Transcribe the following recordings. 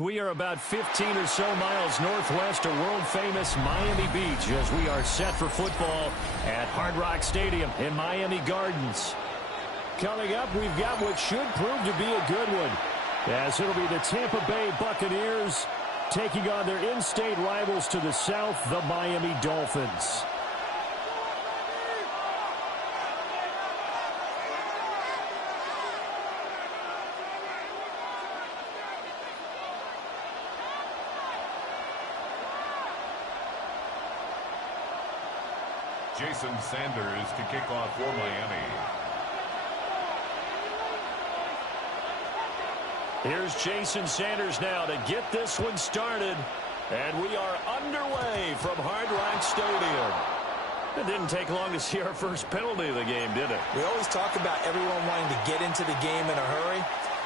We are about 15 or so miles northwest of world-famous Miami Beach as we are set for football at Hard Rock Stadium in Miami Gardens. Coming up, we've got what should prove to be a good one, as it'll be the Tampa Bay Buccaneers taking on their in-state rivals to the south, the Miami Dolphins. Jason Sanders to kick off for Miami. Here's Jason Sanders now to get this one started. And we are underway from Hard Rock Stadium. It didn't take long to see our first penalty of the game, did it? We always talk about everyone wanting to get into the game in a hurry.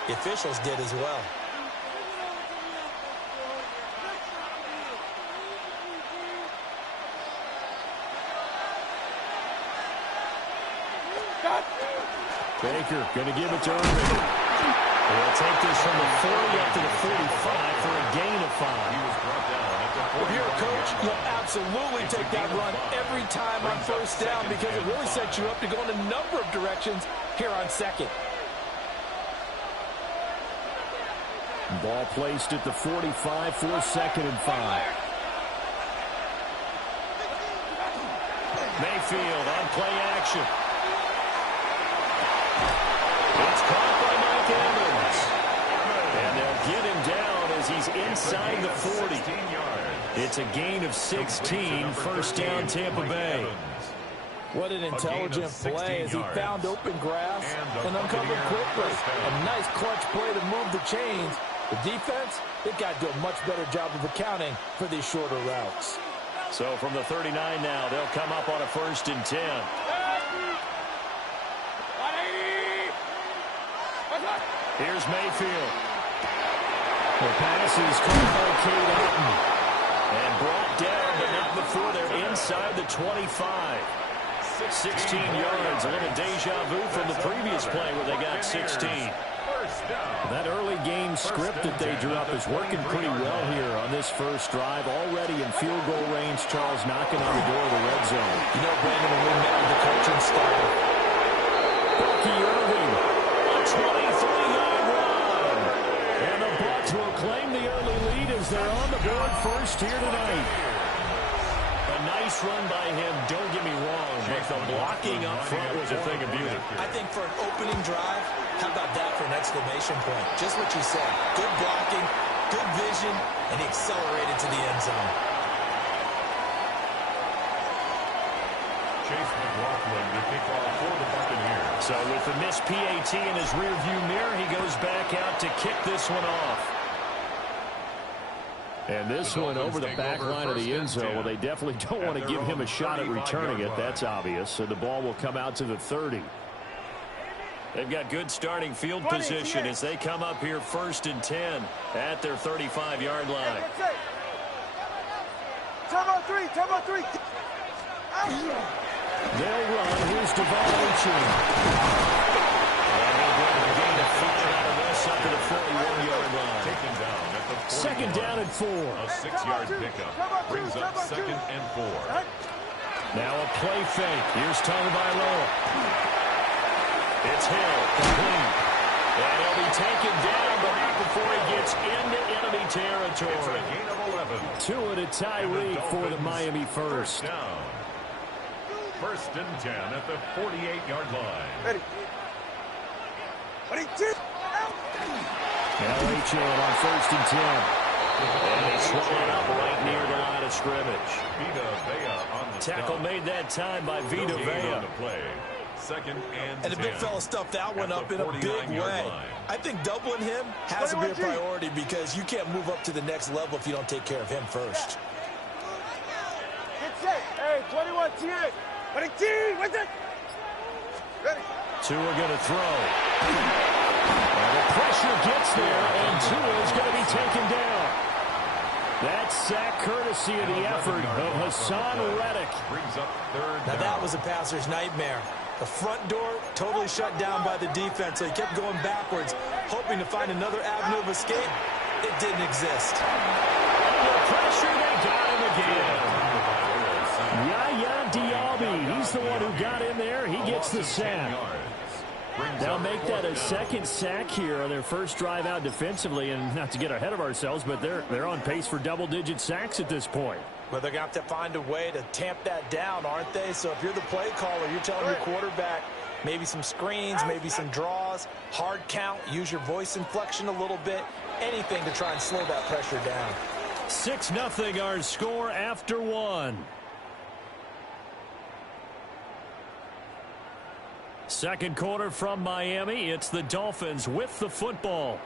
The officials did as well. Baker going to give it to Irving. They'll take this from the 40 up to the 45 for a gain of 5. He was brought down at the 40. If you're a coach, you'll absolutely take that run every time on first down because it really sets you up to go in a number of directions here on second. Ball placed at the 45 for 2nd and 5. Mayfield on play action. It's caught by Mike Evans. And they'll get him down as he's inside the 40. It's a gain of 16, first down Tampa Bay. What an intelligent play as he found open grass and uncovered quickly. A nice clutch play to move the chains. The defense, they've got to do a much better job of accounting for these shorter routes. So from the 39 now, they'll come up on a 1st and 10. Here's Mayfield. The pass is caught by Cade Otton. And brought down, but not before they're inside the 25. 16 yards, a little deja vu from the previous play where they got 16. That early game script that they drew up is working pretty well here on this first drive. Already in field goal range, Charles knocking on the door of the red zone. You know, Brandon, when we met with the coaching staff, Bucky Irving, a 23-yard run. And the Bucs will claim the early lead as they're on the board first here tonight. A nice run by him, don't get me wrong, but the blocking up front was a thing of beauty. I think for an opening drive, how about that for an exclamation point? Just what you said. Good blocking, good vision, and he accelerated to the end zone. Chase McLaughlin to kick off for the Buccaneers. So with the missed PAT in his rearview mirror, he goes back out to kick this one off. And this one over the back line of the end zone. Well, they definitely don't want to give him a shot at returning it. That's obvious. So the ball will come out to the 30. They've got good starting field position as they come up here 1st and 10 at their 35-yard line. Turbo 3. They'll run. Here's Devon. And they'll grab a gain of 5 out of this up to the 41-yard line. Taken down at the 40. 2nd down and 4. A 6-yard pickup brings up 2nd and 4. Now a play fake. Here's Tagovailoa. It's Hill, complete. And he'll be taken down, but not before he gets into enemy territory. It's a gain of 11. 2 to Tyreek for the Miami first. Down. 1st and 10 at the 48-yard line. Ready, 2. LHN on 1st and 10. And he's swallowed up right near the line of scrimmage. Vita Vea on the Tackle stop. made that time by Vita No gain Vea. on the play. 2nd and 10. And the big fella stuffed that one up in a big way. I think doubling him has to be a priority because you can't move up to the next level if you don't take care of him first. Get set. Hey, 21 T8. 20 what's it? Ready. Tua going to throw. And the pressure gets there, and Tua is going to be taken down. That sack courtesy of the effort of Hassan Reddick. Brings up 3rd Now down. that was a passer's nightmare. The front door totally shut down by the defense, so he kept going backwards, hoping to find another avenue of escape. it didn't exist. Under pressure, they got him again. Yaya Diaby, he's the one who got in there. He gets the sack. They'll make that a second sack here on their first drive out defensively, and not to get ahead of ourselves, but they're on pace for double-digit sacks at this point. Well, they're going to have to find a way to tamp that down, aren't they? So if you're the play caller, you're telling your quarterback maybe some screens, maybe some draws, hard count, use your voice inflection a little bit, anything to try and slow that pressure down. 6-0 our score after one. Second quarter from Miami. It's the Dolphins with the football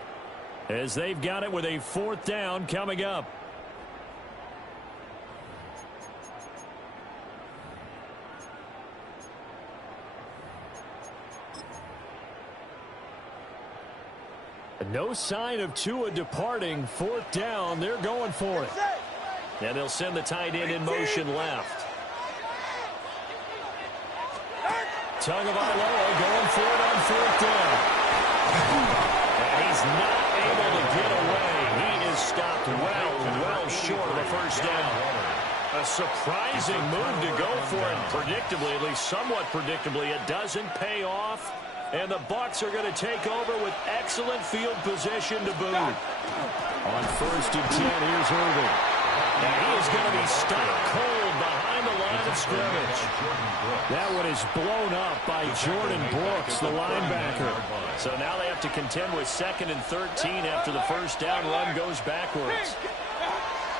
as they've got it with a 4th down coming up. No sign of Tua departing. 4th down. They're going for it. And they'll send the tight end in motion left. Tagovailoa going for it on 4th down. And he's not able to get away. He is stopped well short of the first down. A surprising move to go for it. Predictably, at least somewhat predictably, it doesn't pay off. And the Bucs are going to take over with excellent field position to boot. On 1st and 10, here's Irving. And he is going to be stopped cold behind the line of scrimmage. That one is blown up by Jordan Brooks, the linebacker. So now they have to contend with 2nd and 13 after the first down run goes backwards.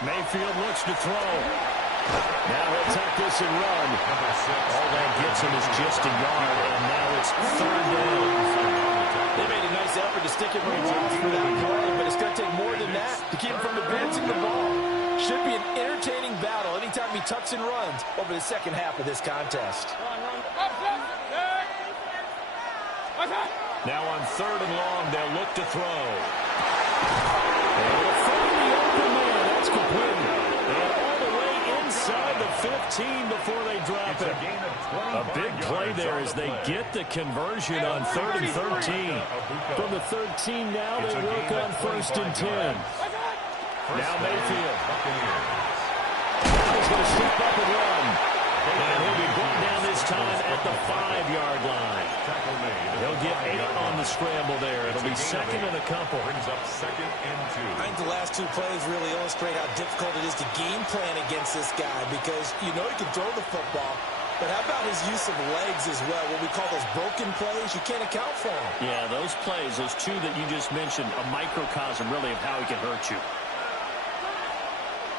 Mayfield looks to throw. Now he'll tuck this and run. All that gets him is just a yard, and now it's 3rd down. They made a nice effort to stick him in for that play, but it's going to take more than that to keep him from advancing the ball. Should be an entertaining battle anytime he tucks and runs over the second half of this contest. Now on 3rd and long, they'll look to throw. And they'll find the open man. That's complete. And all the way inside the 15 before they drop it. A big play there as they get the conversion on 3rd and 13. From the 13 now, they work on 1st and 10. Now Mayfield. He's going to step up and run. And he'll be brought down this time at the 5-yard line. He'll get 8 on the scramble there. It'll be 2nd and a couple. Brings up 2nd and 2. I think the last 2 plays really illustrate how difficult it is to game plan against this guy because you know he can throw the football, but how about his use of legs as well? What we call those broken plays, you can't account for them. Yeah, those plays, those 2 that you just mentioned, a microcosm really of how he can hurt you.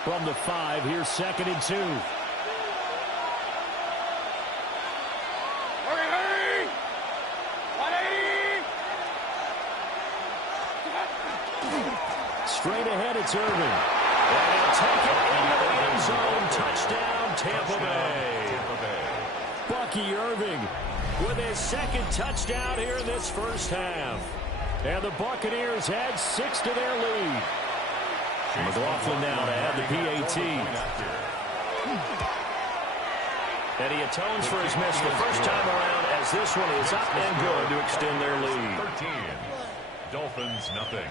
From the 5, here's 2nd and 2. Straight ahead, it's Irving. And he'll take it into the end zone. Touchdown, Tampa Bay. Bucky Irving with his 2nd touchdown here in this first half. And the Buccaneers add 6 to their lead. McLaughlin now to add the PAT. And he atones for his miss the first time around as this one is up and good to extend their lead. 13. Dolphins, nothing.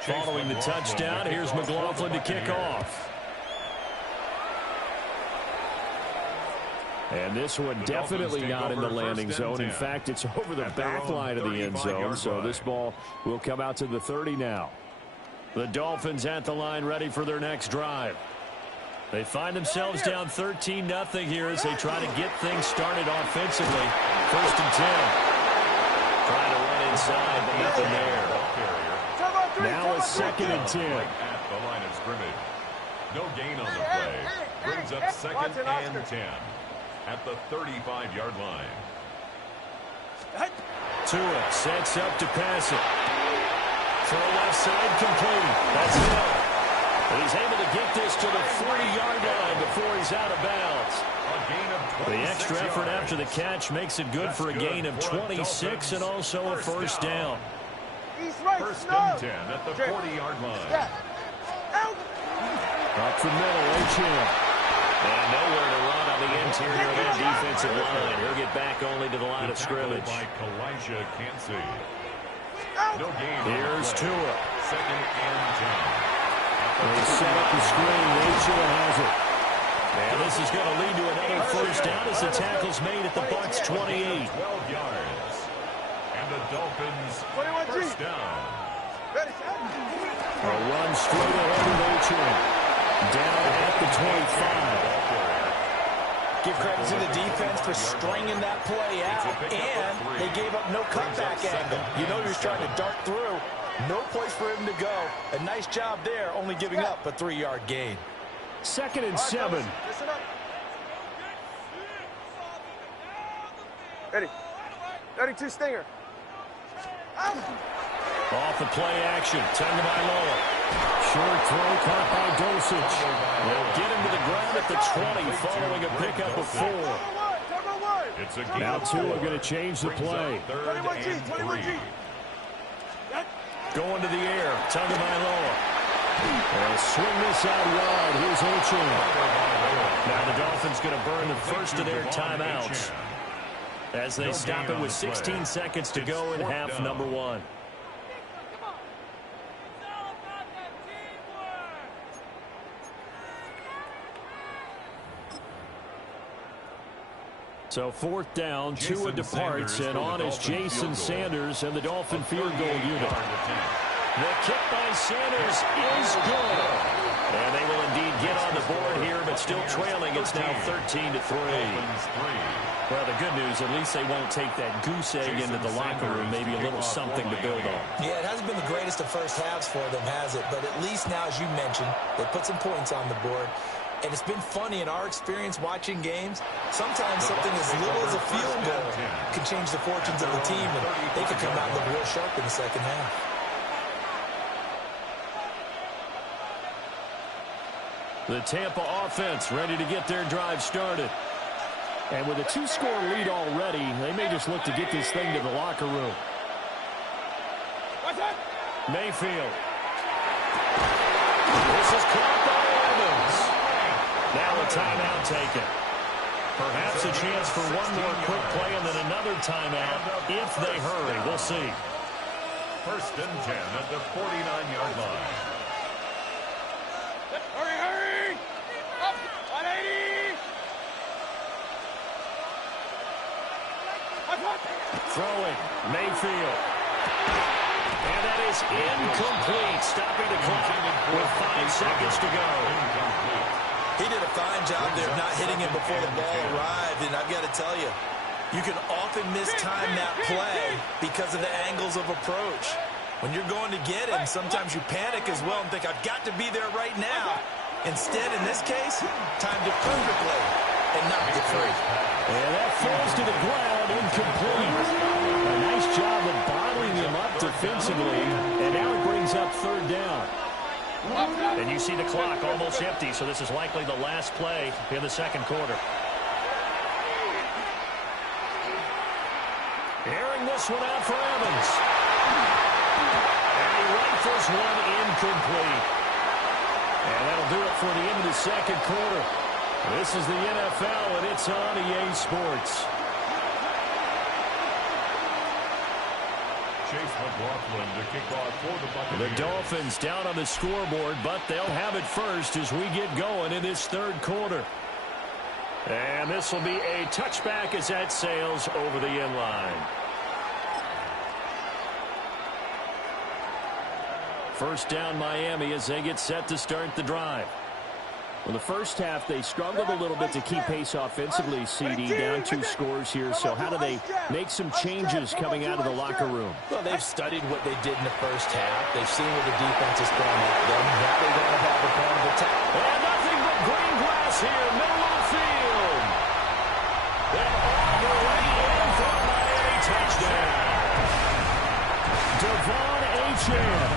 Following the touchdown, here's McLaughlin to kick off. And this one definitely not in the landing zone. In fact, it's over the back line of the end zone. So this ball will come out to the 30 now. The Dolphins at the line ready for their next drive. They find themselves down 13-0 here as they try to get things started offensively. 1st and 10. Trying to run inside, but nothing there. Now it's 2nd and 10. At the line of scrimmage. No gain on the play. Brings up 2nd and 10. At the 35-yard line. Tua sets up to pass it. Throw left side complete. That's it. He's able to get this to the 40-yard line before he's out of bounds. The extra effort after the catch makes it good for a gain of 26 and also a first down. 1st and 10 at the 40-yard line. Up the middle, H.M. And nowhere to run on the interior of that defensive line. He'll get back only to the line of scrimmage. By Kalijah Cansey. No gain. Here's Tua. second and 10. They set up the screen. Rachel has it. And this is going to lead to another first down as the tackle's made at the Bucs' 28. 12 yards. And the Dolphins first down. A run straight ahead of Ochai. Down at the 25. Give credit to the defense for stringing that play out, and they gave up no cutback angle. You know you're trying to dart through. No place for him to go. A nice job there, only giving up a 3-yard gain. 2nd and 7. Listen up. Ready. Ready, 2 stinger. Off the play action. Tagovailoa. Short throw caught by Dulcich. They'll get him to the ground at the 20 following a pickup of 4. It's a Now 2 are going to change the play. 3rd and 3. Going to the air. Tagovailoa. They'll swing this out wide. Here's Ochai. Now the Dolphins going to burn the first of their timeouts as they stop it with 16 seconds to go in half number 1. So 4th down, Tua departs, and on is Jason Sanders and the Dolphin field goal unit. The kick by Sanders is good. And they will indeed get on the board here, but still trailing. It's now 13-3. Well, the good news, at least they won't take that goose egg into the locker room. Maybe a little something to build on. Yeah, it hasn't been the greatest of first halves for them, has it? But at least now, as you mentioned, they put some points on the board. And it's been funny in our experience watching games. Sometimes something as little as a field goal can change the fortunes of the team, and they could come out and look real sharp in the second half. The Tampa offense ready to get their drive started. And with a 2-score lead already, they may just look to get this thing to the locker room. Mayfield. This is caught by Evans. Now a timeout taken. Perhaps a chance for one more quick play and then another timeout if they hurry. We'll see. 1st and 10 at the 49-yard line. Hurry, hurry! Up! 180! Throwing. Mayfield. And that is incomplete. Stopping the clock with 5 seconds to go. He did a fine job there of not hitting him before the ball arrived, and I've got to tell you, you can often mistime that play because of the angles of approach. When you're going to get him, sometimes you panic as well and think, I've got to be there right now. Instead, in this case, timed it perfectly and knocked it free. And that falls to the ground, incomplete. A nice job of bottling him up defensively, and now it brings up 3rd down. And you see the clock almost empty, so this is likely the last play in the second quarter. Airing this one out for Evans. And he rifles one incomplete. And that'll do it for the end of the second quarter. This is the NFL, and it's on EA Sports. Chase McLaughlin to kick off for the Buccaneers. The Dolphins down on the scoreboard, but they'll have it first as we get going in this third quarter. And this will be a touchback as that sails over the end line. First down Miami as they get set to start the drive. Well, the first half, they struggled a little bit to keep pace offensively, CD, down 2 scores here. So how do they make some changes coming out of the locker room? Well, they've studied what they did in the first half. They've seen what the defense is throwing at them. Now they want to have a plan of attack. And nothing but green grass here, middle of the field. They're all the way in for a Miami touchdown. Devon Achane,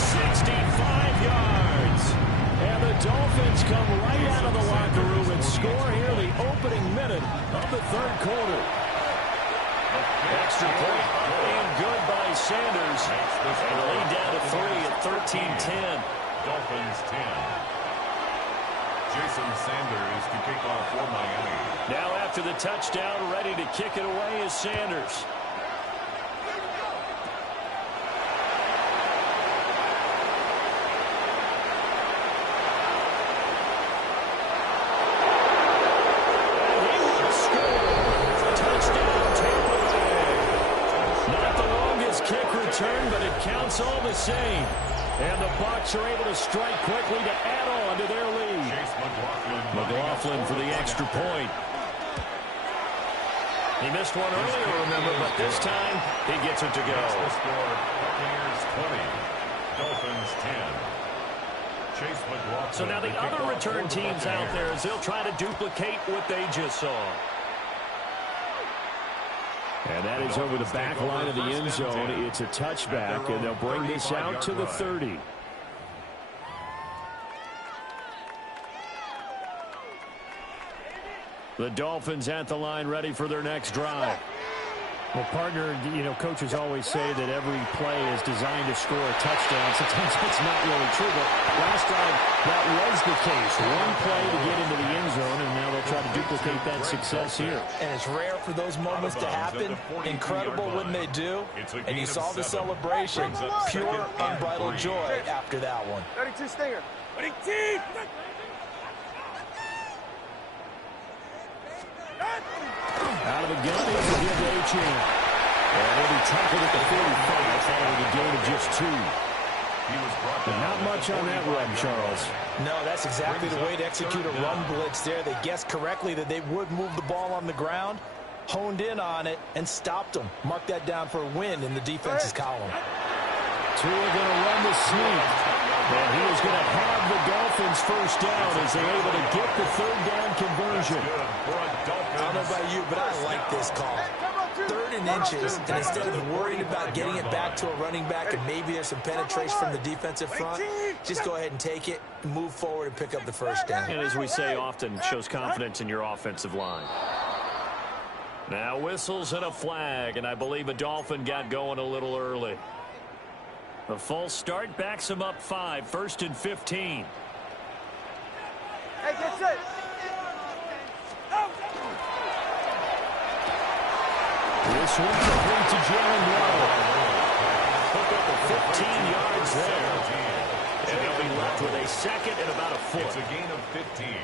65 yards. And the Dolphins come right out of the locker room and score here the opening minute of the third quarter. Extra point and good by Sanders. And the lead down to 3 at 13-10. Dolphins 10. Jason Sanders to kick off for Miami. Now after the touchdown, ready to kick it away is Sanders. it's all the same. And the Bucs are able to strike quickly to add on to their lead. McLaughlin for the extra point. He missed one earlier, remember, but this time he gets it to go. The score, Buccaneers 20, Dolphins 10. Chase McLaughlin. So now the other return teams out there, as they'll try to duplicate what they just saw. And that is over the back line of the end zone. It's a touchback, and they'll bring this out to the 30. The Dolphins at the line, ready for their next drive. Well, partner, you know, coaches always say that every play is designed to score a touchdown. Sometimes it's not really true, but last time that was the case. One play to get into the end zone, and now they'll try to duplicate that success here. And it's rare for those moments to happen. Incredible when they do. And you saw the celebration. Pure, unbridled joy after that one. 32 stinger. 32! Out of the gun is a give to Achane. And he'll be tackled at the 45 following a gain of just 2. But not much on that run, Charles. No, that's exactly the way to execute a run blitz there. They guessed correctly that they would move the ball on the ground, honed in on it, and stopped them. Mark that down for a win in the defense's column. Tua going to run the sneak. And he is going to have the Dolphins first down as they're able to get the third down conversion. I don't know about you, but I like this call. 3rd and inches, and instead of worrying about getting it back to a running back and maybe there's some penetration from the defensive front, just go ahead and take it, move forward, and pick up the first down. And as we say often, shows confidence in your offensive line. Now whistles and a flag, and I believe a Dolphin got going a little early. The false start backs him up 5, 1st and 15. Hey, get set. This one complete to Jalen Waddle. Pick up the 15 yards there. And they'll be left with a second and about a foot. It's a gain of 15.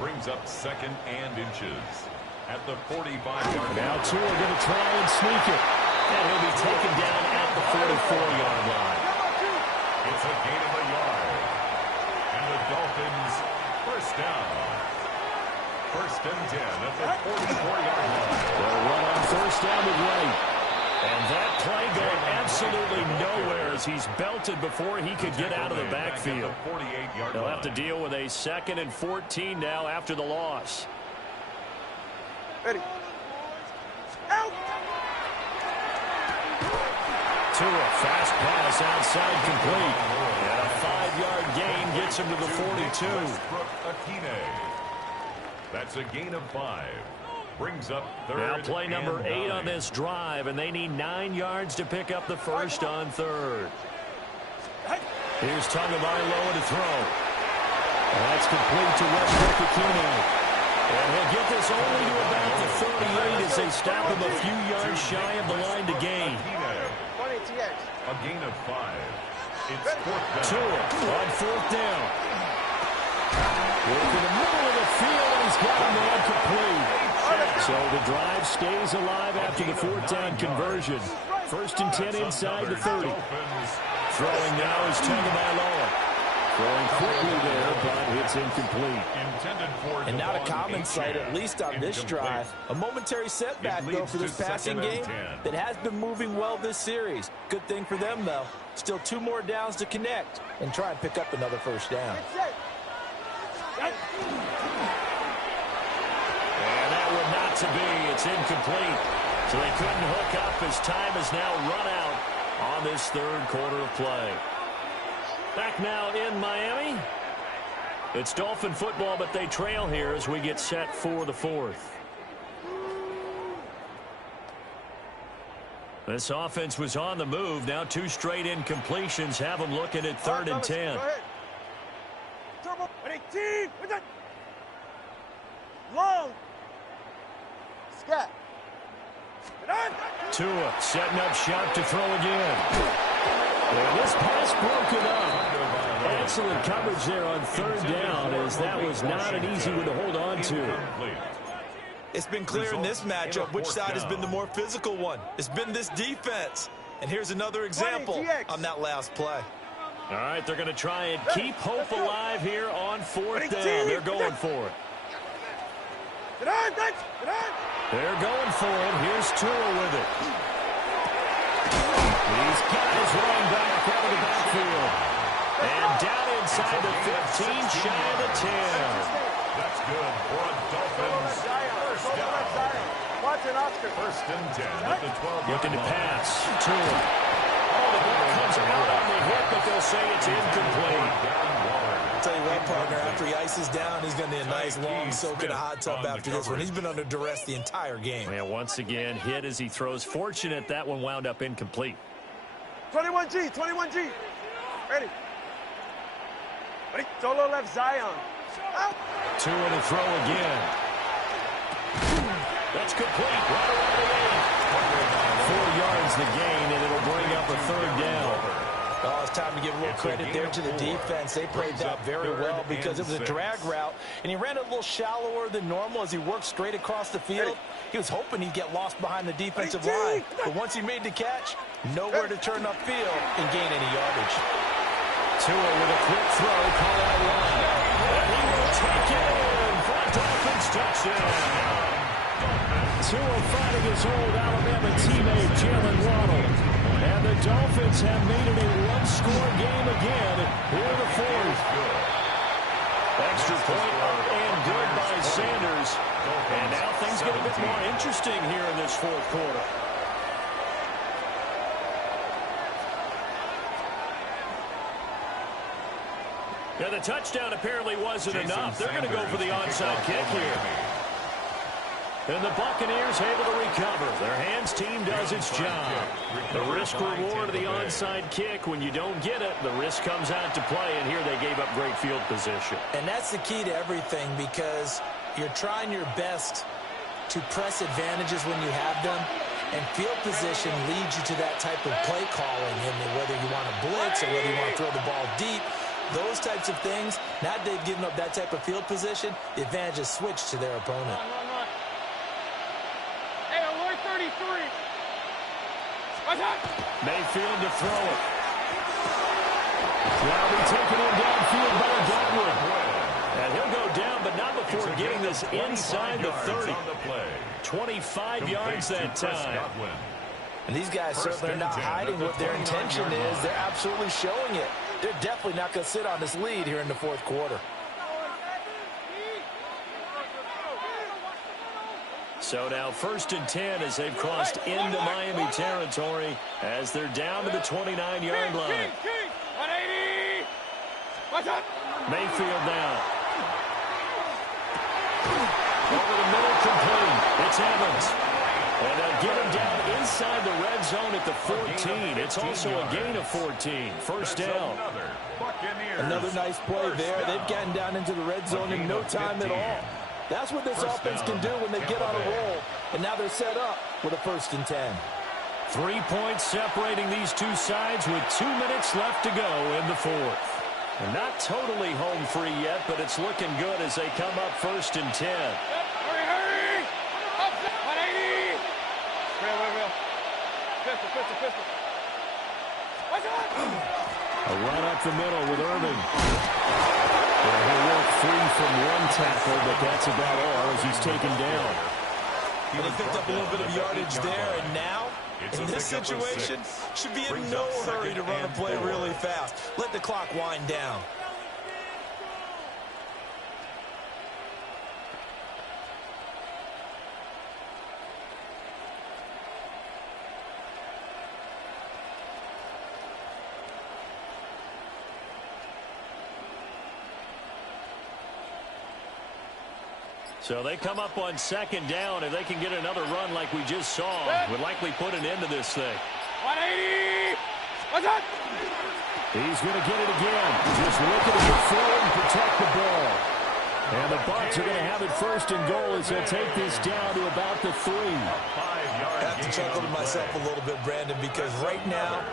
Brings up 2nd and inches at the 45-yard line. Now Tua going to try and sneak it. And he'll be taken down at the 44-yard line. It's a gain of a yard. And the Dolphins first down. 1st and 10 at the 44-yard line. They'll run on first down with Wright. And that play going absolutely nowhere as he's belted before he could get out of the backfield. They'll have to deal with a 2nd and 14 now after the loss. Ready. Out! Tua, fast pass outside complete. And a 5-yard gain gets him to the 42. That's a gain of 5. Brings up 3rd. Now play number 8 on this drive, and they need 9 yards to pick up the first on 3rd. Here's Tagovailoa to throw. And that's complete to Westbrook-Ikhine. And he'll get this only to about the 38 as they stop him a few yards shy of the line to gain. A gain of 5. It's 4th down. Tua on 4th down. Work in the middle of the field, and he's got a man complete. So the drive stays alive after the 4th down conversion. 1st and 10 inside the 30. Throwing now is Tagovailoa. Throwing quickly there, but it's incomplete. And not a common sight, at least on this drive. A momentary setback, though, for this passing game that has been moving well this series. Good thing for them, though. Still 2 more downs to connect and try and pick up another first down. And that one not to be. It's incomplete. So they couldn't hook up as time has now run out on this 3rd quarter of play. Back now in Miami. It's Dolphin football, but they trail here as we get set for the 4th. This offense was on the move. Now 2 straight incompletions have them looking at 3rd and 10. Long. Scat. Tua setting up shot to throw again. And this pass broken up. Excellent coverage there on 3rd down, as that was not an easy one to hold on to. It's been clear in this matchup which side has been the more physical one. It's been this defense. And here's another example on that last play. All right, they're going to try and keep hope alive here on 4th down. They're going for it. They're going for it. Here's Tua with it. These guys running back out of the backfield. And down inside the 15, shy of the 10. That's good for a Dolphins first down. First and 10 at the 12. Looking to pass. Tua. Oh, the ball comes out on the hit, but they'll say it's incomplete. I'll tell you what, partner, after he ices down, he's going to need a nice long soak in a hot tub after this one. He's been under duress the entire game. And once again, hit as he throws. Fortunate that one wound up incomplete. 21G, 21G. Ready. Solo left Zion. Out. Tua to throw again. That's complete. Right around the 8. 4 yards the gain, and it'll bring up a 3rd down. Oh, it's time to give a little credit there to the defense. They played that very well because it was a drag route, and he ran a little shallower than normal as he worked straight across the field. He was hoping he'd get lost behind the defensive line, but once he made the catch, nowhere to turn upfield and gain any yardage. Tua with a quick throw, call out wide. And he will take it in for a Dolphins touchdown. Tua fighting his old Alabama teammate, Jalen Waddle. And the Dolphins have made it a one-score game again here in the 4th. Extra point up and good by Sanders. And now things get a bit more interesting here in this 4th quarter. Yeah, the touchdown apparently wasn't enough. They're going to go for the onside kick here. And the Buccaneers able to recover. Their hands team does its job. The risk-reward of the onside kick, when you don't get it, the risk comes out to play, and here they gave up great field position. And that's the key to everything, because you're trying your best to press advantages when you have them, and field position leads you to that type of play calling, and whether you want to blitz or whether you want to throw the ball deep, those types of things, now that they've given up that type of field position, the advantage is switched to their opponent. Mayfield to throw it. Now be taken in downfield by Godwin. And he'll go down, but not before getting this inside the 30. 25 yards that time. And these guys certainly are not hiding what their intention is. They're absolutely showing it. They're definitely not going to sit on this lead here in the 4th quarter. So now 1st and 10 as they've crossed into Miami territory as they're down to the 29-yard line. Mayfield now. Over the middle, complete. It's Evans. And they'll get him down inside the red zone at the 14. It's also a gain of 14. First down. Another nice play there. They've gotten down into the red zone in no time at all. That's what this offense can do when they get on a roll. And now they're set up with a 1st and 10. 3 points separating these two sides with 2 minutes left to go in the 4th. And not totally home free yet, but it's looking good as they come up 1st and 10. Hurry! Up, 180! Real. Pistol. A run up the middle with Irving. And he'll work free from one tackle, but that's about all as he's taken down. And he picked up a little bit of yardage there, and now, in this situation, should be in no hurry to run a play really fast. Let the clock wind down. So they come up on 2nd down. If they can get another run like we just saw, would likely put an end to this thing. 180! What's up? He's going to get it again. Just looking to get forward and protect the ball. And the Bucs are going to have it 1st and goal as they'll take this down to about the 3. I have to chuckle to myself a little bit, Brandon, because right now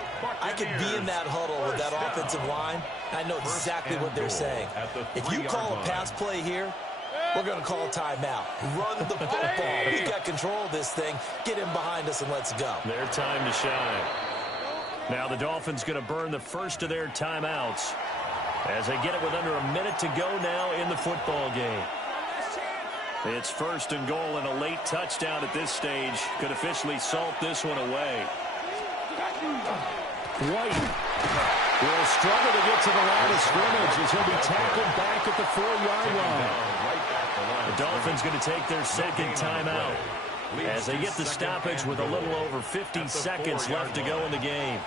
I could be in that huddle with that offensive line. I know exactly what they're saying. If you call a pass play here, we're going to call a timeout. Run the football. We've got control of this thing. Get him behind us and let's go. Their time to shine. Now the Dolphins going to burn the first of their timeouts as they get it with under a minute to go now in the football game. It's first and goal, and a late touchdown at this stage could officially salt this one away. White will struggle to get to the line of scrimmage as he'll be tackled back at the 4-yard line. The Dolphins going to take their second timeout as they get the stoppage with a little over 50 seconds left to go in the game.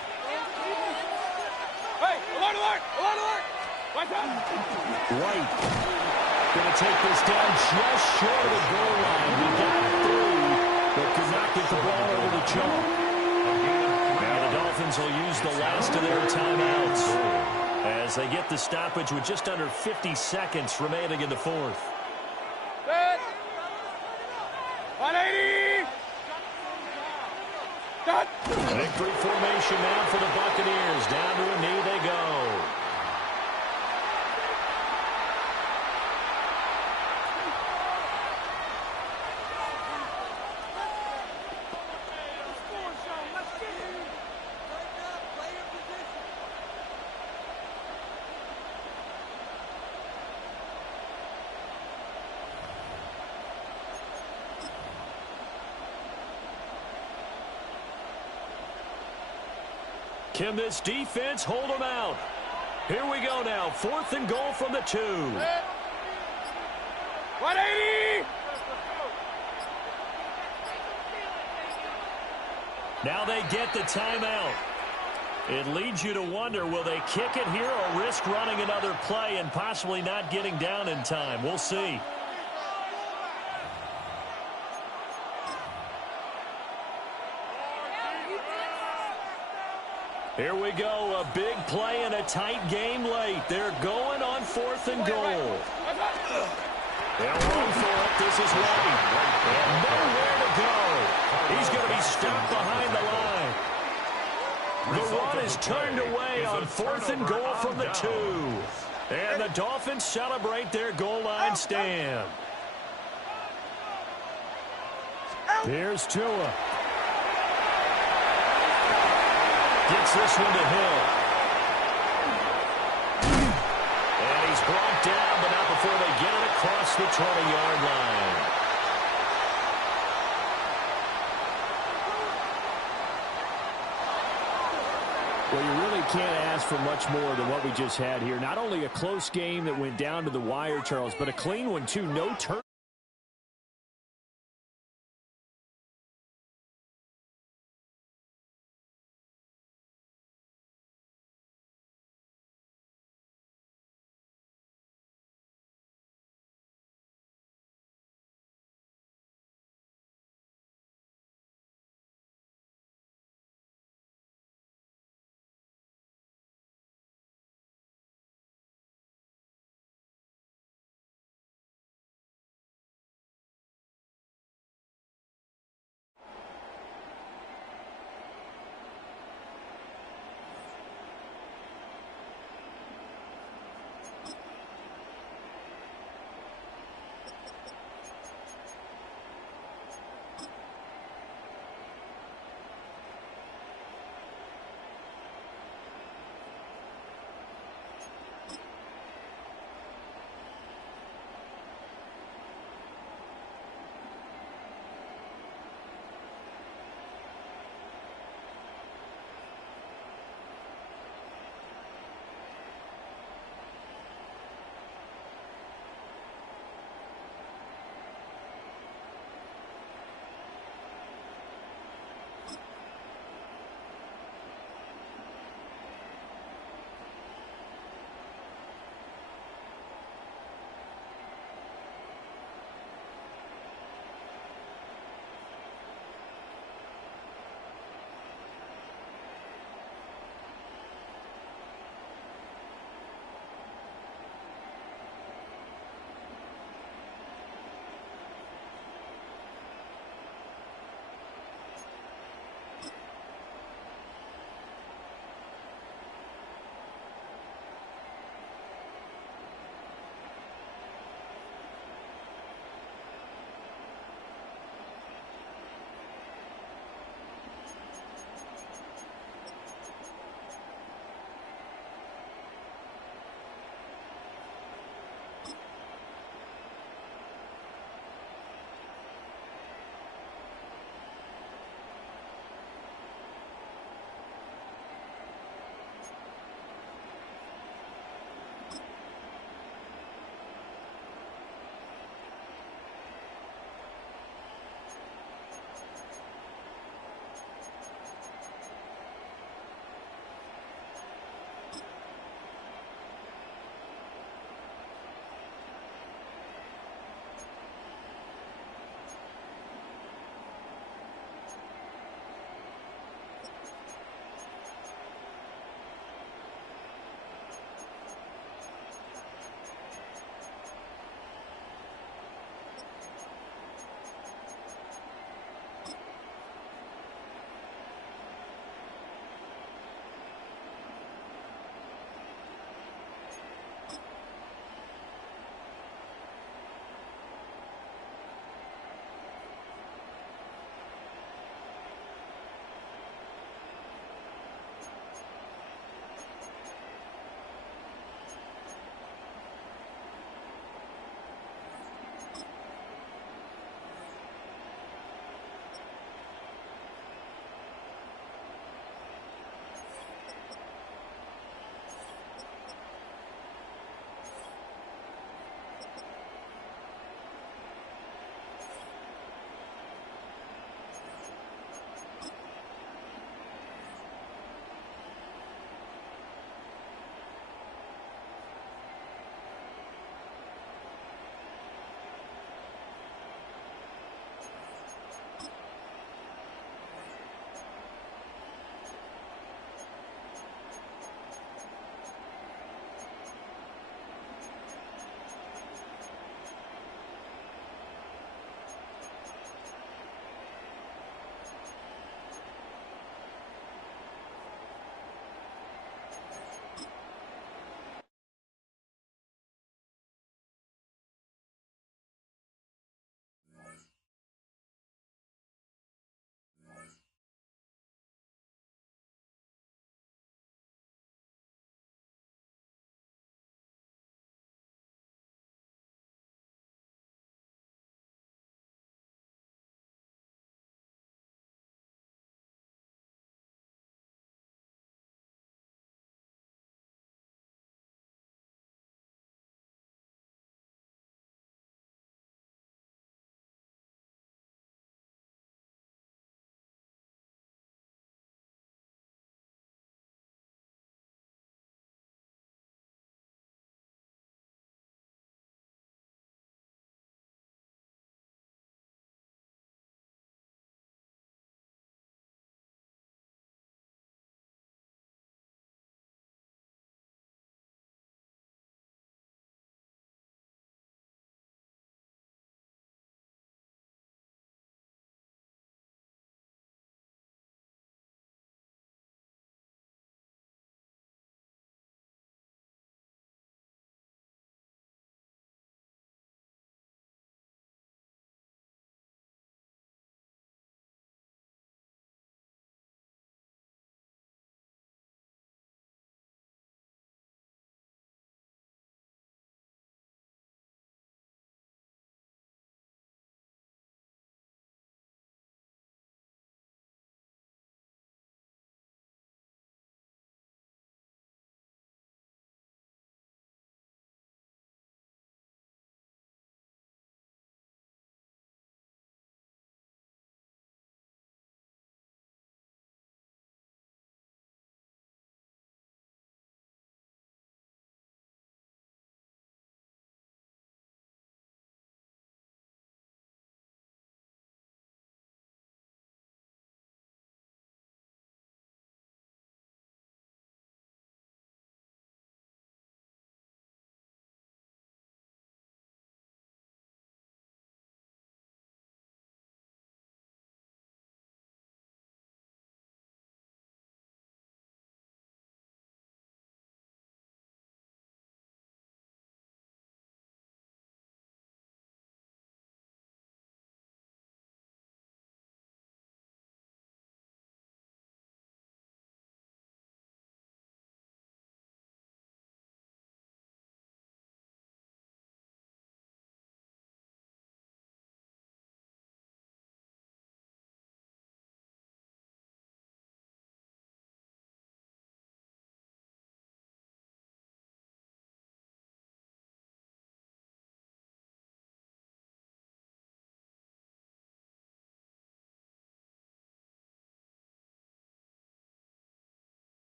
Hey, alert, alert, alert, alert. White going to take this down just short of the goal line. He got through, but could not get the ball over the chalk. Now the Dolphins will use the last of their timeouts as they get the stoppage with just under 50 seconds remaining in the fourth. Set. 180. Done. Victory formation now for the Buccaneers. Down to a knee they go. Can this defense hold them out? Here we go now. 4th and goal from the 2. 180. Now they get the timeout. It leads you to wonder, will they kick it here or risk running another play and possibly not getting down in time? We'll see. Here we go, a big play and a tight game late. They're going on 4th and goal. They'll run for it. This is White. And nowhere to go. He's going to be stopped behind the line. The run is turned away on 4th and goal from the 2. And the Dolphins celebrate their goal line stand. Here's Tua. Gets this one to Hill. And he's brought down, but not before they get it across the 20-yard line. Well, you really can't ask for much more than what we just had here. Not only a close game that went down to the wire, Charles, but a clean one, too. No turn.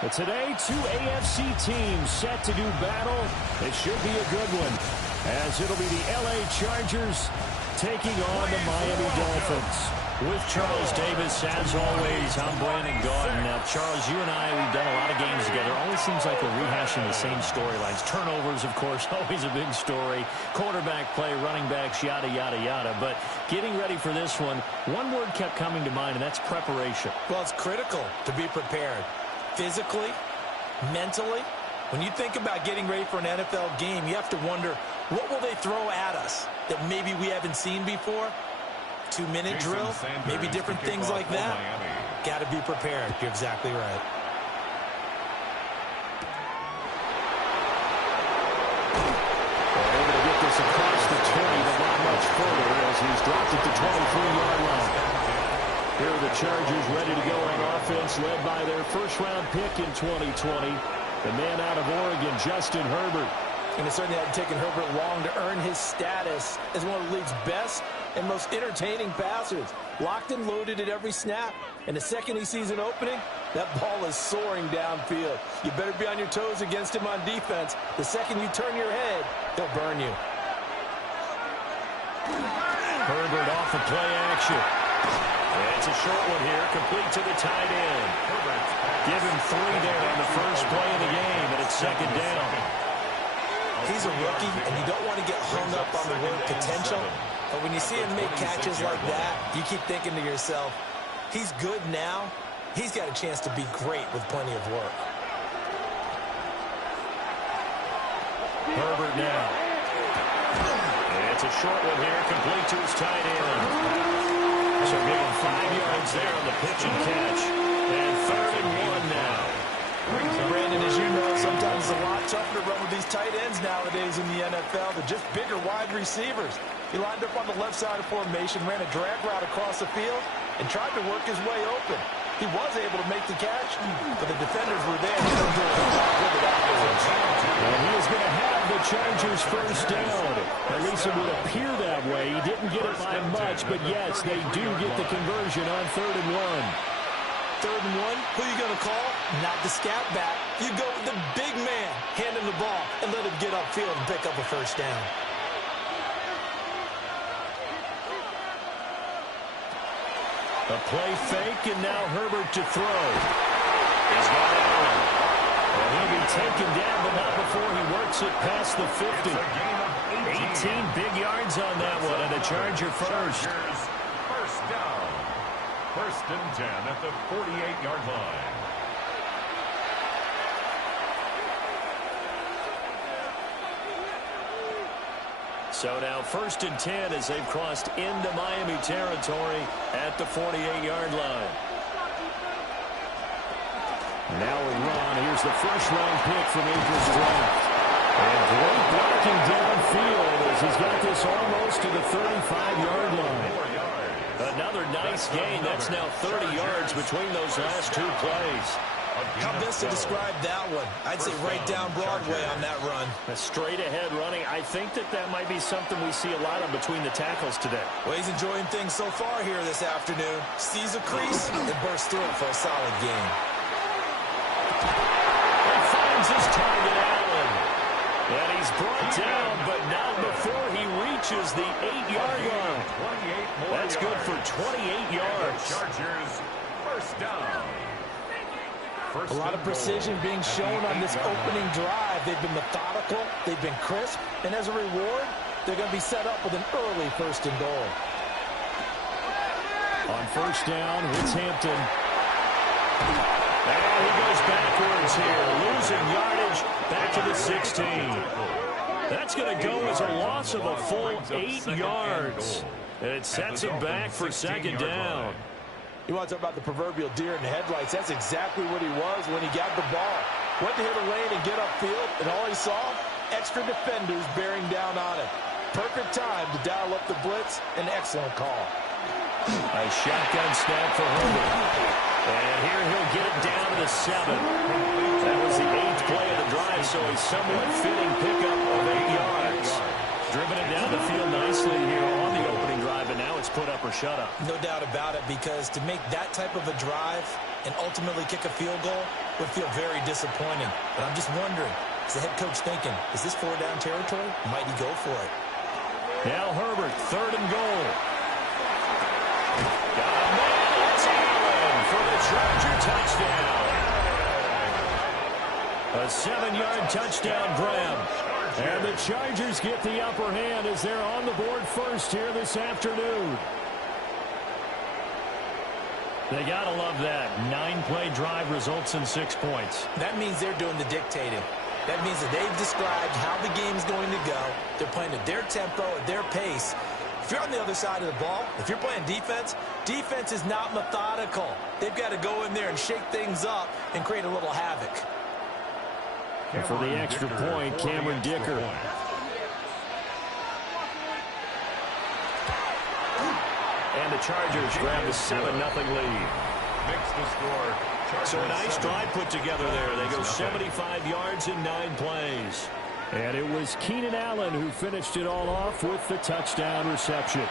But today, two AFC teams set to do battle. It should be a good one, as it'll be the LA Chargers taking on the Miami Dolphins. With Charles Davis, as always, I'm Brandon Gaudin. Now, Charles, you and I, we've done a lot of games together. Always seems like we're rehashing the same storylines. Turnovers, of course, always a big story. Quarterback play, running backs, yada, yada, yada. But getting ready for this one word kept coming to mind, and that's preparation. Well, it's critical to be prepared. Physically, mentally. When you think about getting ready for an NFL game, you have to wonder, what will they throw at us that maybe we haven't seen before? 2-minute drill, maybe different things like that. Got to be prepared. You're exactly right. They're able to get this across the 20, but not much further as he's dropped at the 23-yard line. Here are the Chargers ready to go on offense, led by their first-round pick in 2020, the man out of Oregon, Justin Herbert. And it certainly hadn't taken Herbert long to earn his status as one of the league's best and most entertaining passers. Locked and loaded at every snap. And the second he sees an opening, that ball is soaring downfield. You better be on your toes against him on defense. The second you turn your head, he'll burn you. Herbert off the play action. And it's a short one here, complete to the tight end. Give him 3 there on the first play of the game, and it's second down. He's a rookie, and you don't want to get hung up on the word potential. But when you see him make catches like that, you keep thinking to yourself, he's good now. He's got a chance to be great with plenty of work. Herbert now. And it's a short one here, complete to his tight end. So give him 5 yards there on the pitch and catch. And 3rd and 1 now. Brandon, as you know, sometimes it's a lot tougher to run with these tight ends nowadays in the NFL. They're just bigger wide receivers. He lined up on the left side of formation, ran a drag route across the field, and tried to work his way open. He was able to make the catch, but the defenders were there. And he is going to have the Chargers first down. At least it would appear that way. He didn't get it by much, but yes, they do get the conversion on 3rd and 1. 3rd and 1, who are you going to call? Not the scat back. You go with the big man, hand him the ball, and let him get upfield and pick up a first down. A play fake, and now Herbert to throw. He's got Allen. And he'll be taken down, but not before he works it past the 50. 18 big yards on that one, and a Charger first. First down. 1st and 10 at the 48-yard line. So now 1st and 10 as they've crossed into Miami territory at the 48-yard line. Now a run. Here's the first-round pick from April's draft. And great blocking downfield as he's got this almost to the 35-yard line. Another nice gain. That's now 30 yards between those last 2 plays. How best to describe that one? I'd say right down Broadway on that run. A straight-ahead running. I think that might be something we see a lot of between the tackles today. Well, he's enjoying things so far here this afternoon. Sees a crease and bursts through it for a solid gain. He finds his target, Allen. And he's brought down, but not before he reaches the 8-yard line. That's good for 28 yards. Chargers, first down. A lot of precision being shown on this opening drive. They've been methodical, they've been crisp, and as a reward, they're going to be set up with an early 1st and goal. On 1st down, it's Hampton. And he goes backwards here, losing yardage back to the 16. That's going to go as a loss of a full 8 yards. And it sets him back for 2nd down. You want to talk about the proverbial deer in the headlights. That's exactly what he was when he got the ball. Went to hit a lane and get upfield, and all he saw, extra defenders bearing down on him. Perfect time to dial up the blitz. An excellent call. A shotgun snap for Herbert. And here he'll get it down to the 7. That was the 8th play of the drive, so a somewhat fitting pickup of 8 yards. Driven it down the field nicely here on the opening drive, and now it's put up or shut up. No doubt about it, because to make that type of a drive and ultimately kick a field goal would feel very disappointing. But I'm just wondering, is the head coach thinking, is this 4-down territory? Might he go for it? Now Herbert, 3rd and goal. Got a man. It's Allen for the Charger touchdown. A 7-yard touchdown grab. And the Chargers get the upper hand as they're on the board first here this afternoon. They got to love that. 9-play drive results in 6 points. That means they're doing the dictating. That means that they've described how the game's going to go. They're playing at their tempo, at their pace. If you're on the other side of the ball, if you're playing defense, defense is not methodical. They've got to go in there and shake things up and create a little havoc. And for the extra point, Cameron Dicker. And the Chargers grab the 7-0 lead. Makes the score. So a nice drive put together there. They go 75 yards in 9 plays. And it was Keenan Allen who finished it all off with the touchdown reception.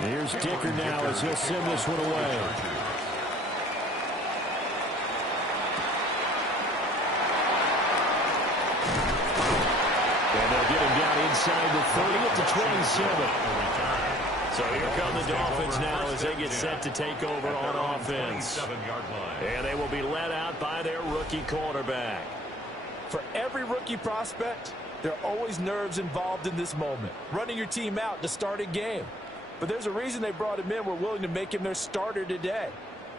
Here's Dicker now as he'll send this one away. And they'll get him down inside the 30 at the 27. So here come the Dolphins now as they get set to take over on offense. And they will be led out by their rookie quarterback. For every rookie prospect, there are always nerves involved in this moment. Running your team out to start a game. But there's a reason they brought him in. We're willing to make him their starter today.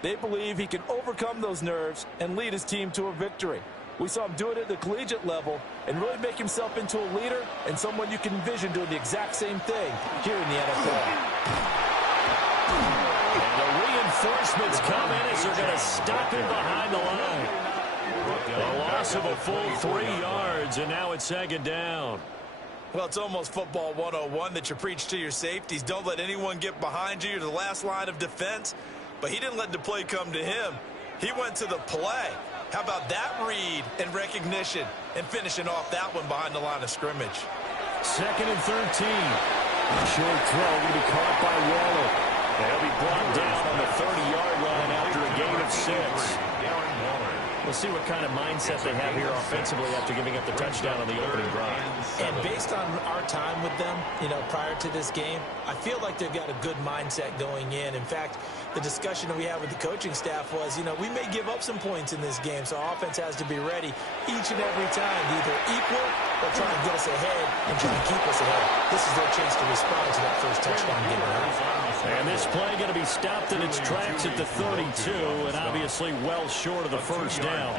They believe he can overcome those nerves and lead his team to a victory. We saw him do it at the collegiate level and really make himself into a leader and someone you can envision doing the exact same thing here in the NFL. And the reinforcements come in as they're going to stop him behind the line. A loss of a full 3 yards, and now it's 2nd down. Well, it's almost football 101 that you preach to your safeties. Don't let anyone get behind you. You're the last line of defense. But he didn't let the play come to him. He went to the play. How about that read and recognition and finishing off that one behind the line of scrimmage? 2nd and 13. A short throw going to be caught by Waller. They'll be brought down on the 30-yard line after a gain of 6. We'll see what kind of mindset they have here offensively after giving up the touchdown on the opening drive. And based on our time with them, prior to this game, I feel like they've got a good mindset going in. In fact, the discussion that we had with the coaching staff was, we may give up some points in this game, so our offense has to be ready each and every time to either equal or try and get us ahead and try and keep us ahead. This is their chance to respond to that first touchdown game. And this play going to be stopped in its tracks at the 32, and obviously well short of the first down.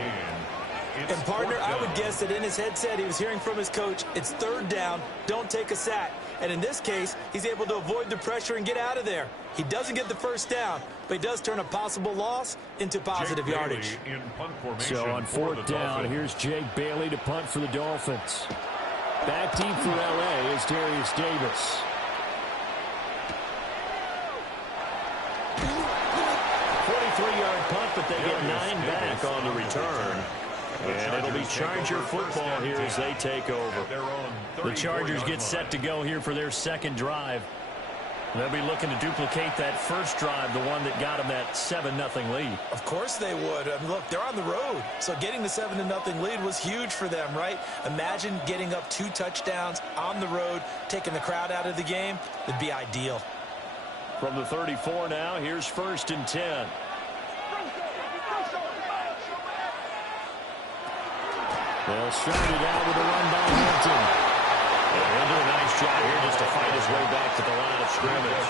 And partner, I would guess that in his headset he was hearing from his coach, it's 3rd down, don't take a sack. And in this case, he's able to avoid the pressure and get out of there. He doesn't get the first down, but he does turn a possible loss into positive yardage. So on 4th down, here's Jake Bailey to punt for the Dolphins. Back deep for L.A. is Darius Davis. Three-yard punt, but they get 9 back on the return. And it'll be Charger football here as they take over. The Chargers get set to go here for their 2nd drive. They'll be looking to duplicate that first drive, the one that got them that 7-0 lead. Of course they would. I mean, look, they're on the road. So getting the 7-0 lead was huge for them, right? Imagine getting up 2 touchdowns on the road, taking the crowd out of the game. It'd be ideal. From the 34 now, here's 1st and 10. They'll start it out with a run by Hampton. And he'll do a nice job here just to fight his way back to the line of scrimmage.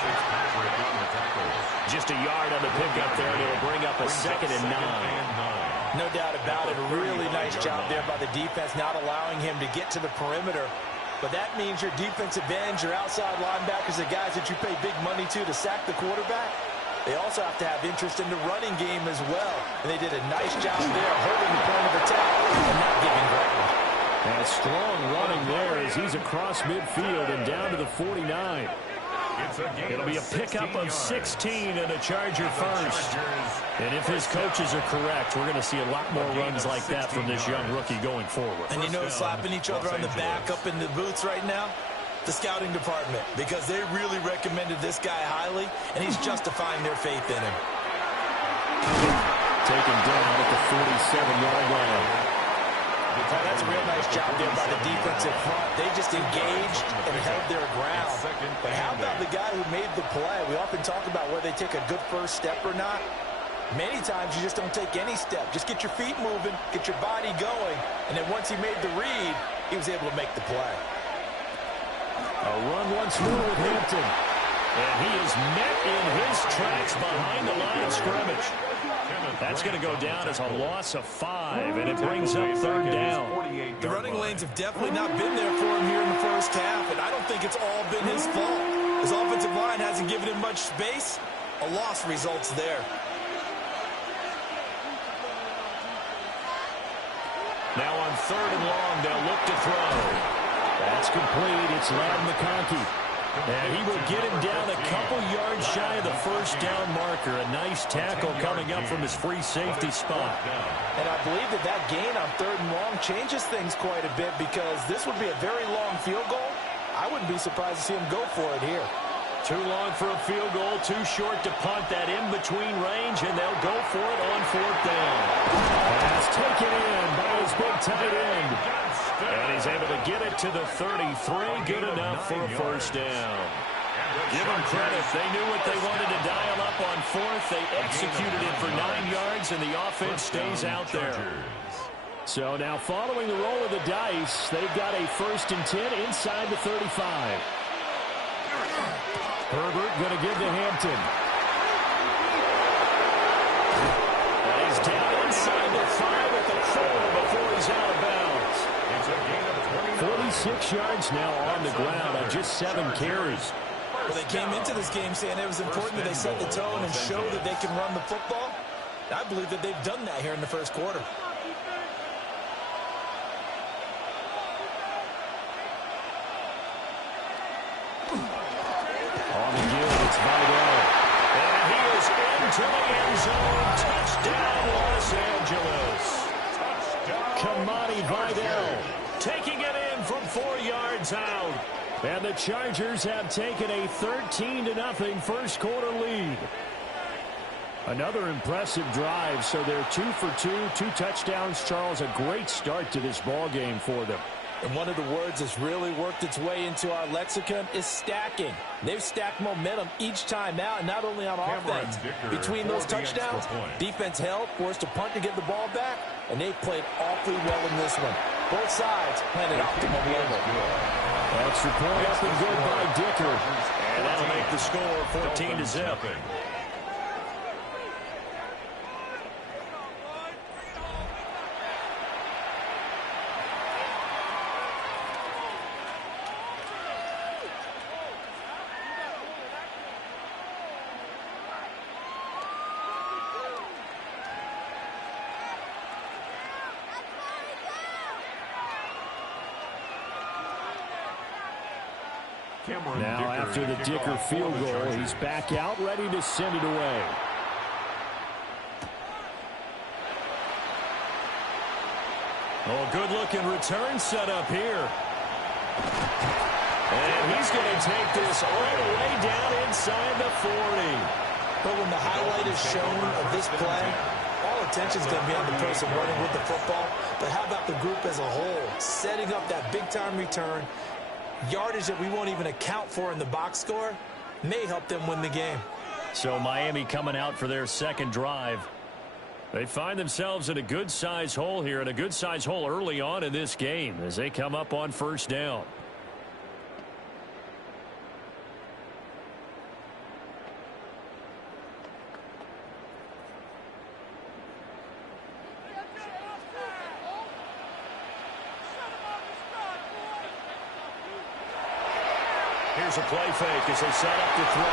Just a yard on the pickup there, and it'll bring up a 2nd and 9. No doubt about it. A really nice job there by the defense, not allowing him to get to the perimeter. But that means your defensive ends, your outside linebackers, the guys that you pay big money to sack the quarterback, they also have to have interest in the running game as well. And they did a nice job there holding the point of attack and not giving ground. And strong running there as he's across midfield and down to the 49. It'll be a pickup of 16 and a Charger first. And if his coaches are correct, we're going to see a lot more runs like that from this young rookie going forward. And you know, slapping each other on the back up in the booths right now? The scouting department, because they really recommended this guy highly, and he's justifying their faith in him. Taken down at the 47-yard line. That's a real nice job there by the defensive front. They just engaged and held their ground. But how about the guy who made the play? We often talk about whether they take a good first step or not. Many times you just don't take any step. Just get your feet moving, get your body going, and then once he made the read, he was able to make the play. A run once more with Hampton. And he is met in his tracks behind the line of scrimmage. That's going to go down as a loss of 5, and it brings up third down. The running lanes have definitely not been there for him here in the first half, and I don't think it's all been his fault. His offensive line hasn't given him much space. A loss results there. Now on third and long, they'll look to throw. That's complete. It's Ladd McConkey. And he will get him down a couple yards shy of the first down marker. A nice tackle coming up from his free safety spot. And I believe that gain on third and long changes things quite a bit, because this would be a very long field goal. I wouldn't be surprised to see him go for it here. Too long for a field goal, too short to punt. That in-between range, and they'll go for it on fourth down. Pass taken in by his big tight end. And he's able to get it to the 33. Good enough for a first down. Give them credit. They knew what they wanted to dial up on fourth. They executed it for 9 yards, and the offense stays out there. So now following the roll of the dice, they've got a 1st and 10 inside the 35. Herbert going to give to Hampton. And he's down inside the 5 at the 4 before he's out of bounds. 46 yards now on the ground on just 7 carries. Well, they came into this game saying it was important that they set the tone and show that they can run the football. I believe that they've done that here in the first quarter. On the give, it's Vidal. And he is into the end zone. Touchdown, Los Angeles. Kamani Vidal taking it in from 4 yards out. And the Chargers have taken a 13-0 first quarter lead. Another impressive drive, so they're 2 for 2, 2 touchdowns. Charles, a great start to this ball game for them. And one of the words that's really worked its way into our lexicon is stacking. They've stacked momentum each time out, and not only on offense. Between those touchdowns, defense held, forced a punt to get the ball back, and they played awfully well in this one. Both sides playing at optimum level. Extra point up and good by Dicker. And that'll make the score 14-0. Now after the Dicker field goal, he's back out ready to send it away. Oh, good-looking return set up here. And he's going to take this all the way down inside the 40. But when the highlight is shown of this play, all attention is going to be on the person running with the football. But how about the group as a whole, setting up that big-time return? Yardage that we won't even account for in the box score may help them win the game. So Miami coming out for their second drive. They find themselves in a good-sized hole here, and a good-sized hole early on in this game as they come up on first down. Here's a play fake as they set up to throw.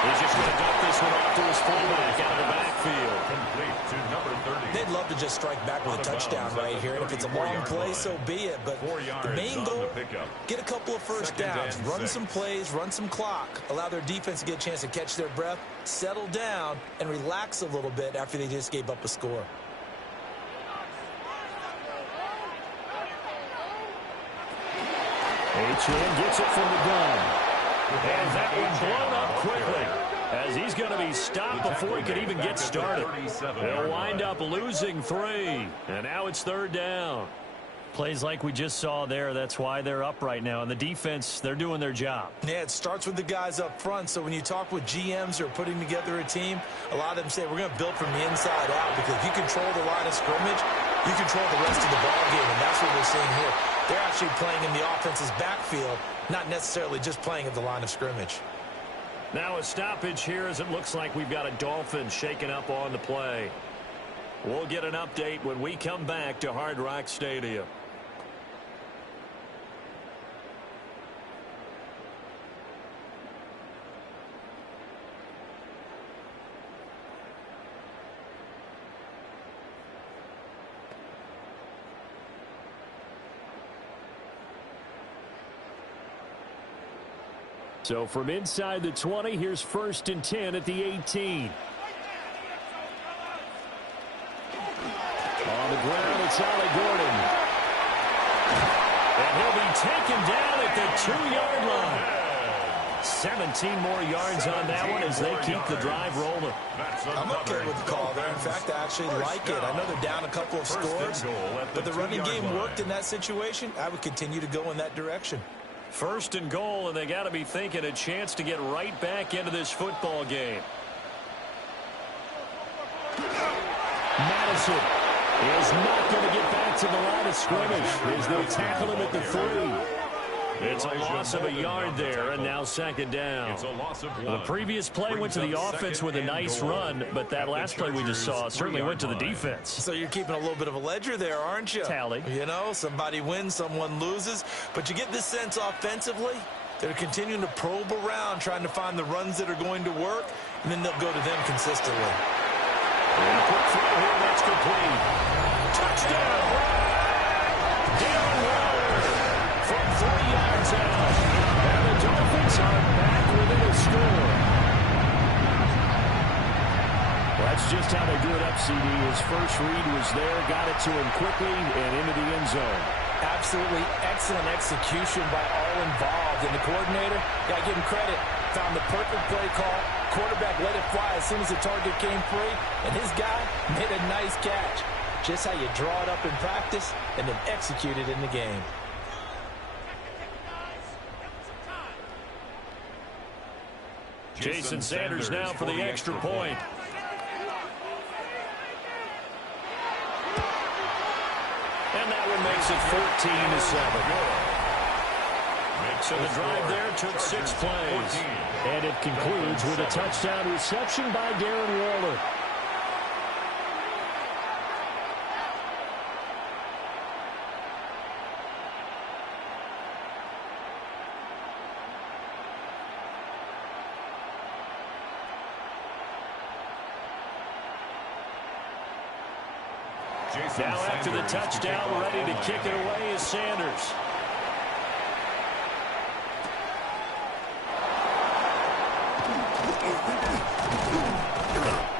He's just going to dump this one off to his fullback out of the backfield. Complete to number 30. They'd love to just strike back with a touchdown right here. And if it's a long play, so be it. But the main goal, get a couple of first downs, run some plays, run some clock, allow their defense to get a chance to catch their breath, settle down, and relax a little bit after they just gave up a score. H.N. gets it from the gun. And that one blown up quickly, as he's going to be stopped before he could even get started. They'll wind up losing 3. And now it's 3rd down. Plays like we just saw there, that's why they're up right now. And the defense, they're doing their job. Yeah, it starts with the guys up front. So when you talk with GMs who are putting together a team, a lot of them say, we're going to build from the inside out. Because if you control the line of scrimmage, you control the rest of the ball game. And that's what we're seeing here. They're actually playing in the offense's backfield, not necessarily just playing at the line of scrimmage. Now a stoppage here as it looks like we've got a Dolphin shaking up on the play. We'll get an update when we come back to Hard Rock Stadium. So from inside the 20, here's 1st and 10 at the 18. On the ground, it's Ollie Gordon. And he'll be taken down at the 2-yard line. 17 more yards on that one as they keep the drive rolling. I'm okay with the call there. In fact, I actually like it. I know they're down a couple of scores, but the running game worked in that situation. I would continue to go in that direction. 1st and goal, and they got to be thinking a chance to get right back into this football game. Madison is not going to get back to the line of scrimmage as they tackle him at the 3. It's a loss of a yard there, and now 2nd down. It's a loss of 1. The previous play went to the offense with a nice run, but that last play we just saw certainly went to the defense. So you're keeping a little bit of a ledger there, aren't you? Tally. You know, somebody wins, someone loses. But you get this sense offensively, they're continuing to probe around, trying to find the runs that are going to work, and then they'll go to them consistently. And a quick throw here, that's complete. Touchdown! Darren Waller from 3 yards out. And the Dolphins are back within a score. Well, that's just how they do it up, CD. His first read was there, got it to him quickly, and into the end zone. Absolutely excellent execution by all involved. And the coordinator, got to give him credit, found the perfect play call. Quarterback let it fly as soon as the target came free, and his guy made a nice catch. Just how you draw it up in practice and then execute it in the game. Jason Sanders now for the extra point. And that one makes it 14-7. So the drive there took 6 plays. And it concludes with a touchdown reception by Darren Waller. Now after the touchdown, ready to kick it away is Sanders.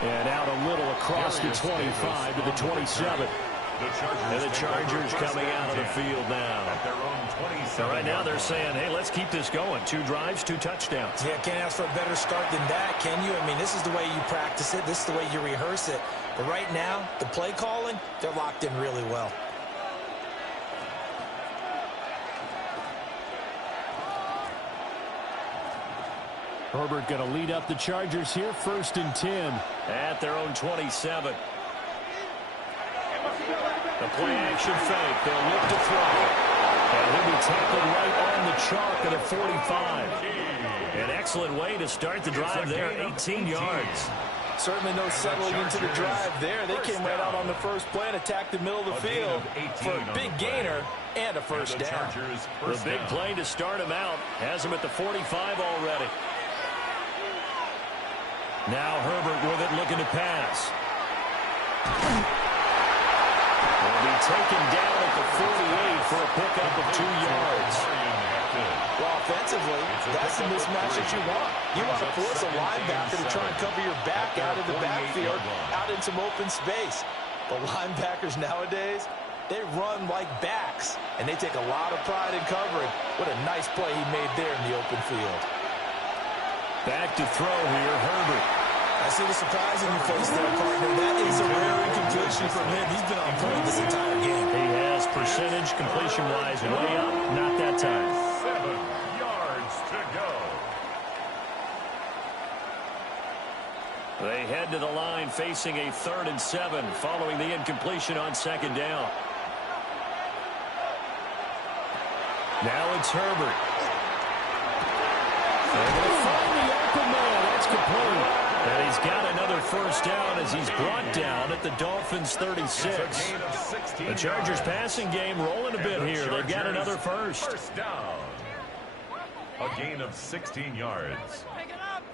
And out a little across the 25 to the 27. And the Chargers coming out of the field now. So right now they're saying, hey, let's keep this going. 2 drives, 2 touchdowns. Yeah, can't ask for a better start than that, can you? I mean, this is the way you practice it. This is the way you rehearse it. But right now, the play calling, they're locked in really well. Herbert going to lead up the Chargers here, 1st and 10 at their own 27. The play action fake. They'll look to throw. And he'll be tackled right on the chalk at a 45. An excellent way to start the drive there, 18 yards. Certainly no settling into the drive there. They came right out on the first play and attacked the middle of the field for a big gainer and a first down. The big play to start him out has him at the 45 already. Now Herbert with it, looking to pass. Will be taken down at the 48 for a pickup of 2 yards. Well, offensively, that's the mismatch that you want. You want to force a linebacker to try and cover your back out of the backfield, out in some open space. The linebackers nowadays, they run like backs, and they take a lot of pride in covering. What a nice play he made there in the open field. Back to throw here, Herbert. I see the surprise in your face there, partner. That is a rare incompletion from him. He's been on point this entire game. He has percentage completion-wise way up, not that time. 7 yards to go. They head to the line facing a 3rd and 7 following the incompletion on 2nd down. Now it's Herbert. They're going to find the open man. That's complete. And he's got another 1st down as he's brought down at the Dolphins' 36. The Chargers' passing game rolling a bit here. They've got another 1st. Down. A gain of 16 yards.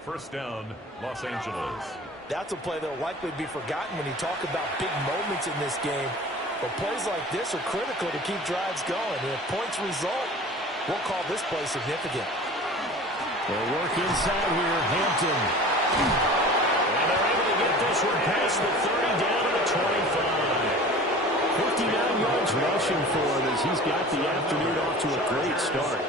1st down, Los Angeles. That's a play that will likely be forgotten when you talk about big moments in this game. But plays like this are critical to keep drives going. And if points result, we'll call this play significant. They'll work inside here, Hampton. And they're able to get this one past the 30 down to the 25. 59 yards rushing for him as he's got the afternoon off to a great start.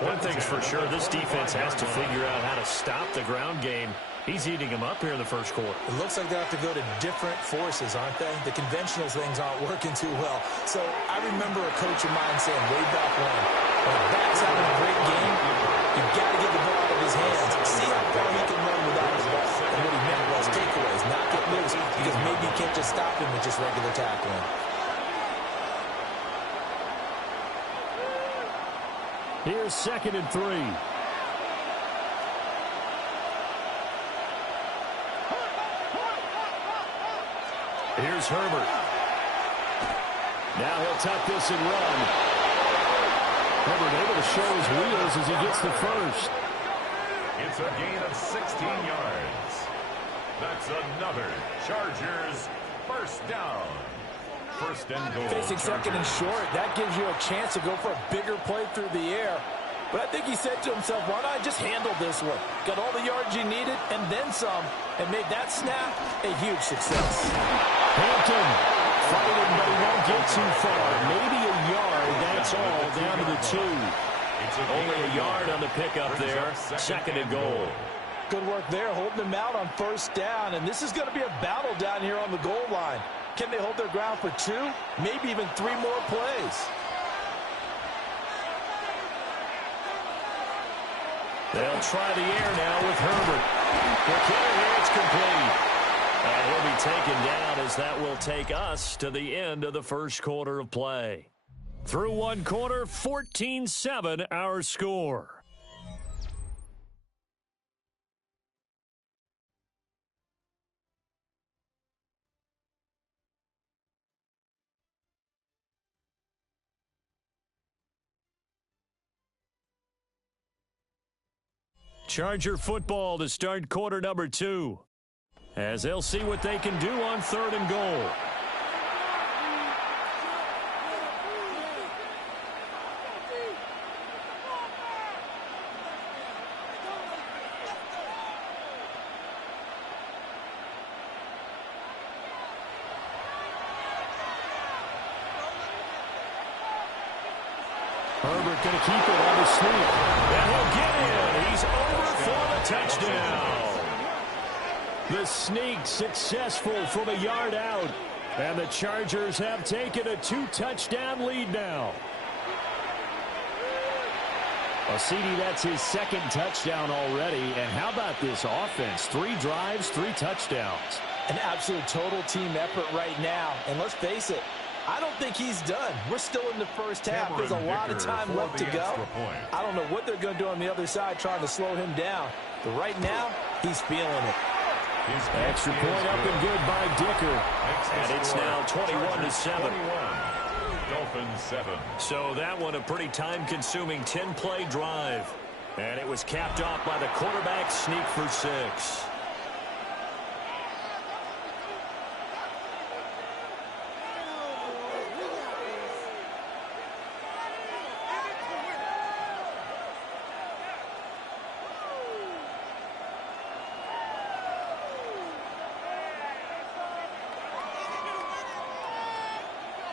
One thing's for sure, this defense has to figure out how to stop the ground game. He's eating them up here in the 1st quarter. It looks like they have to go to different forces, aren't they? The conventional things aren't working too well. So I remember a coach of mine saying way back when a back's having a great game, you've got to get the ball out of his hands. See how far he can run without the ball. And what he meant was takeaways, not get loose, because maybe you can't just stop him with just regular tackling. Here's 2nd and 3. Here's Herbert. Now he'll tuck this and run. Herbert able to show his wheels as he gets the 1st. It's a gain of 16 yards. That's another Chargers 1st down. 1st and goal. Facing 2nd and short, that gives you a chance to go for a bigger play through the air. But I think he said to himself, why not just handle this one? Got all the yards you needed and then some, and made that snap a huge success. Hampton fighting, but he won't get too far. Maybe a yard, that's all, down to the 2. Only a yard on the pickup there. 2nd and goal. Good work there, holding them out on 1st down, and this is going to be a battle down here on the goal line. Can they hold their ground for 2, maybe even 3 more plays? They'll try the air now with Herbert. The kicker here, it's complete. And he'll be taken down as that will take us to the end of the 1st quarter of play. Through 1 quarter, 14-7 our score. Charger football to start quarter number 2. As they'll see what they can do on 3rd and goal. Herbert going to keep it on the sneak. And he'll get in. He's over for the touchdown. The sneak successful from a yard out. And the Chargers have taken a 2-touchdown lead now. Well, CD, that's his 2nd touchdown already. And how about this offense? 3 drives, 3 touchdowns. An absolute total team effort right now. And let's face it, I don't think he's done. We're still in the 1st half. There's a lot of time left to go. I don't know what they're going to do on the other side trying to slow him down. But right now, he's feeling it. Extra point up and good by Dicker. And it's now 21-7. Dolphins 7. So that one a pretty time-consuming 10-play drive. And it was capped off by the quarterback sneak for 6.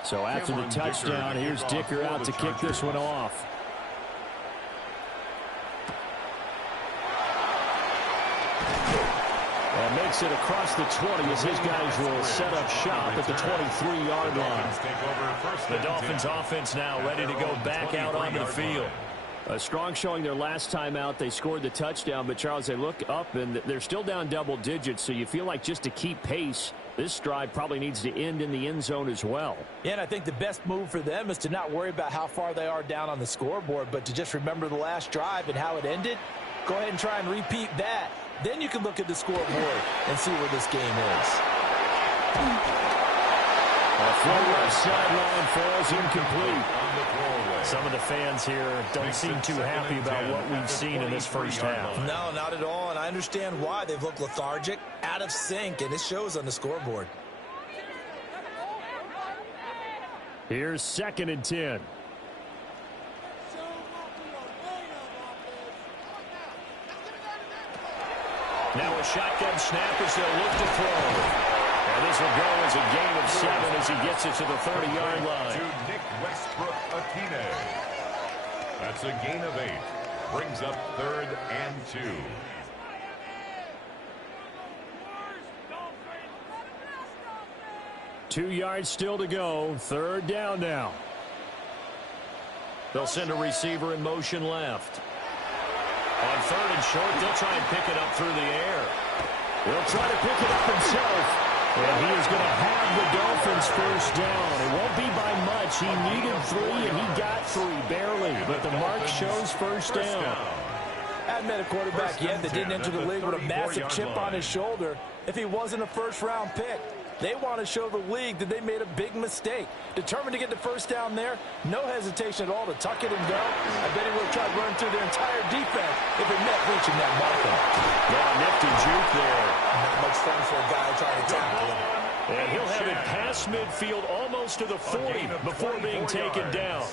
So after the touchdown, here's Dicker out to kick this one off. And makes it across the 20 as his guys will set up shop at the 23-yard line. The Dolphins offense now ready to go back out onto the field. A strong showing their last time out. They scored the touchdown, but Charles, they look up and they're still down double digits, so you feel like just to keep pace, this drive probably needs to end in the end zone as well. Yeah, and I think the best move for them is to not worry about how far they are down on the scoreboard, but to just remember the last drive and how it ended. Go ahead and try and repeat that. Then you can look at the scoreboard and see where this game is. A throw left sideline falls incomplete. Some of the fans here don't seem too happy about what we've seen in this first half. No, not at all, and I understand why. They've looked lethargic, out of sync, and it shows on the scoreboard. Here's 2nd and 10. Now a shotgun snap as they'll look to throw. And this will go as a gain of 7 as he gets it to the 30-yard line. To Nick Westbrook-Akine. That's a gain of 8. Brings up 3rd and 2. Two yards still to go. 3rd down now. They'll send a receiver in motion left. On 3rd and short, they'll try and pick it up through the air. He'll try to pick it up himself. And he is going to have the Dolphins first down. It won't be by much. He needed 3, and he got 3, barely. But the mark shows first down. I haven't met a quarterback yet that didn't enter the league with a massive chip on his shoulder if he wasn't a first-round pick. They want to show the league that they made a big mistake. Determined to get the first down there, no hesitation at all to tuck it and go. I bet he would have tried to run through their entire defense if it meant reaching that marker. Yeah, nifty juke there. Not much fun for a guy trying to tackle him. And he'll have it past midfield almost to the 40 before being taken down.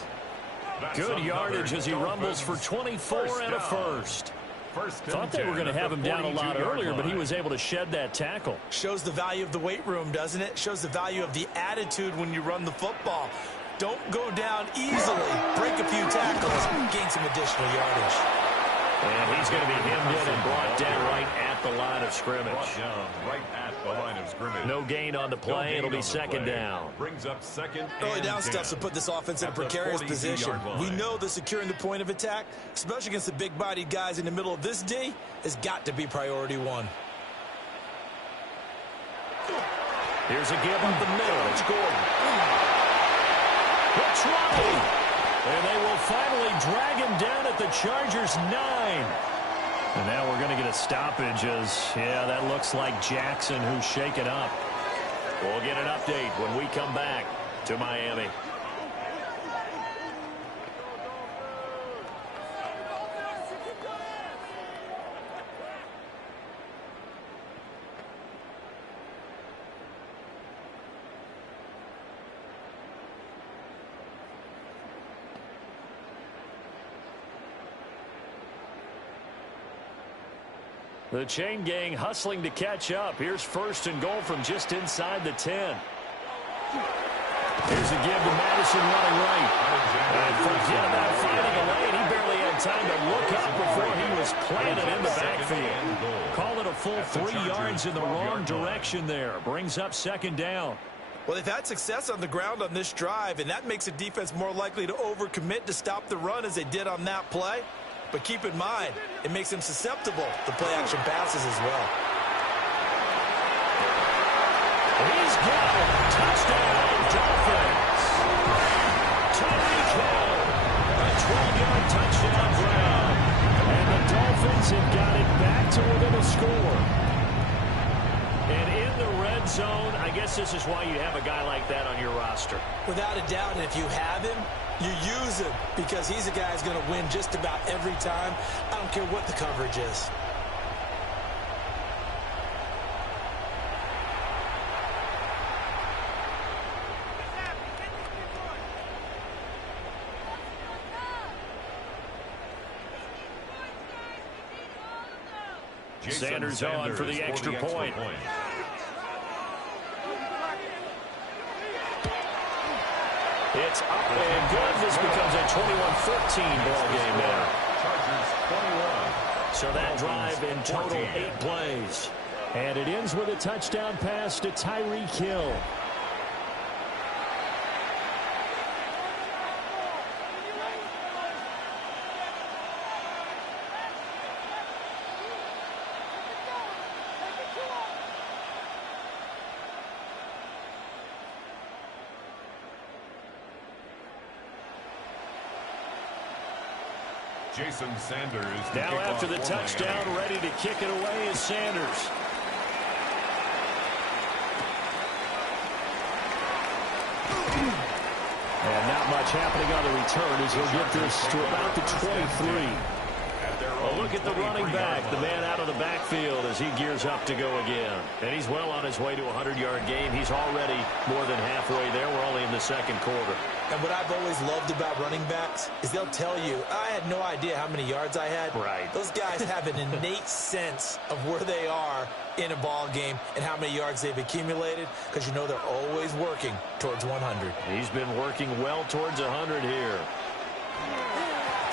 Good yardage as he rumbles for 24 and a first. Thought they were going to have him down a lot earlier, but he was able to shed that tackle. Shows the value of the weight room, doesn't it? Shows the value of the attitude when you run the football. Don't go down easily. Break a few tackles. Gain some additional yardage. And he's going to be hemmed in and brought down right at the line of scrimmage. No gain on the play. It'll be 2nd down. Brings up 2nd. Early down stuff to put this offense in a precarious position. We know that securing the point of attack, especially against the big-bodied guys in the middle of this D, has got to be priority 1. Here's a give up the middle. It's Gordon. It's right. And they will finally drag him down at the Chargers' 9. And now we're going to get a stoppage as, yeah, that looks like Jackson who's shaken up. We'll get an update when we come back to Miami. The chain gang hustling to catch up. Here's 1st and goal from just inside the 10. Here's a give to Madison running right. And forget about finding a lane. He barely had time to look up before he was planted in the backfield. Call it a full 3 yards in the wrong direction there. Brings up 2nd down. Well, they've had success on the ground on this drive, and that makes a defense more likely to overcommit to stop the run as they did on that play. But keep in mind, it makes them susceptible to play-action passes as well. He's got it. Touchdown, Dolphins. Tyreek Hill. A 12-yard touchdown ground. And the Dolphins have got it back to within a score. And in the red zone, I guess this is why you have a guy like that on your roster. Without a doubt, and if you have him, You use him because he's a guy who's going to win just about every time. I don't care what the coverage is. Sanders on for the extra point. It's up and good. This becomes a 21-14 ball game now. Chargers 21. So that drive in total 8 plays. And it ends with a touchdown pass to Tyreek Hill. Jason Sanders. Now after the touchdown, ready to kick it away is Sanders. And not much happening on the return as he'll get this to about the 23. A look at the running back, the man out of the backfield as he gears up to go again. And he's well on his way to a 100-yard game. He's already more than halfway there. We're only in the second quarter. And what I've always loved about running backs is they'll tell you, I had no idea how many yards I had. Right. Those guys have an innate sense of where they are in a ball game and how many yards they've accumulated because you know they're always working towards 100. He's been working well towards 100 here.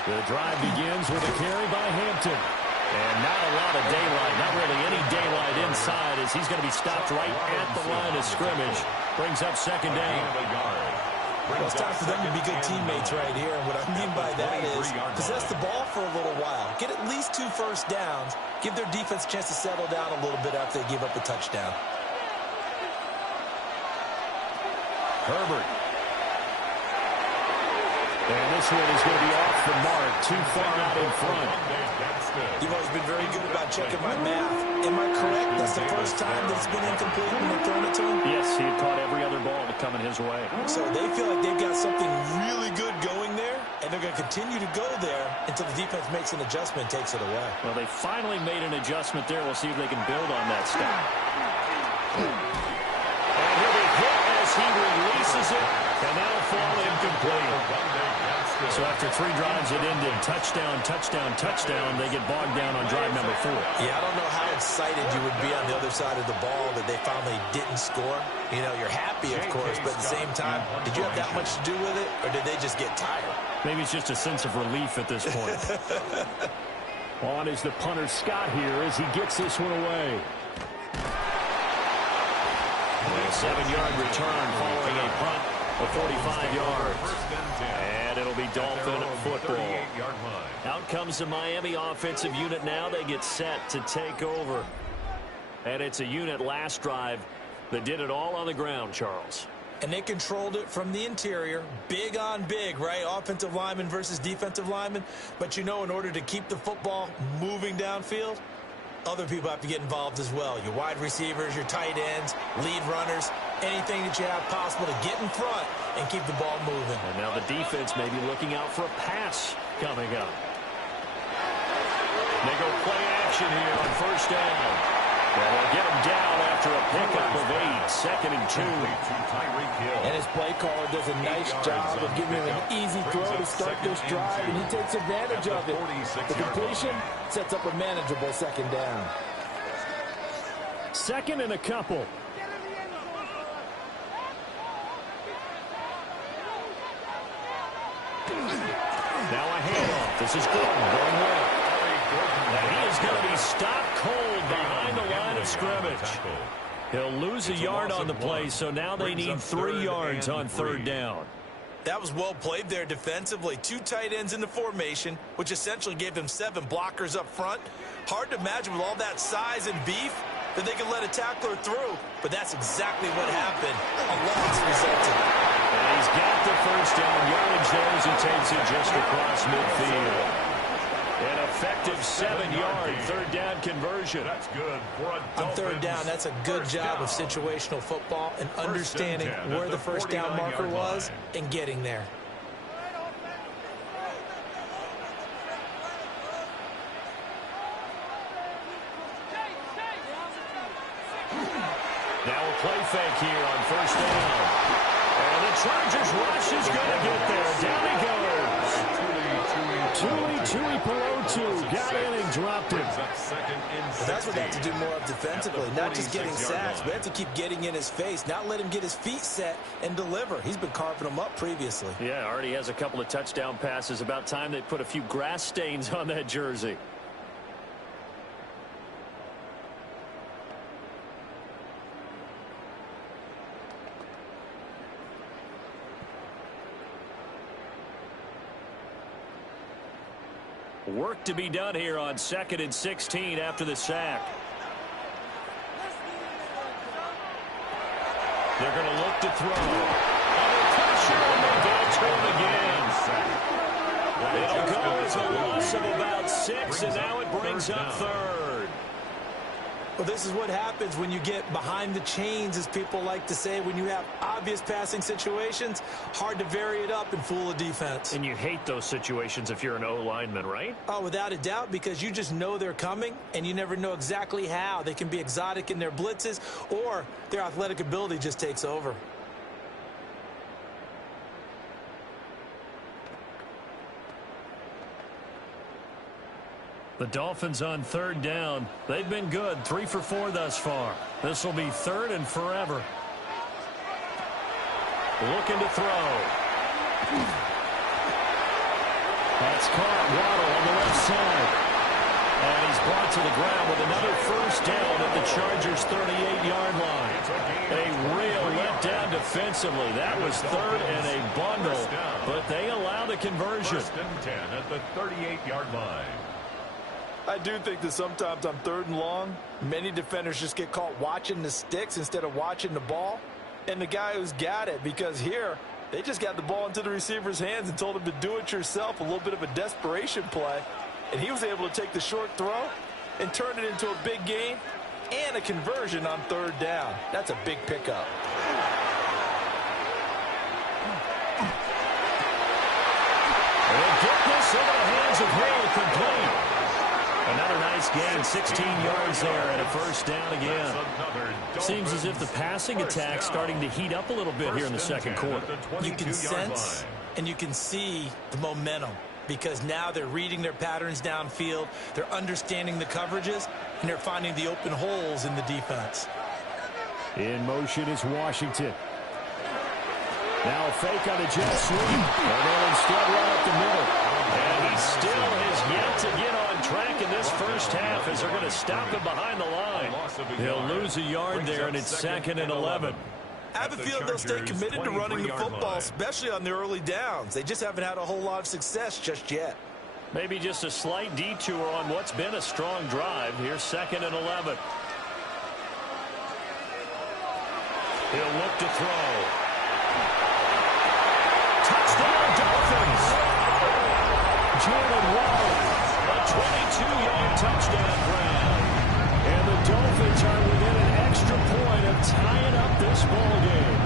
The drive begins with a carry by Hampton. And not a lot of daylight, not really any daylight inside as he's going to be stopped right at the line of scrimmage. Brings up second down. Well, it's time for them to be good teammates right here. And what I mean by that is possess the ball for a little while. Get at least 2 first downs. Give their defense a chance to settle down a little bit after they give up a touchdown. Herbert. And this one is going to be off the mark, too far out in front. You've always been very good about checking my math. Am I correct? That's the first time that it's been incomplete when they're throwing it to him? Yes, he had caught every other ball to come in his way. So they feel like they've got something really good going there, and they're going to continue to go there until the defense makes an adjustment and takes it away. Well, they finally made an adjustment there. We'll see if they can build on that stop. And he'll be hit as he releases it, and that'll fall incomplete. So after 3 drives it ended touchdown, touchdown, touchdown, they get bogged down on drive number 4. Yeah, I don't know how excited you would be on the other side of the ball that they finally didn't score. You know, you're happy, of course, but at the same time, did you have that much to do with it, or did they just get tired? Maybe it's just a sense of relief at this point. On is the punter Scott here as he gets this one away. A 7-yard return following a punt of 45 yards. And it'll be Dolphin football. Out comes the Miami offensive unit now. They get set to take over. And it's a unit last drive that did it all on the ground, Charles. And they controlled it from the interior, big on big, right? Offensive lineman versus defensive lineman. But you know, in order to keep the football moving downfield, other people have to get involved as well. Your wide receivers, your tight ends, lead runners, anything that you have possible to get in front and keep the ball moving. And now the defense may be looking out for a pass coming up. They go play action here on first down. Well, they'll get him down after a pickup of 8, 2nd and 2. And his play caller does a nice job of giving him an easy throw to start this drive, and he takes advantage of it. The completion sets up a manageable 2nd down. 2nd and a couple. Now a handoff. This is Gordon going well. And he is going to be stopped cold behind the line of scrimmage. He'll lose a yard on the play, so now they need 3 yards on 3rd down. That was well played there defensively. 2 tight ends in the formation, which essentially gave them 7 blockers up front. Hard to imagine with all that size and beef that they could let a tackler through, but that's exactly what happened. A loss resulted. And he's got the first down yardage there as he takes it just across midfield. An effective 7-yard 3rd down conversion. That's good for a on 3rd down, that's a good job of situational football and understanding where the first down marker was and getting there. play fake here on first down. And the Chargers rush is going to get there. Down he goes. Tui Pelotu got in and dropped it. But that's what they have to do more of defensively. Not just getting sacks, but they have to keep getting in his face. Not let him get his feet set and deliver. He's been carving them up previously. Yeah, already has a couple of touchdown passes. About time they put a few grass stains on that jersey. Work to be done here on 2nd and 16 after the sack. They're going to look to throw. Under pressure, and they get to him again. It'll go as a loss of about 6, and now it brings up 3rd. Well, this is what happens when you get behind the chains, as people like to say. When you have obvious passing situations, hard to vary it up and fool a defense. And you hate those situations if you're an O-lineman, right? Oh, without a doubt, because you just know they're coming, and you never know exactly how. They can be exotic in their blitzes, or their athletic ability just takes over. The Dolphins on 3rd down. They've been good, 3 for 4 thus far. This will be 3rd and forever. Looking to throw. That's caught. Waddle on the left side. And he's brought to the ground with another first down at the Chargers' 38-yard line. A real letdown defensively. That was 3rd and a bundle, but they allow the conversion. 1st and 10 at the 38-yard line. I do think that sometimes on 3rd and long, many defenders just get caught watching the sticks instead of watching the ball. And the guy who's got it, because here, they just got the ball into the receiver's hands and told him to do it yourself, a little bit of a desperation play. And he was able to take the short throw and turn it into a big gain and a conversion on 3rd down. That's a big pickup. They'll get this into the hands of Hill, complete. Another nice gain, 16 yards there, and a first down again. Seems as if the passing attack's starting to heat up a little bit here in the second quarter. You can sense and you can see the momentum, because now they're reading their patterns downfield, they're understanding the coverages, and they're finding the open holes in the defense. In motion is Washington. Now a fake on the jet sweep, and they'll instead run up the middle. And he still has yet to get on track in this first half, as they're going to stop him behind the line. He'll lose a yard there, and it's 2nd and 11. I have a feeling they'll stay committed to running the football, especially on the early downs. They just haven't had a whole lot of success just yet. Maybe just a slight detour on what's been a strong drive. Here's 2nd and 11. He'll look to throw. Touchdown, Dolphins! Jalen Waddle, a 22-yard touchdown grab. And the Dolphins are within an extra point of tying up this ball game.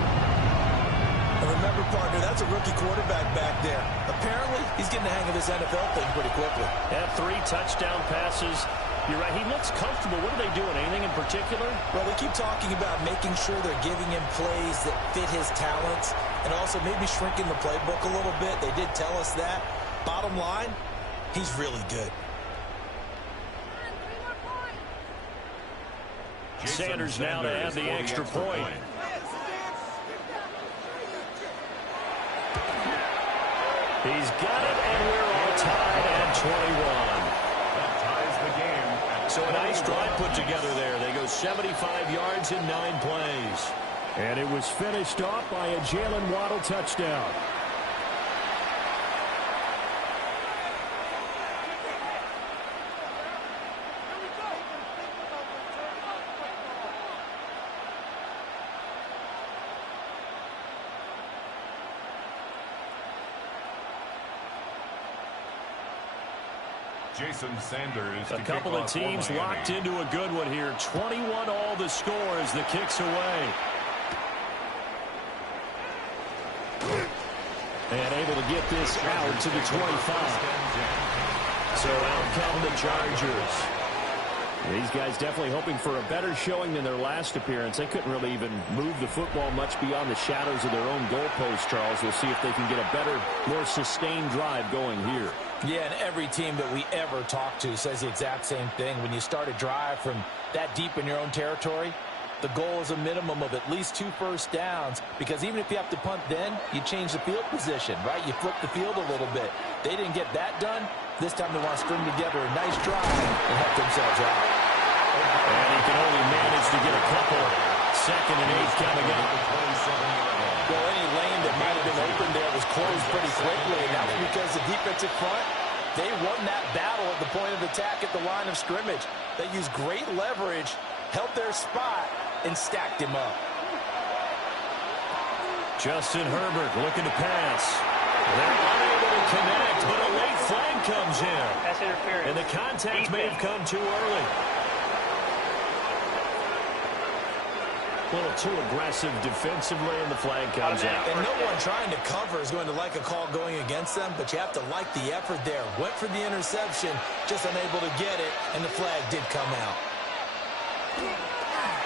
And remember, partner, that's a rookie quarterback back there. Apparently, he's getting the hang of this NFL thing pretty quickly. Had 3 touchdown passes. You're right, he looks comfortable. What are they doing? Anything in particular? Well, they keep talking about making sure they're giving him plays that fit his talents, and also maybe shrinking the playbook a little bit. They did tell us that. Bottom line, he's really good. Sanders now to add the extra point. He's got it, and we're all tied at 21. That ties the game. So a nice drive put together there. They go 75 yards in 9 plays. And it was finished off by a Jalen Waddle touchdown. Jason Sanders. A couple of teams locked into a good one here. 21 all the score as the kick's away. And able to get this out to the 25. So out come the Chargers. These guys definitely hoping for a better showing than their last appearance. They couldn't really even move the football much beyond the shadows of their own goalpost, Charles. We'll see if they can get a better, more sustained drive going here. Yeah, and every team that we ever talk to says the exact same thing. When you start a drive from that deep in your own territory, the goal is a minimum of at least 2 first downs, because even if you have to punt then, you change the field position, right? You flip the field a little bit. They didn't get that done. This time they want to string together a nice drive and help themselves out. And he can only manage to get a couple. 2nd and 8 coming up. Well, any lane that might have been open there was closed pretty quickly, and that's because the defensive front, they won that battle at the point of attack at the line of scrimmage. They used great leverage, held their spot, and stacked him up. Justin Herbert looking to pass. They're unable to connect, but a late flag comes in. That's interference. And the contact may have come too early. A little too aggressive defensively, and the flag comes out. And no one trying to cover is going to like a call going against them, but you have to like the effort there. Went for the interception, just unable to get it, and the flag did come out.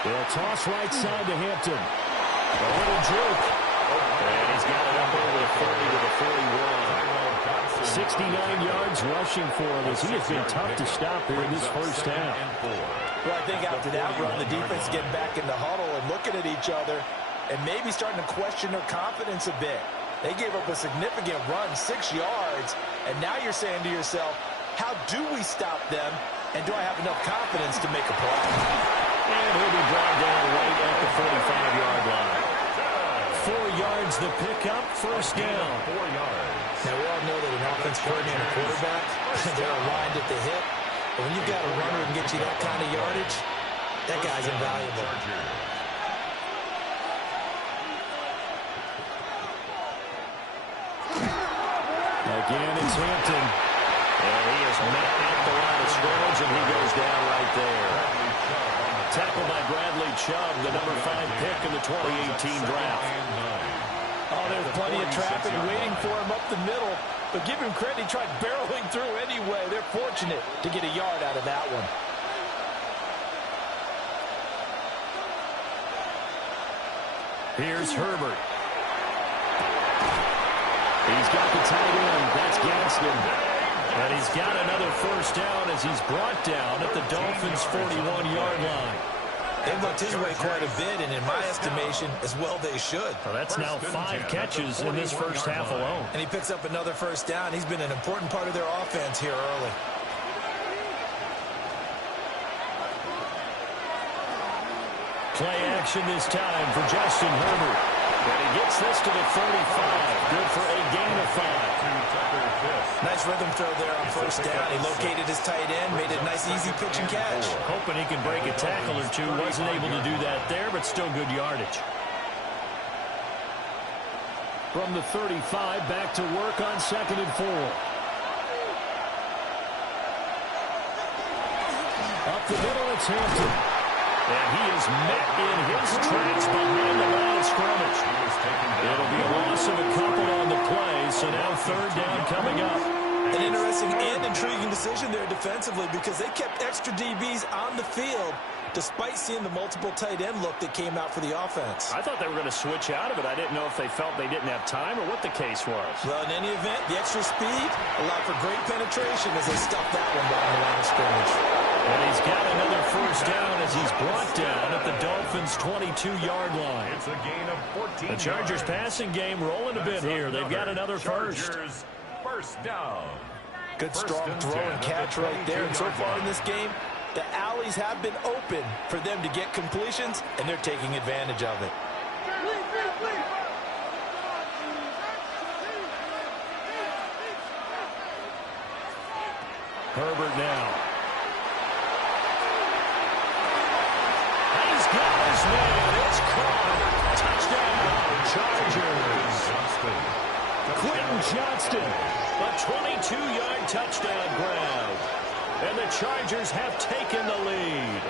They'll toss right side to Hampton. A little juke. And he's got it up over the 40 to the 41. 69 yards rushing for him, as he has been tough to stop here in this first half. Well, I think after that run, the defense getting back in the huddle and looking at each other and maybe starting to question their confidence a bit. They gave up a significant run, 6 yards, and now you're saying to yourself, how do we stop them, and do I have enough confidence to make a play? And he'll be brought down right at the 45-yard line. 4 yards the pickup, first down. 4 yards. Now, we all know that an offense coordinator and quarterback, they're aligned at the hip. But when you've got a runner who can get you that kind of yardage, that guy's invaluable. Again, it's Hampton. And he is met at the line of scrimmage, and he goes down right there. Tackled by Bradley Chubb, the number 5 pick in the 2018 draft. Oh, there's plenty of traffic waiting for him up the middle. But give him credit, he tried barreling through anyway. They're fortunate to get a yard out of that one. Here's Herbert. He's got the tight end. That's Gaston. And he's got another first down as he's brought down at the Dolphins' 41-yard line. They've looked his way quite a bit, and in my estimation, as well they should. Well, that's now 5 catches in this first half alone. And he picks up another first down. He's been an important part of their offense here early. Play action this time for Justin Herbert. And he gets this to the 35. Good for a gain of 5. Nice rhythm throw there on first down. He located his tight end, made a nice easy pitch and catch. Hoping he can break a tackle or two. Wasn't able to do that there, but still good yardage. From the 35, back to work on 2nd and 4. Up the middle, it's Hampton. And he is met in his tracks behind the line of scrimmage. It'll be a loss of a couple on the play, so now 3rd down coming up. An interesting and intriguing decision there defensively, because they kept extra DBs on the field despite seeing the multiple tight end look that came out for the offense. I thought they were going to switch out of it. I didn't know if they felt they didn't have time or what the case was. Well, in any event, the extra speed allowed for great penetration as they stuffed that one behind the line of scrimmage. And he's got another first down as he's brought down at the Dolphins' 22-yard line. It's a gain of 14 The Chargers' passing game rolling a bit here. They've got another first. First down. Good strong throw and catch right there. And so far in this game, the alleys have been open for them to get completions, and they're taking advantage of it. Herbert now. He's got his man. It's caught. Touchdown, Chargers. Quentin Johnston, a 22-yard touchdown grab. And the Chargers have taken the lead.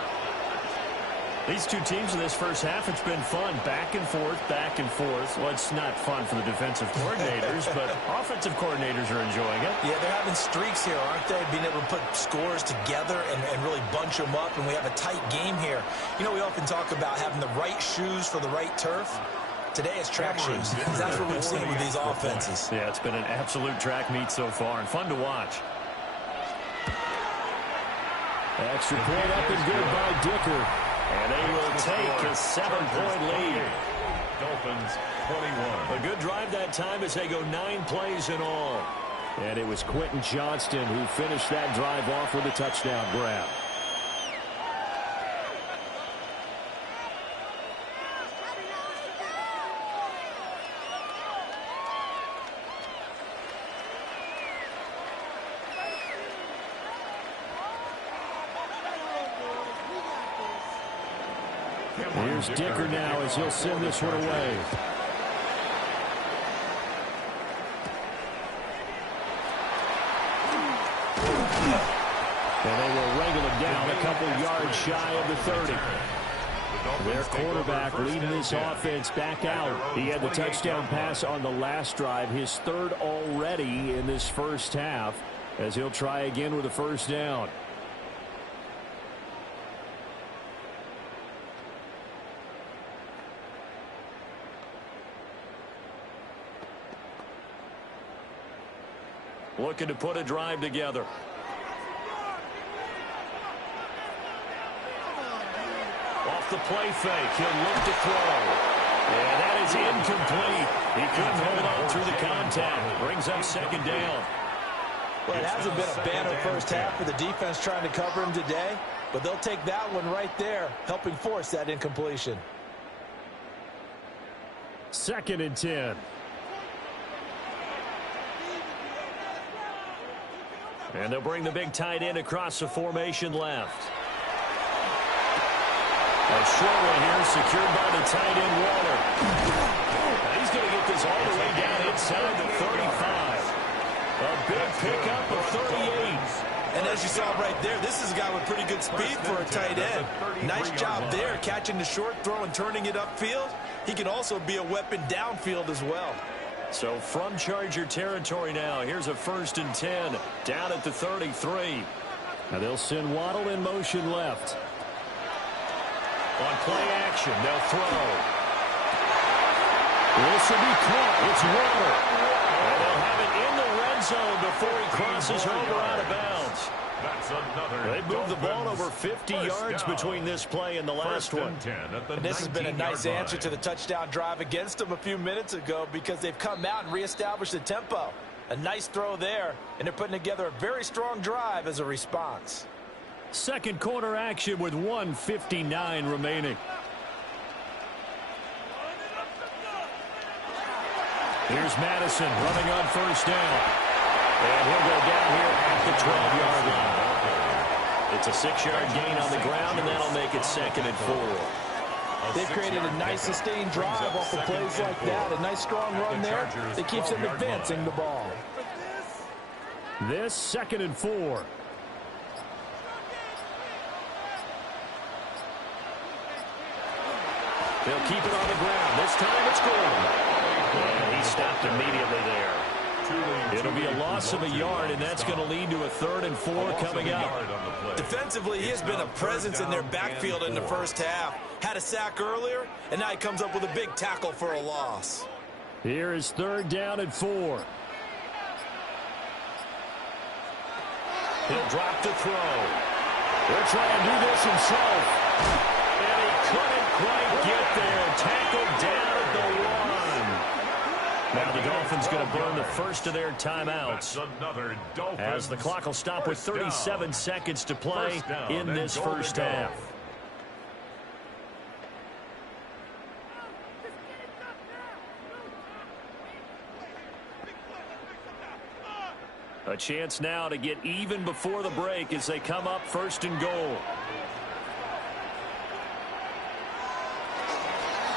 These two teams in this first half, it's been fun. Back and forth, back and forth. Well, it's not fun for the defensive coordinators, but offensive coordinators are enjoying it. Yeah, they're having streaks here, aren't they? Being able to put scores together and really bunch them up, and we have a tight game here. You know, we often talk about having the right shoes for the right turf. Today it's track shoes. That's what we've seen with these offenses. Yeah, it's been an absolute track meet so far, and fun to watch. Extra point up and good by Dicker. And they will take a 7-point lead. Dolphins 21. A good drive that time as they go 9 plays in all. And it was Quentin Johnston who finished that drive off with a touchdown grab. Here's Dicker now as he'll send this one away. And they will wrangle him down a couple yards shy of the 30. Their quarterback leading this offense back out. He had the touchdown pass on the last drive, his third already in this first half, as he'll try again with a first down. Looking to put a drive together. Off the play fake, he'll look to throw. And that is incomplete. He couldn't hold on through the contact. Brings up second down. Well, it hasn't been a banner first half for the defense trying to cover him today, but they'll take that one right there, helping force that incompletion. 2nd and 10. And they'll bring the big tight end across the formation left. A short one here, secured by the tight end, Waller. And he's going to get this all the way down inside the 35. A big pickup of 38. And as you saw right there, this is a guy with pretty good speed for a tight end. Nice job there, catching the short throw and turning it upfield. He can also be a weapon downfield as well. So from Charger territory now, here's a 1st and 10 down at the 33. Now they'll send Waddle in motion left. On play action, they'll throw. This will be caught. It's Waddle. And they'll have it in the red zone before he crosses over out of bounds. That's another. They moved the ball over 50 yards between this play and the last one. And this has been a nice answer to the touchdown drive against them a few minutes ago, because they've come out and reestablished the tempo. A nice throw there, and they're putting together a very strong drive as a response. Second quarter action with 1:59 remaining. Here's Madison running on first down. And he'll go down here at the 12-yard line. It's a 6-yard gain on the ground, and that'll make it 2nd and 4. They've created a nice sustained drive off of plays like that. A nice strong run there that keeps them advancing the ball. This 2nd and 4. They'll keep it on the ground. This time it's Gordon. And he stopped immediately there. It'll be a loss of a yard, and that's going to lead to a 3rd and 4 coming up. Defensively, he has been a presence in their backfield in the first half. Had a sack earlier, and now he comes up with a big tackle for a loss. Here is 3rd down and 4. He'll drop the throw. They'll try and do this himself. And he couldn't quite get there. Tackled down at the 1. Now the Dolphins going to burn the first of their timeouts, as the clock will stop with 37 seconds to play in this first half. A chance now to get even before the break as they come up 1st and goal.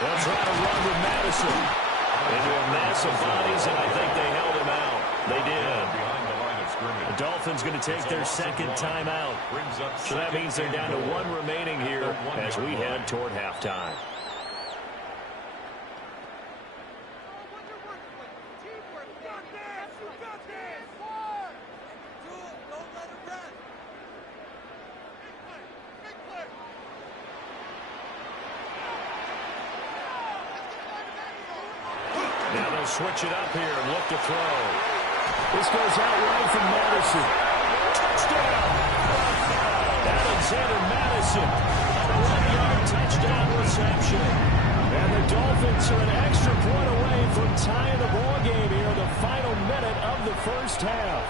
They'll try to run with Madison. Into a mass of bodies, and I think they held him out. They did. Behind the line of scrimmage. The Dolphins going to take their 2nd timeout. So that means they're down to 1 remaining here as as we head toward halftime. Now they'll switch it up here and look to throw. This goes out right from Madison. Touchdown! Alexander Madison. 1-yard touchdown reception. And the Dolphins are an extra point away from tying the ball game here in the final minute of the first half.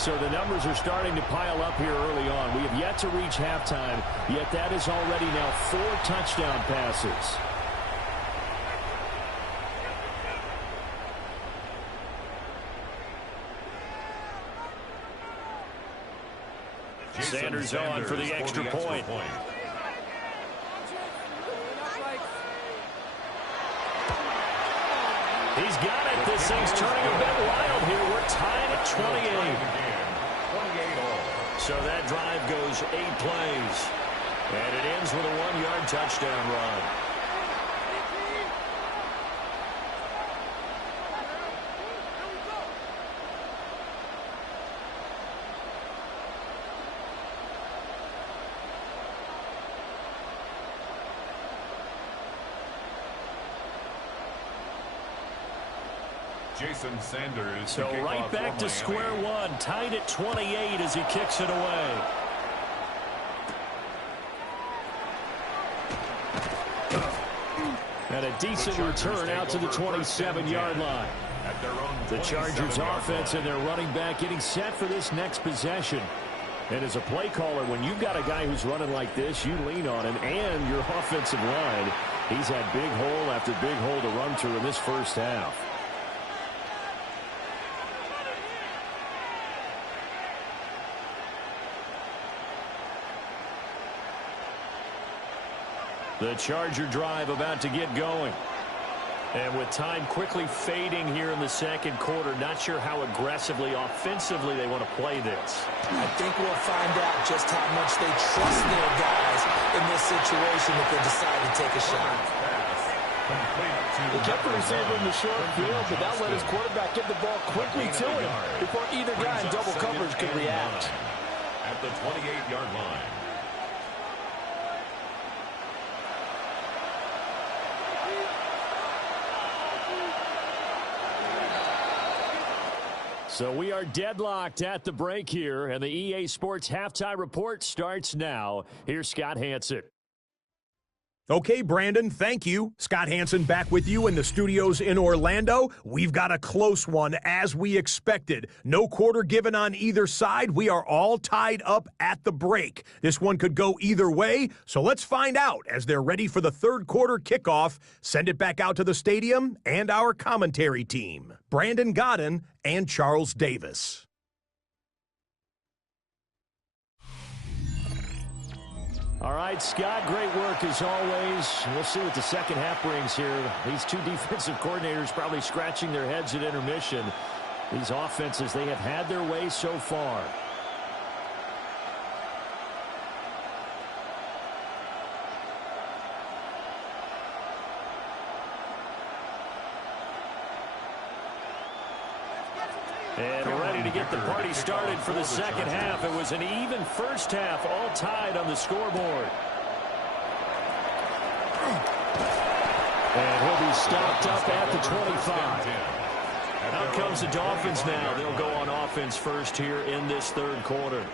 So the numbers are starting to pile up here early on. We have yet to reach halftime, yet that is already now 4 touchdown passes. Sanders on for the extra point. He's got it. This thing's turning a bit wild here. We're tied at 28. So that drive goes 8 plays. And it ends with a 1-yard touchdown run. Jason Sanders. So right back to square one, tied at 28 as he kicks it away. And a decent return out to the 27-yard line. The Chargers offense and their running back getting set for this next possession. And as a play caller, when you've got a guy who's running like this, you lean on him and your offensive line. He's had big hole after big hole to run through in this first half. The Charger drive about to get going. And with time quickly fading here in the second quarter, not sure how aggressively, offensively they want to play this. I think we'll find out just how much they trust their guys in this situation if they decide to take a shot. They kept the receiver in the short field, but that let his quarterback get the ball quickly to him before either guy in double coverage could react. At the 28-yard line. So we are deadlocked at the break here, and the EA Sports Halftime Report starts now. Here's Scott Hanson. Okay, Brandon, thank you. Scott Hanson back with you in the studios in Orlando. We've got a close one, as we expected. No quarter given on either side. We are all tied up at the break. This one could go either way, so let's find out as they're ready for the third quarter kickoff. Send it back out to the stadium and our commentary team, Brandon Godden and Charles Davis. All right, Scott, great work as always. We'll see what the second half brings here. These two defensive coordinators probably scratching their heads at intermission. These offenses, they have had their way so far. And ready to get the party started for the second half. It was an even first half, all tied on the scoreboard. And he'll be stopped up at the 25. Out comes the Dolphins now. They'll go on offense first here in this third quarter.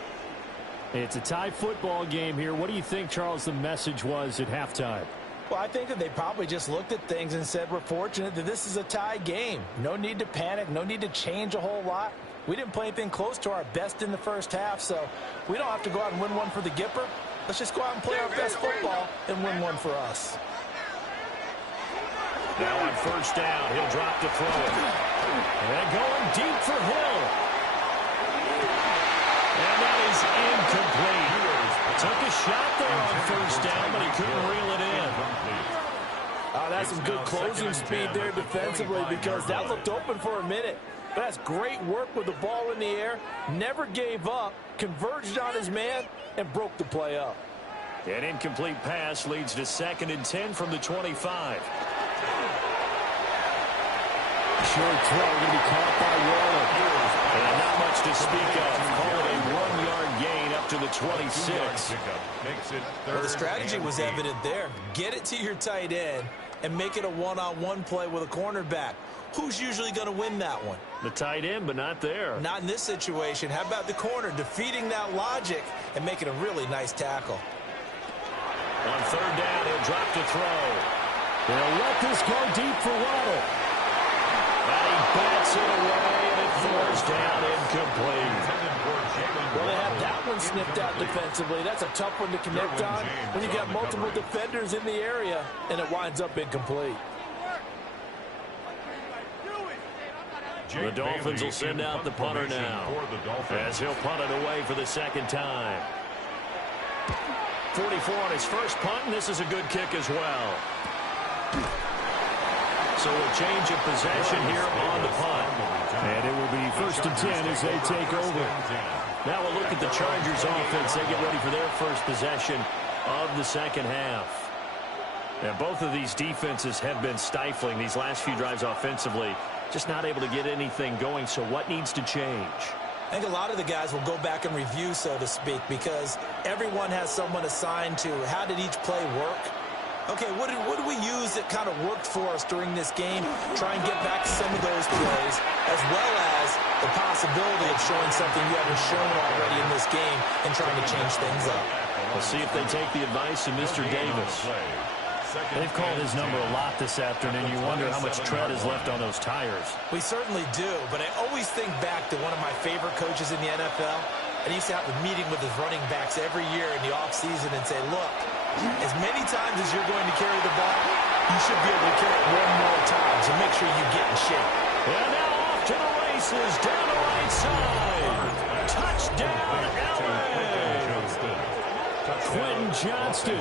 It's a tie football game here. What do you think, Charles, the message was at halftime? Well, I think that they probably just looked at things and said, we're fortunate that this is a tie game. No need to panic. No need to change a whole lot. We didn't play anything close to our best in the first half, so we don't have to go out and win one for the Gipper. Let's just go out and play our best football and win one for us. Now on first down, he'll drop to throw it. And going deep for Hill. And that is incomplete. Took a shot there on first down, but he couldn't reel it in. That's some good closing speed there defensively because that looked open for a minute. But that's great work with the ball in the air. Never gave up, converged on his man, and broke the play up. An incomplete pass leads to 2nd and 10 from the 25. Short throw going to be caught by Waller. And not much to speak of. Call it a 1-yard gain up to the 26. Well, the strategy was evident there. Get it to your tight end and make it a one-on-one play with a cornerback. Who's usually going to win that one? The tight end, but not there. Not in this situation. How about the corner defeating that logic and making a really nice tackle? On 3rd down, he'll drop to throw. They'll let this go deep for Waddle. And he bats it away, and it falls down incomplete. Well, they have that one snipped out defensively. That's a tough one to connect on when you got multiple defenders in the area, and it winds up incomplete. The Dolphins will send out the punter now, as he'll punt it away for the 2nd time. 44 on his first punt, and this is a good kick as well. So a change of possession here on the punt. And it will be 1st and 10 as they take over. Now we'll look at the Chargers offense. They get ready for their first possession of the 2nd half. Now both of these defenses have been stifling these last few drives offensively. Just not able to get anything going, so what needs to change? I think a lot of the guys will go back and review, so to speak, because everyone has someone assigned to how did each play work. Okay, what did we use that kind of worked for us during this game? Try and get back to some of those plays, as well as the possibility of showing something you haven't shown already in this game and trying to change things up. We'll see if they take the advice of Mr. Davis. They've called his number a lot this afternoon. You wonder how much tread is left on those tires. We certainly do, but I always think back to one of my favorite coaches in the NFL. And he used to have a meeting with his running backs every year in the offseason and say, look, as many times as you're going to carry the ball, you should be able to carry it one more time, so make sure you get in shape. And now off to the races, down the right side. Touchdown, LA! Quentin Johnston,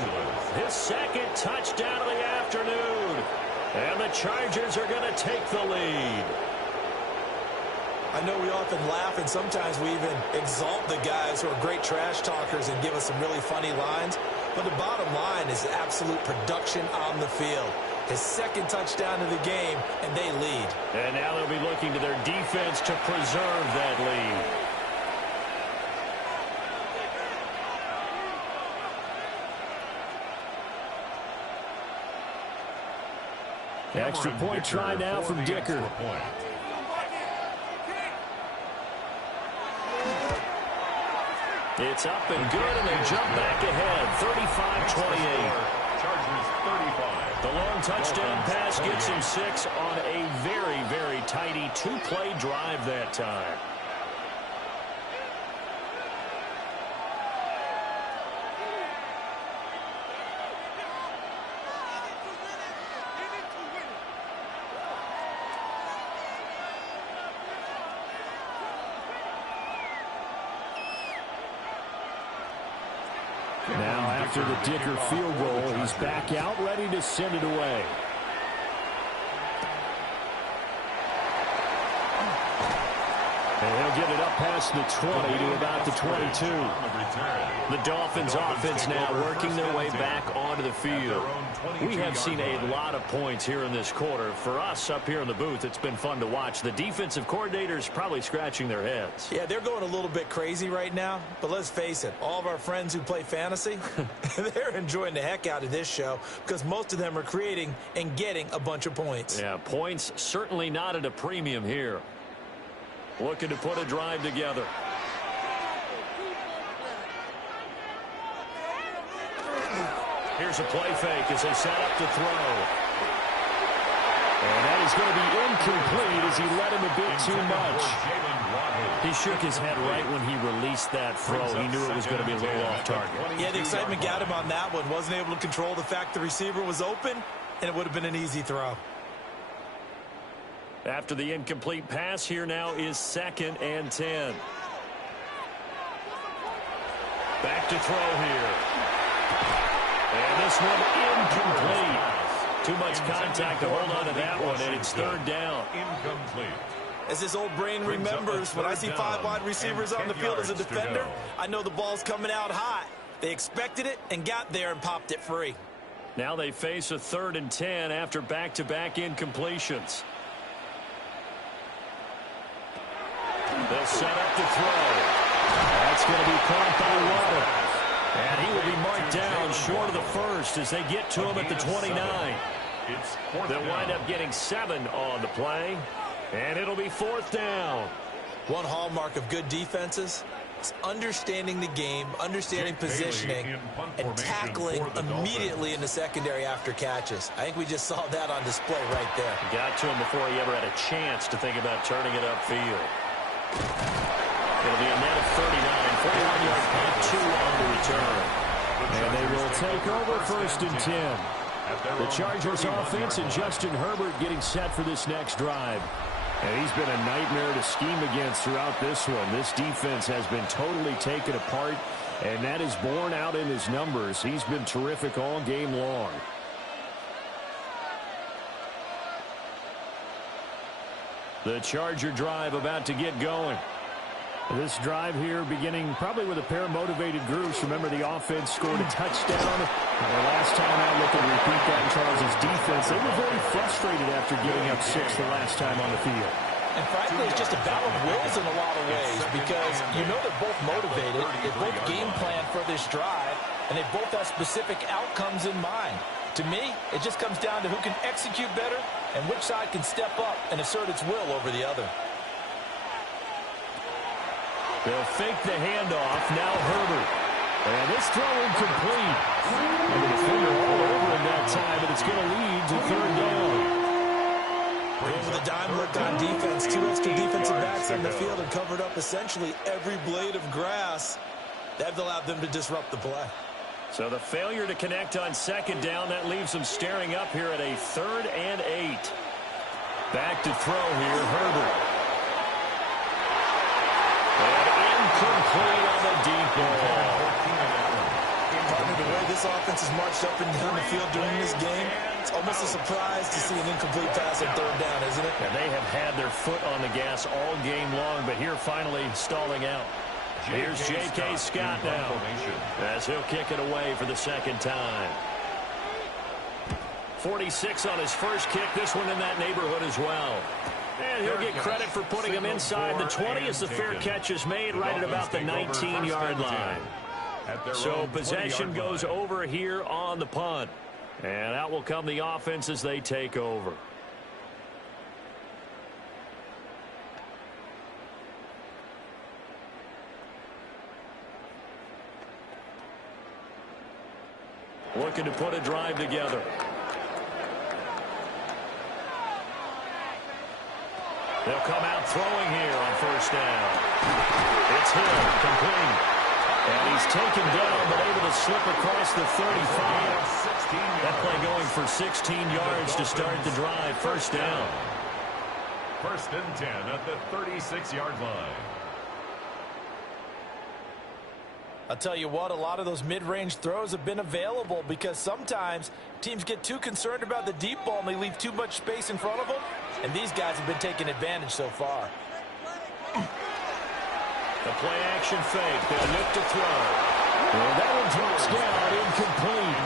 his 2nd touchdown of the afternoon. And the Chargers are going to take the lead. I know we often laugh, and sometimes we even exalt the guys who are great trash talkers and give us some really funny lines. But the bottom line is absolute production on the field. His 2nd touchdown of the game, and they lead. And now they'll be looking to their defense to preserve that lead. Extra point try now from Dicker. It's up and good, and they jump back ahead, 35-28. Chargers 35. The long touchdown pass gets him 6 on a very, very tidy 2-play drive that time. Now after the Dicker field goal, he's back out ready to send it away. And he'll get it up past the 20 to about the 22. The Dolphins offense now working their way back onto the field. We have seen a lot of points here in this quarter. For us up here in the booth, it's been fun to watch. The defensive coordinators probably scratching their heads. Yeah, they're going a little bit crazy right now. But let's face it, all of our friends who play fantasy, they're enjoying the heck out of this show because most of them are creating and getting a bunch of points. Yeah, points certainly not at a premium here. Looking to put a drive together. Here's a play fake as they set up to throw. And that is going to be incomplete as he let him a bit too much. He shook his head right when he released that throw. He knew it was going to be a little off target. Yeah, the excitement got him on that one. Wasn't able to control the fact the receiver was open, and it would have been an easy throw. After the incomplete pass, here now is 2nd and 10. Back to throw here. And this one incomplete. Too much contact to hold on to that one, and it's 3rd down. Incomplete. As this old brain remembers, when I see 5 wide receivers on the field as a defender, I know the ball's coming out hot. They expected it and got there and popped it free. Now they face a 3rd and 10 after back-to-back incompletions. They'll set up to throw. That's going to be caught by Waddle. And he will be marked down short of the first as they get to him at the 29. They'll wind up getting 7 on the play. And it'll be 4th down. One hallmark of good defenses is understanding the game, understanding positioning, and tackling immediately in the secondary after catches. I think we just saw that on display right there. Got to him before he ever had a chance to think about turning it upfield. It'll be a net of 39, 41-yard punt, 2 on the return. And they will take over 1st and 10. The Chargers offense and Justin Herbert getting set for this next drive. And he's been a nightmare to scheme against throughout this one. This defense has been totally taken apart, and that is borne out in his numbers. He's been terrific all game long. The Charger drive about to get going. This drive here beginning probably with a pair of motivated groups. Remember, the offense scored a touchdown. The last time out, looking to repeat that in Charles' defense. They were very frustrated after giving up 6 the last time on the field. And frankly, it's just a battle of wills in a lot of ways because you know they're both motivated. They both game plan for this drive, and they both have specific outcomes in mind. To me, it just comes down to who can execute better and which side can step up and assert its will over the other. They'll fake the handoff. Now Herbert. And this throw incomplete. And the defender all over him that time, but it's going to lead to 3rd down. Over the dime look on defense. 2 extra defensive backs on the field and covered up essentially every blade of grass. That allowed them to disrupt the play. So the failure to connect on 2nd down, that leaves them staring up here at a 3rd and 8. Back to throw here, Herbert. Complete on the deep ball. The way this offense has marched up and down the field during this game, it's almost a surprise to see an incomplete pass on 3rd down, isn't it? And they have had their foot on the gas all game long, but here finally stalling out. Here's J.K. Scott now as he'll kick it away for the 2nd time. 46 on his first kick, this one in that neighborhood as well. And he'll get credit for putting him inside the 20 as the fair catch is made right at about the 19-yard line. So possession goes over here on the punt. And out will come the offense as they take over. Looking to put a drive together. They'll come out throwing here on 1st down. It's Hill, complete. And he's taken down, but able to slip across the 35. That play going for 16 yards to start the drive. 1st down. 1st and 10 at the 36-yard line. I'll tell you what, a lot of those mid-range throws have been available because sometimes teams get too concerned about the deep ball and they leave too much space in front of them, and these guys have been taking advantage so far. The play action fake. They'll look to throw. And that one drops down, incomplete.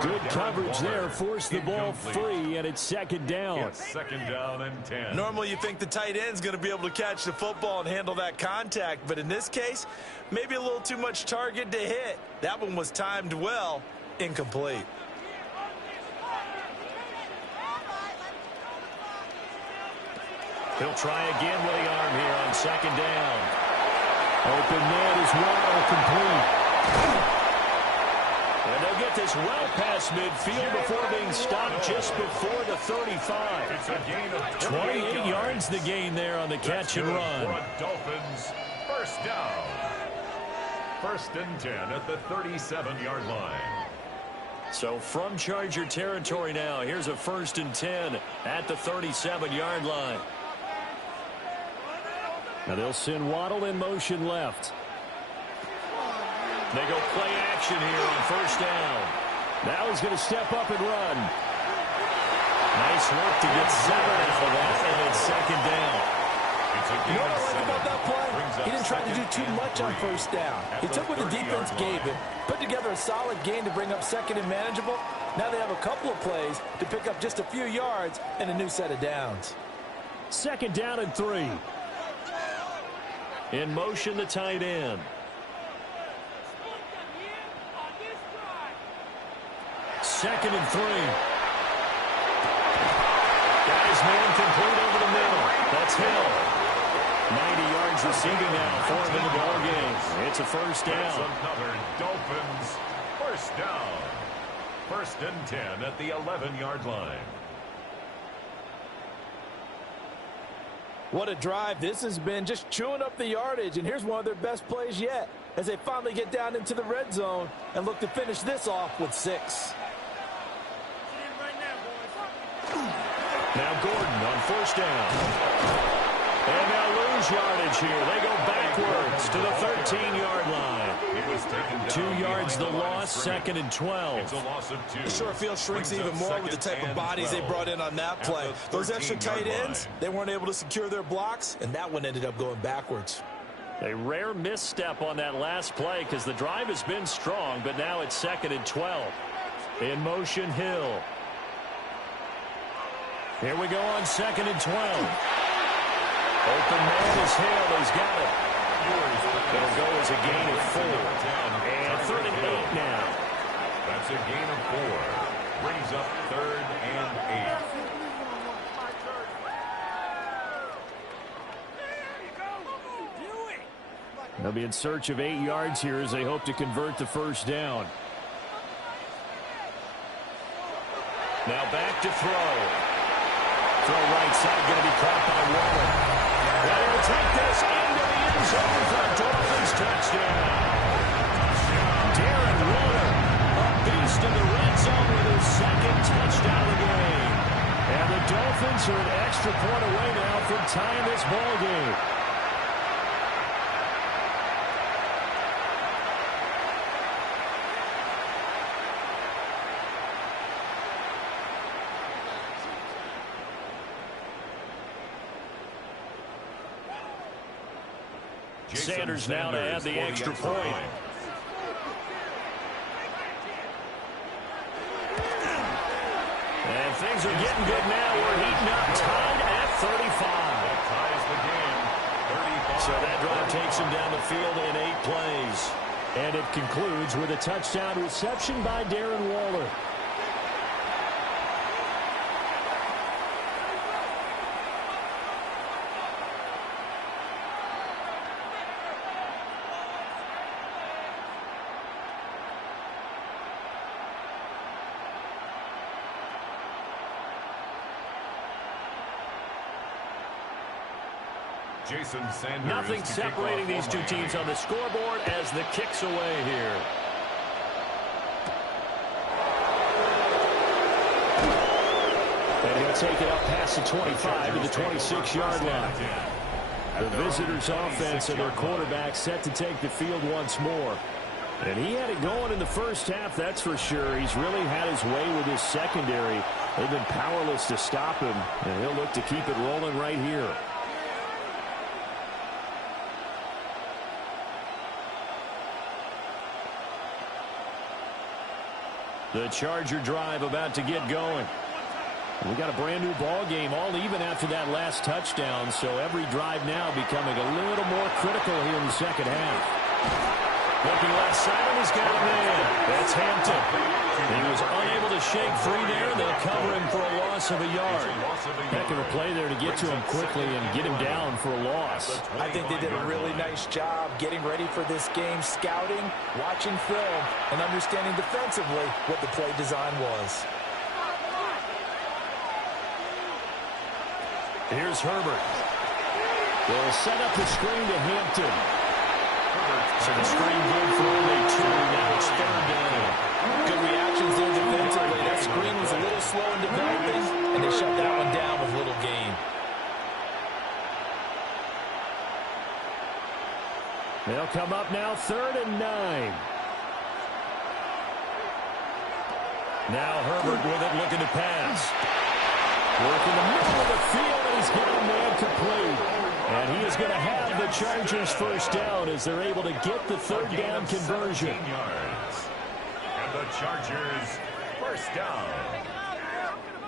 Good coverage there, forced the ball free, and it's 2nd down. It's 2nd down and 10. Normally you think the tight end's going to be able to catch the football and handle that contact, but in this case, maybe a little too much target to hit. That one was timed well, incomplete. He'll try again with the arm here on 2nd down. Open man is well, complete. And they'll get this well past midfield before being stopped just before the 35. It's a gain of 28 yards the gain there on the catch and run. Dolphins, 1st down. 1st and 10 at the 37-yard line. So from Charger territory now, here's a 1st and 10 at the 37-yard line. Now they'll send Waddle in motion left. They go play action here on 1st down. Now he's going to step up and run. Nice work to get 7 out of that, and it's 2nd down. You know what I like about that play? He didn't try to do too much on first down. He took what the defense gave him, put together a solid gain to bring up second and manageable. Now they have a couple of plays to pick up just a few yards and a new set of downs. Second down and 3. In motion, the tight end. Second and 3. Guy's man complete over the middle. That's Hill. 90 yards receiving now for him in the ball game. It's a first down. It's another Dolphins first down. First and 10 at the 11-yard line. What a drive this has been, just chewing up the yardage, and here's one of their best plays yet as they finally get down into the red zone and look to finish this off with 6. Now Gordon on first down. And they'll lose yardage here. They go backwards to the 13-yard line. 2 yards the loss, second and 12. It's a loss of 2. The short field shrinks even more with the type of bodies they brought in on that play. Those extra tight ends, they weren't able to secure their blocks, and that one ended up going backwards. A rare misstep on that last play because the drive has been strong, but now it's second and 12. In motion, Hill. Here we go on second and 12. Open man is Hill. He's got it. It'll go as a gain of 4. And third and 8 now. That's a gain of 4. Brings up third and 8. They'll be in search of 8 yards here as they hope to convert the first down. Now back to throw. Throw right side, going to be caught by Waller. And he'll take this into the end zone for a Dolphins touchdown. Darren Waller, a beast in the red zone with his second touchdown of the game. And the Dolphins are an extra point away now from tying this ball game. Sanders now to add the extra point. And things are getting good now. We're heating up, tied at 35. That ties the game. 35. So that drive takes him down the field in 8 plays. And it concludes with a touchdown reception by Darren Waller. Jason Sanders. Nothing separating these two teams on the scoreboard as the kick's away here. And he'll take it up past the 25 to the 26-yard line. The visitors' offense and their quarterback set to take the field once more. And he had it going in the first half, that's for sure. He's really had his way with his secondary. They've been powerless to stop him, and he'll look to keep it rolling right here. The Charger drive about to get going. We got a brand new ball game, all even after that last touchdown, so every drive now becoming a little more critical here in the second half. Looking left side, and he's got a man. That's Hampton. He was unable to shake free there. They'll cover him for a loss of a yard. Heck of a play there to get to him quickly and get him down for a loss. I think they did a really nice job getting ready for this game, scouting, watching film, and understanding defensively what the play design was. Here's Herbert. They'll set up the screen to Hampton. So the screen good for only 2. Now it's third down. Good reactions there defensively. That screen was a little slow in developing, and they shut that one down with little gain. They'll come up now, 3rd and 9. Now Herbert with it, looking to pass. Work in the middle of the field, and he's got a man complete. And he is going to have the Chargers first down as they're able to get the third down conversion. Yards. And the Chargers first down.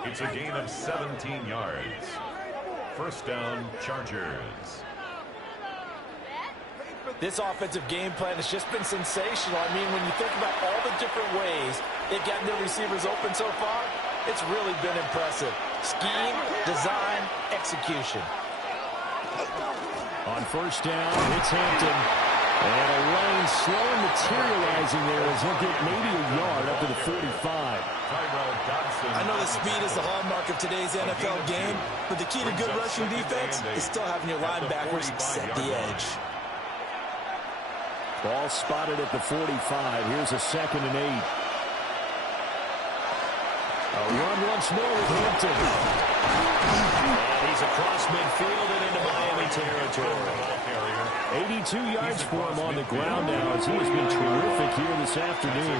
It's a gain of 17 yards. First down, Chargers. This offensive game plan has just been sensational. I mean, when you think about all the different ways they've gotten their receivers open so far, it's really been impressive. Scheme, design, execution. On first down, it's Hampton. And a lane slow materializing there as he'll get maybe a yard up to the 45. I know that speed is the hallmark of today's NFL game, but the key to good rushing defense is still having your linebackers set the edge. Ball spotted at the 45. Here's a 2nd and 8. A run once more with Hampton. And he's across midfield and into Miami territory. 82 yards for him on the ground now as he has been terrific here this afternoon.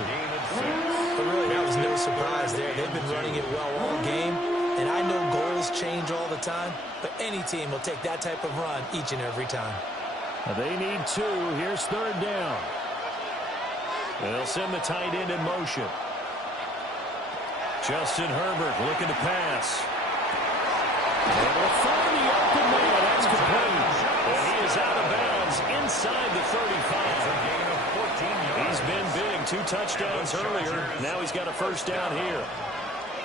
But really, that was no surprise there. They've been running it well all game, and I know goals change all the time, but any team will take that type of run each and every time. They need 2. Here's third down. They'll send the tight end in motion. Justin Herbert looking to pass. Able to find the open man. That's complete. And he is out of bounds inside the 35. He's been big. 2 touchdowns earlier. Now he's got a first down here.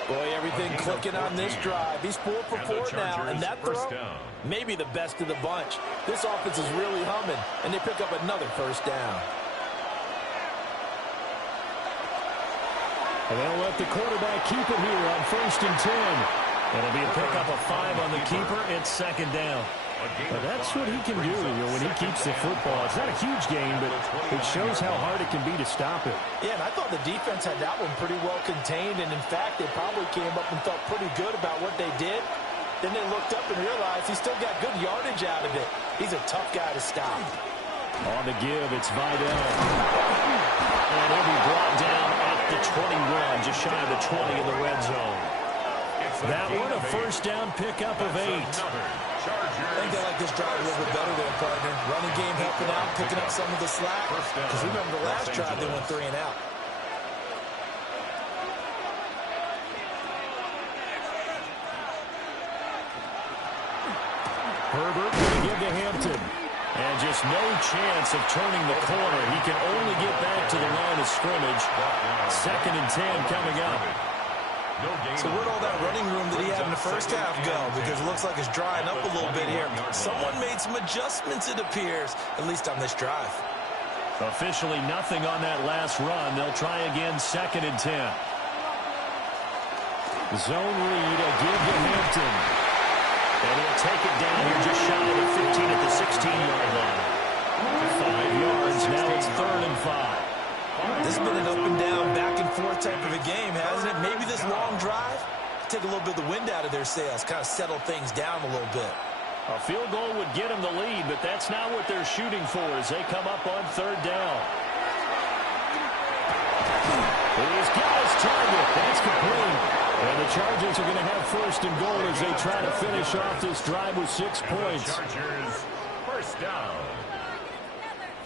Boy, everything clicking on this drive. He's 4 for 4 now, and that throw, maybe the best of the bunch. This offense is really humming, and they pick up another first down. And they'll let the quarterback keep it here on 1st and 10. It'll be a pickup of 5 on the keeper. It's 2nd down. But that's what he can do when he keeps the football. It's not a huge game, but it shows how hard it can be to stop it. Yeah, and I thought the defense had that one pretty well contained, and in fact, they probably came up and felt pretty good about what they did. Then they looked up and realized he still got good yardage out of it. He's a tough guy to stop. On the give, it's Vidal. And he'll be brought down at the 21, just shy of the 20 in the red zone. That one, a first down pickup of 8. I think they like this drive a little bit better there, partner. Running game helping out, picking up some of the slack. Because remember the last drive, they went 3 and out. Herbert going to give to Hampton. And just no chance of turning the corner. He can only get back to the line of scrimmage. 2nd and 10 coming up. So where'd all that running room that he had in the first half go? Because it looks like it's drying up a little bit here. Someone made some adjustments, it appears, at least on this drive. Officially nothing on that last run. They'll try again, 2nd and 10. Zone read, a give to Hampton. And he'll take it down here just shy of the 15 at the 16-yard line. 5 yards, now it's 3rd and 5. This has been an up and down, back and forth type of a game, hasn't it? Maybe this long drive take a little bit of the wind out of their sails, kind of settle things down a little bit. A field goal would get them the lead, but that's not what they're shooting for as they come up on 3rd down. He's got his target. That's complete. And the Chargers are going to have 1st and goal as they try to finish off this drive with 6 points. Chargers first down.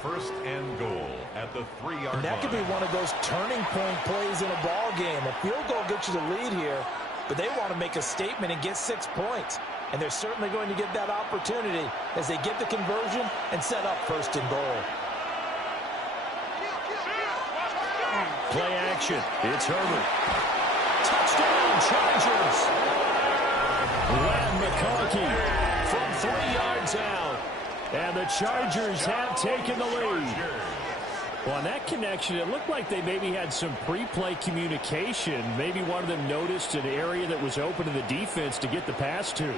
1st and goal at the 3-yard line. And that could be one of those turning point plays in a ball game. A field goal gets you the lead here, but they want to make a statement and get 6 points. And they're certainly going to get that opportunity as they get the conversion and set up 1st and goal. Play action. It's Herbert. Touchdown, Chargers. Lamb McConkey from 3 yards out. And the Chargers have taken the lead. Well, on that connection, it looked like they maybe had some pre-play communication. Maybe one of them noticed an area that was open to the defense to get the pass to.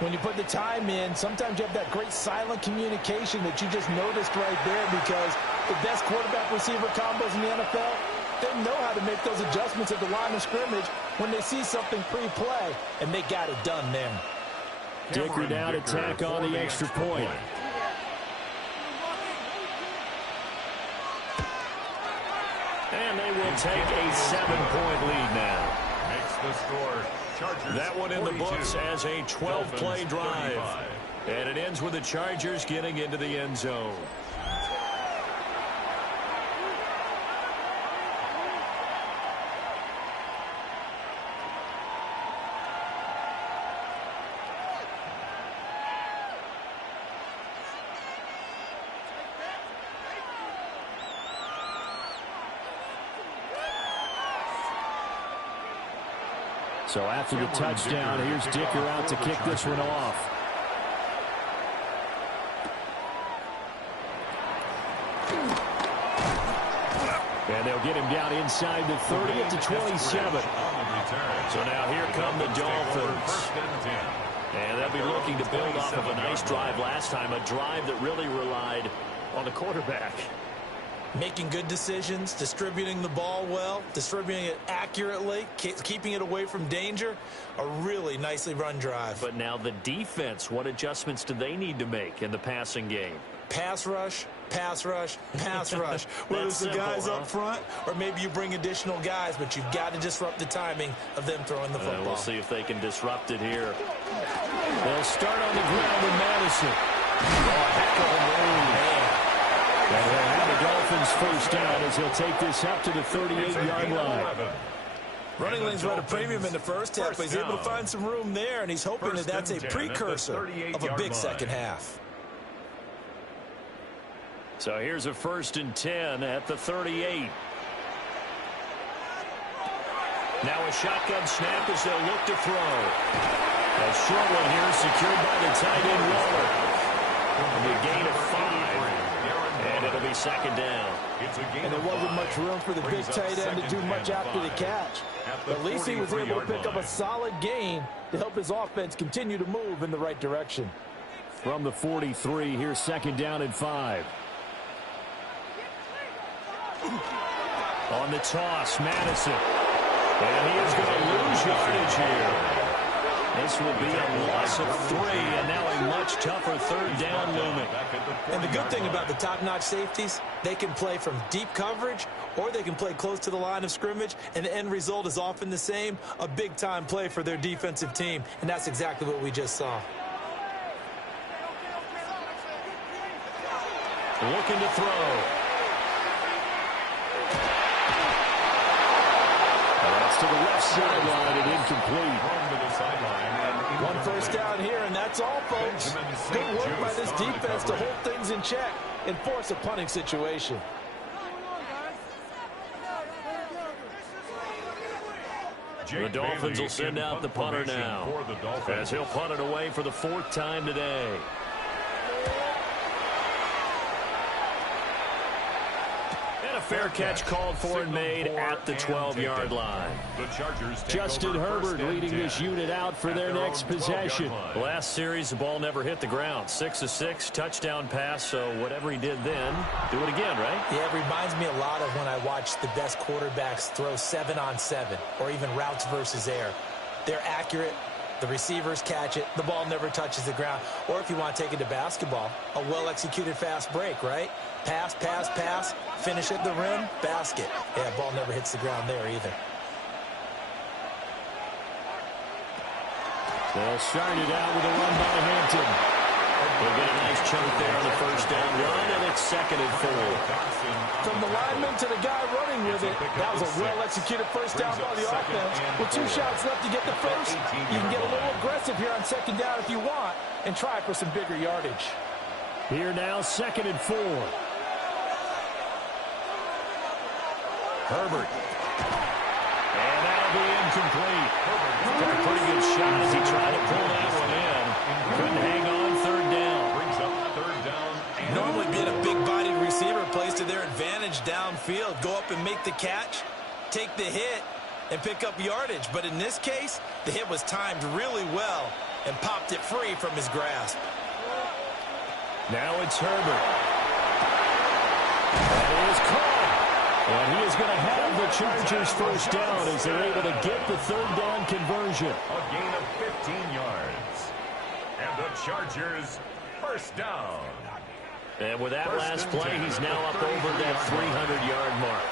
When you put the time in, sometimes you have that great silent communication that you just noticed right there, because the best quarterback-receiver combos in the NFL, they know how to make those adjustments at the line of scrimmage when they see something pre-play, and they got it done there. Dicker now to tack on the extra point. And they will take a 7-point lead now. Makes the score. Chargers that one in the books as a 12-play drive. And it ends with the Chargers getting into the end zone. So after the touchdown, here's Dicker out to kick this one off. And they'll get him down inside the 30 at the 27. So now here come the Dolphins. And they'll be looking to build off of a nice drive last time, a drive that really relied on the quarterback. Making good decisions, distributing the ball well, distributing it accurately, keeping it away from danger. A really nicely run drive. But now the defense, what adjustments do they need to make in the passing game? Pass rush, pass rush, pass rush. Whether it's the guys up front or maybe you bring additional guys, but you've got to disrupt the timing of them throwing the football. We'll see if they can disrupt it here. They'll start on the ground with Madison. Heck of a move. And they'll have the Dolphins first down as he'll take this up to the 38-yard line. Running lanes were at a premium in the first half, but he's able to find some room there, and he's hoping that that's a precursor of a big second half. So here's a 1st and 10 at the 38. Now a shotgun snap as they'll look to throw. A short one here secured by the tight end Waller. The gain of 5. And it'll be second down. And there wasn't much room for the big tight end to do much after the catch. At least he was able to pick up a solid gain to help his offense continue to move in the right direction. From the 43, here's second down and 5. On the toss, Madison. And he is going to lose yardage here. This will be a loss of 3, and now a much tougher third down looming. And the good thing about the top-notch safeties, they can play from deep coverage or they can play close to the line of scrimmage, and the end result is often the same, a big-time play for their defensive team, and that's exactly what we just saw. Looking to throw. To the left sideline and incomplete. One first down here, and that's all, folks. Good work by this defense to hold things in check and force a punting situation. The Dolphins will send out the punter now as he'll punt it away for the 4th time today. Fair catch called for and made at the 12-yard line. Justin Herbert leading this unit out for their next possession. Last series, the ball never hit the ground. 6 of 6, touchdown pass, so whatever he did then, do it again, right? Yeah, it reminds me a lot of when I watched the best quarterbacks throw 7-on-7 or even routes versus air. They're accurate. The receivers catch it. The ball never touches the ground. Or if you want to take it to basketball, a well-executed fast break, right? Pass, pass, pass, finish at the rim, basket. Yeah, ball never hits the ground there either. They'll start it out with a run by Hampton. They'll get a nice chunk there on the first down run, and it's 2nd and 4. From the lineman to the guy running with it, that was a well-executed first down by the offense. With 2 shots left to get the first, you can get a little aggressive here on 2nd down if you want and try for some bigger yardage. Here now, 2nd and 4. Herbert. And that'll be incomplete. Took a pretty good shot as he tried to pull that one in. Couldn't hang on, 3rd down. Brings up 3rd down. Normally being a big-bodied receiver plays to their advantage downfield. Go up and make the catch, take the hit, and pick up yardage. But in this case, the hit was timed really well and popped it free from his grasp. Now it's Herbert. That is caught. And he is going to have the Chargers first down as they're able to get the 3rd down conversion. A gain of 15 yards. And the Chargers first down. And with that last play, he's now up over that 300-yard mark.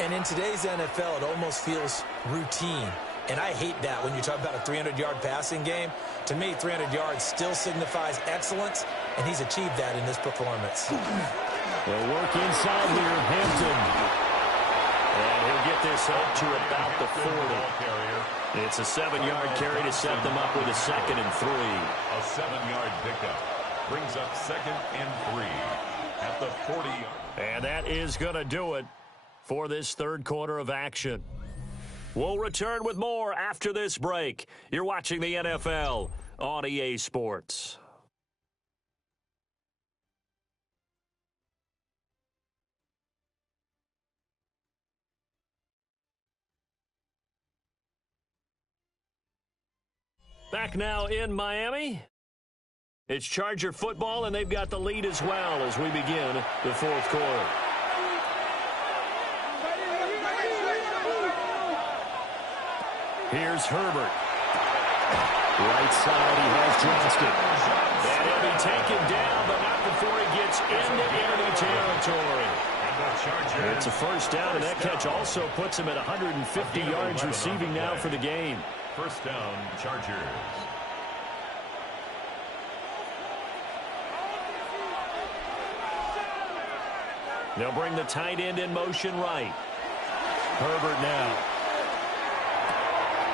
And in today's NFL, it almost feels routine. And I hate that when you talk about a 300-yard passing game. To me, 300 yards still signifies excellence, and he's achieved that in this performance. They'll work inside here, Hampton. And he'll get this up to about the 40. It's a 7-yard carry to set them up with a 2nd and 3. A 7-yard pickup brings up 2nd and 3 at the 40. And that is going to do it for this third quarter of action. We'll return with more after this break. You're watching the NFL on EA Sports. Back now in Miami. It's Charger football, and they've got the lead as well as we begin the fourth quarter. Here's Herbert. Right side, he has Johnston. And he'll be taken down, but not before he gets into enemy territory. It's a first down, and that catch also puts him at 150 yards receiving now for the game. First down, Chargers. They'll bring the tight end in motion right. Herbert now.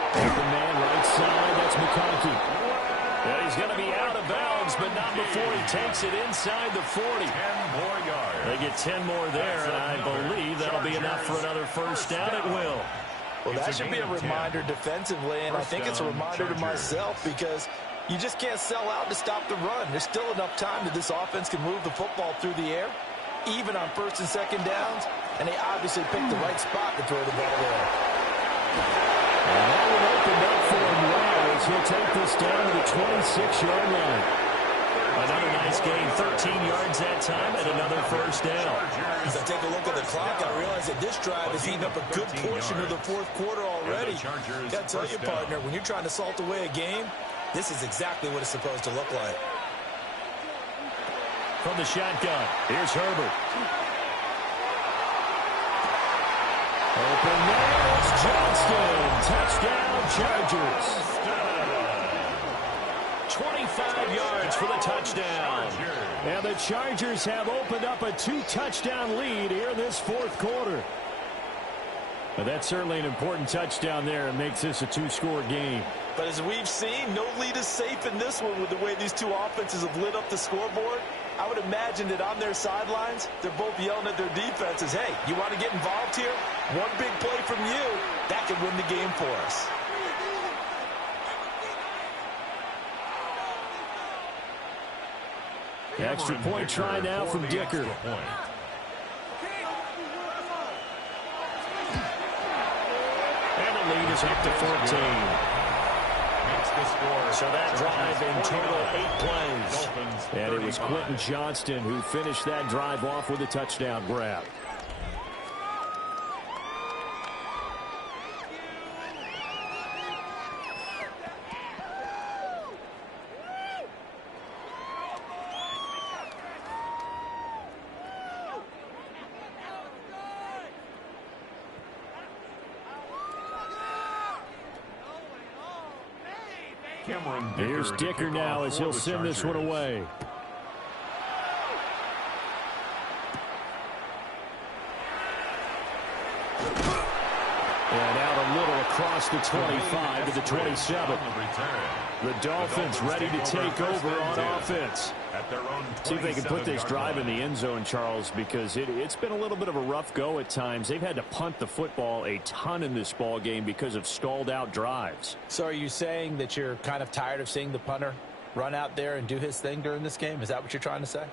Open man right side, that's McConkey. And he's going to be out of bounds, but not before he takes it inside the 40. 10 more yards. They get 10 more there, and I believe that'll be enough for another first down. It will. Well, that should be a reminder defensively, and I think it's a reminder to myself because you just can't sell out to stop the run. There's still enough time that this offense can move the football through the air, even on first and second downs, and they obviously picked the right spot to throw the ball there. And that one opened up for him well as he'll take this down to the 26-yard line. Another nice gain, 13 yards that time, and another first down. As I take a look at the clock, I realize that this drive has eaten up a good portion of the fourth quarter already. Got to tell you, partner, when you're trying to salt away a game, this is exactly what it's supposed to look like. From the shotgun, here's Herbert. Open man, it's Johnston. Touchdown, Chargers. 25 yards for the touchdown. And the Chargers have opened up a 2-touchdown lead here in this fourth quarter. But that's certainly an important touchdown there. It makes this a 2-score game. But as we've seen, no lead is safe in this one with the way these two offenses have lit up the scoreboard. I would imagine that on their sidelines, they're both yelling at their defenses, hey, you want to get involved here? One big play from you, that could win the game for us. Extra point try now from Dicker. And the lead is up to 14. So that drive in total 8 plays. And it was Quentin Johnston who finished that drive off with a touchdown grab. Here's Dicker now as he'll send this one away. And out a little across the 25 to the 27. The Dolphins ready to take over on offense. See if they can put this drive in the end zone, Charles, because it's been a little bit of a rough go at times. They've had to punt the football a ton in this ball game because of stalled out drives. So are you saying that you're kind of tired of seeing the punter run out there and do his thing during this game? Is that what you're trying to say?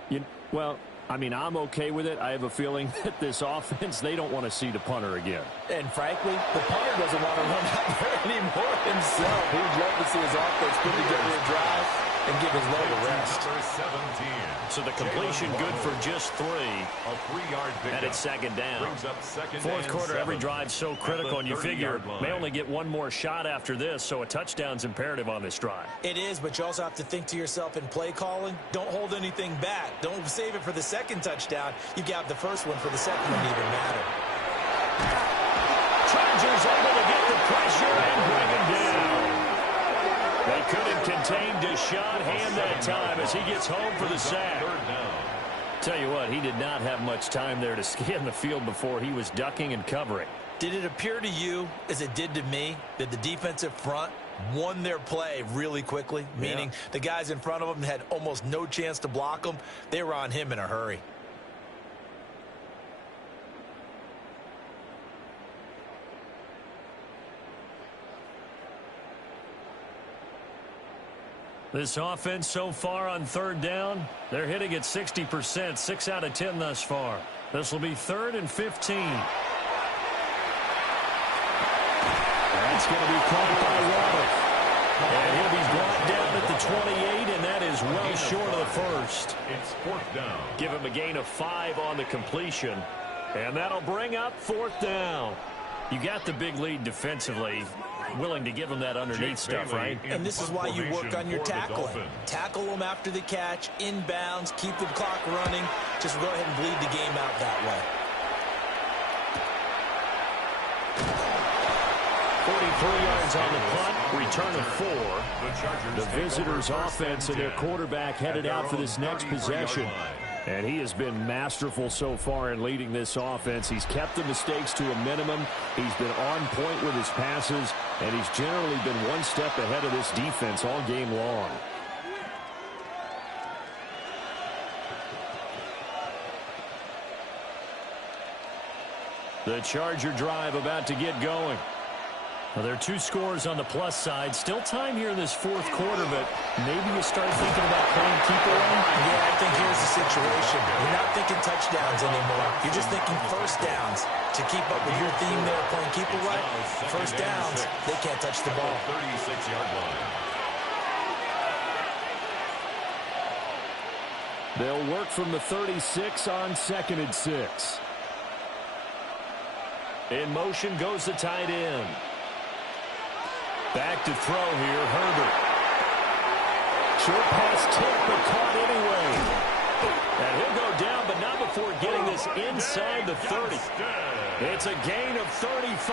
Well, I mean, I'm okay with it. I have a feeling that this offense, they don't want to see the punter again. And frankly, the punter doesn't want to run out there anymore himself. He'd love to see his offense put together a drive and give his leg a rest. So the completion good for just 3. And it's second down. Fourth quarter, every drive's so critical, and you figure may only get one more shot after this, so a touchdown's imperative on this drive. It is, but you also have to think to yourself in play calling, don't hold anything back. Don't save it for the second touchdown. You got the first one for the second one to even matter. Chargers able to get the pressure and bring contained Deshaun Hand that time as he gets home for the sack. Tell you what, he did not have much time there to scan the field before he was ducking and covering. Did it appear to you, as it did to me, that the defensive front won their play really quickly? Meaning the guys in front of them had almost no chance to block him. They were on him in a hurry. This offense so far on third down, they're hitting at 60%, 6 out of 10 thus far. This will be 3rd and 15. That's going to be caught by Waddle. And he'll be brought down at the 28, and that is well short of the first. It's 4th down. Give him a gain of 5 on the completion, and that'll bring up 4th down. You got the big lead defensively. Willing to give them that underneath stuff, right? And this is why you work on your tackling. Tackle them after the catch, inbounds, keep the clock running. Just go ahead and bleed the game out that way. 43 yards on the punt, return of 4. The visitors' offense and their quarterback headed out for this next possession. And he has been masterful so far in leading this offense. He's kept the mistakes to a minimum. He's been on point with his passes, and he's generally been one step ahead of this defense all game long. The Charger drive about to get going. Well, there are 2 scores on the plus side. Still time here in this 4th quarter, but maybe you start thinking about playing keep away. Yeah, I think here's the situation. You're not thinking touchdowns anymore. You're just thinking first downs. To keep up with your theme there, playing keep away, first downs, they can't touch the ball. 36-yard line. They'll work from the 36 on 2nd and 6. In motion goes the tight end. Back to throw here, Herbert. Short pass tipped, but caught anyway. And he'll go down, but not before getting this inside the 30. It's a gain of 35.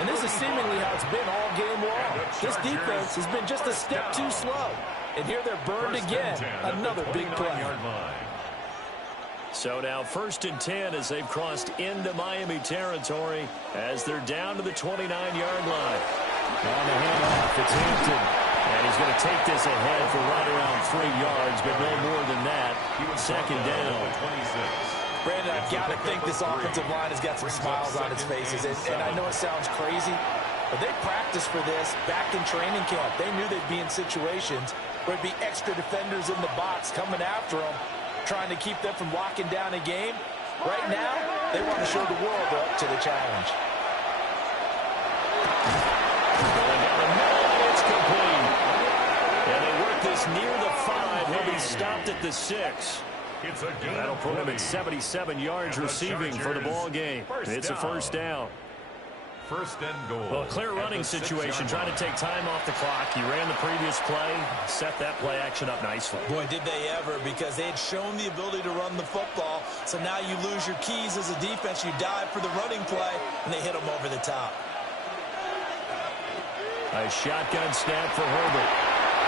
And this is seemingly how it's been all game long. This defense has been just a step too slow. And here they're burned again. Another big play. So now 1st and 10 as they've crossed into Miami territory as they're down to the 29-yard line. On the handoff, it's Hampton. And he's going to take this ahead for right around 3 yards, but no more than that. 2nd down. Brandon, I've got to think this offensive line has got some smiles on its faces. And I know it sounds crazy, but they practiced for this back in training camp. They knew they'd be in situations where it'd be extra defenders in the box coming after them, trying to keep them from locking down a game. Right now, they want to show the world they're up to the challenge. It's complete. And they work this near the 5. He'll be stopped at the 6. That'll put him at 77 yards receiving for the ball game. It's a first down. 1st and goal. Well, clear running situation, trying to take time off the clock. He ran the previous play, set that play action up nicely. Boy, did they ever, because they had shown the ability to run the football. So now you lose your keys as a defense. You dive for the running play, and they hit them over the top. A shotgun snap for Herbert.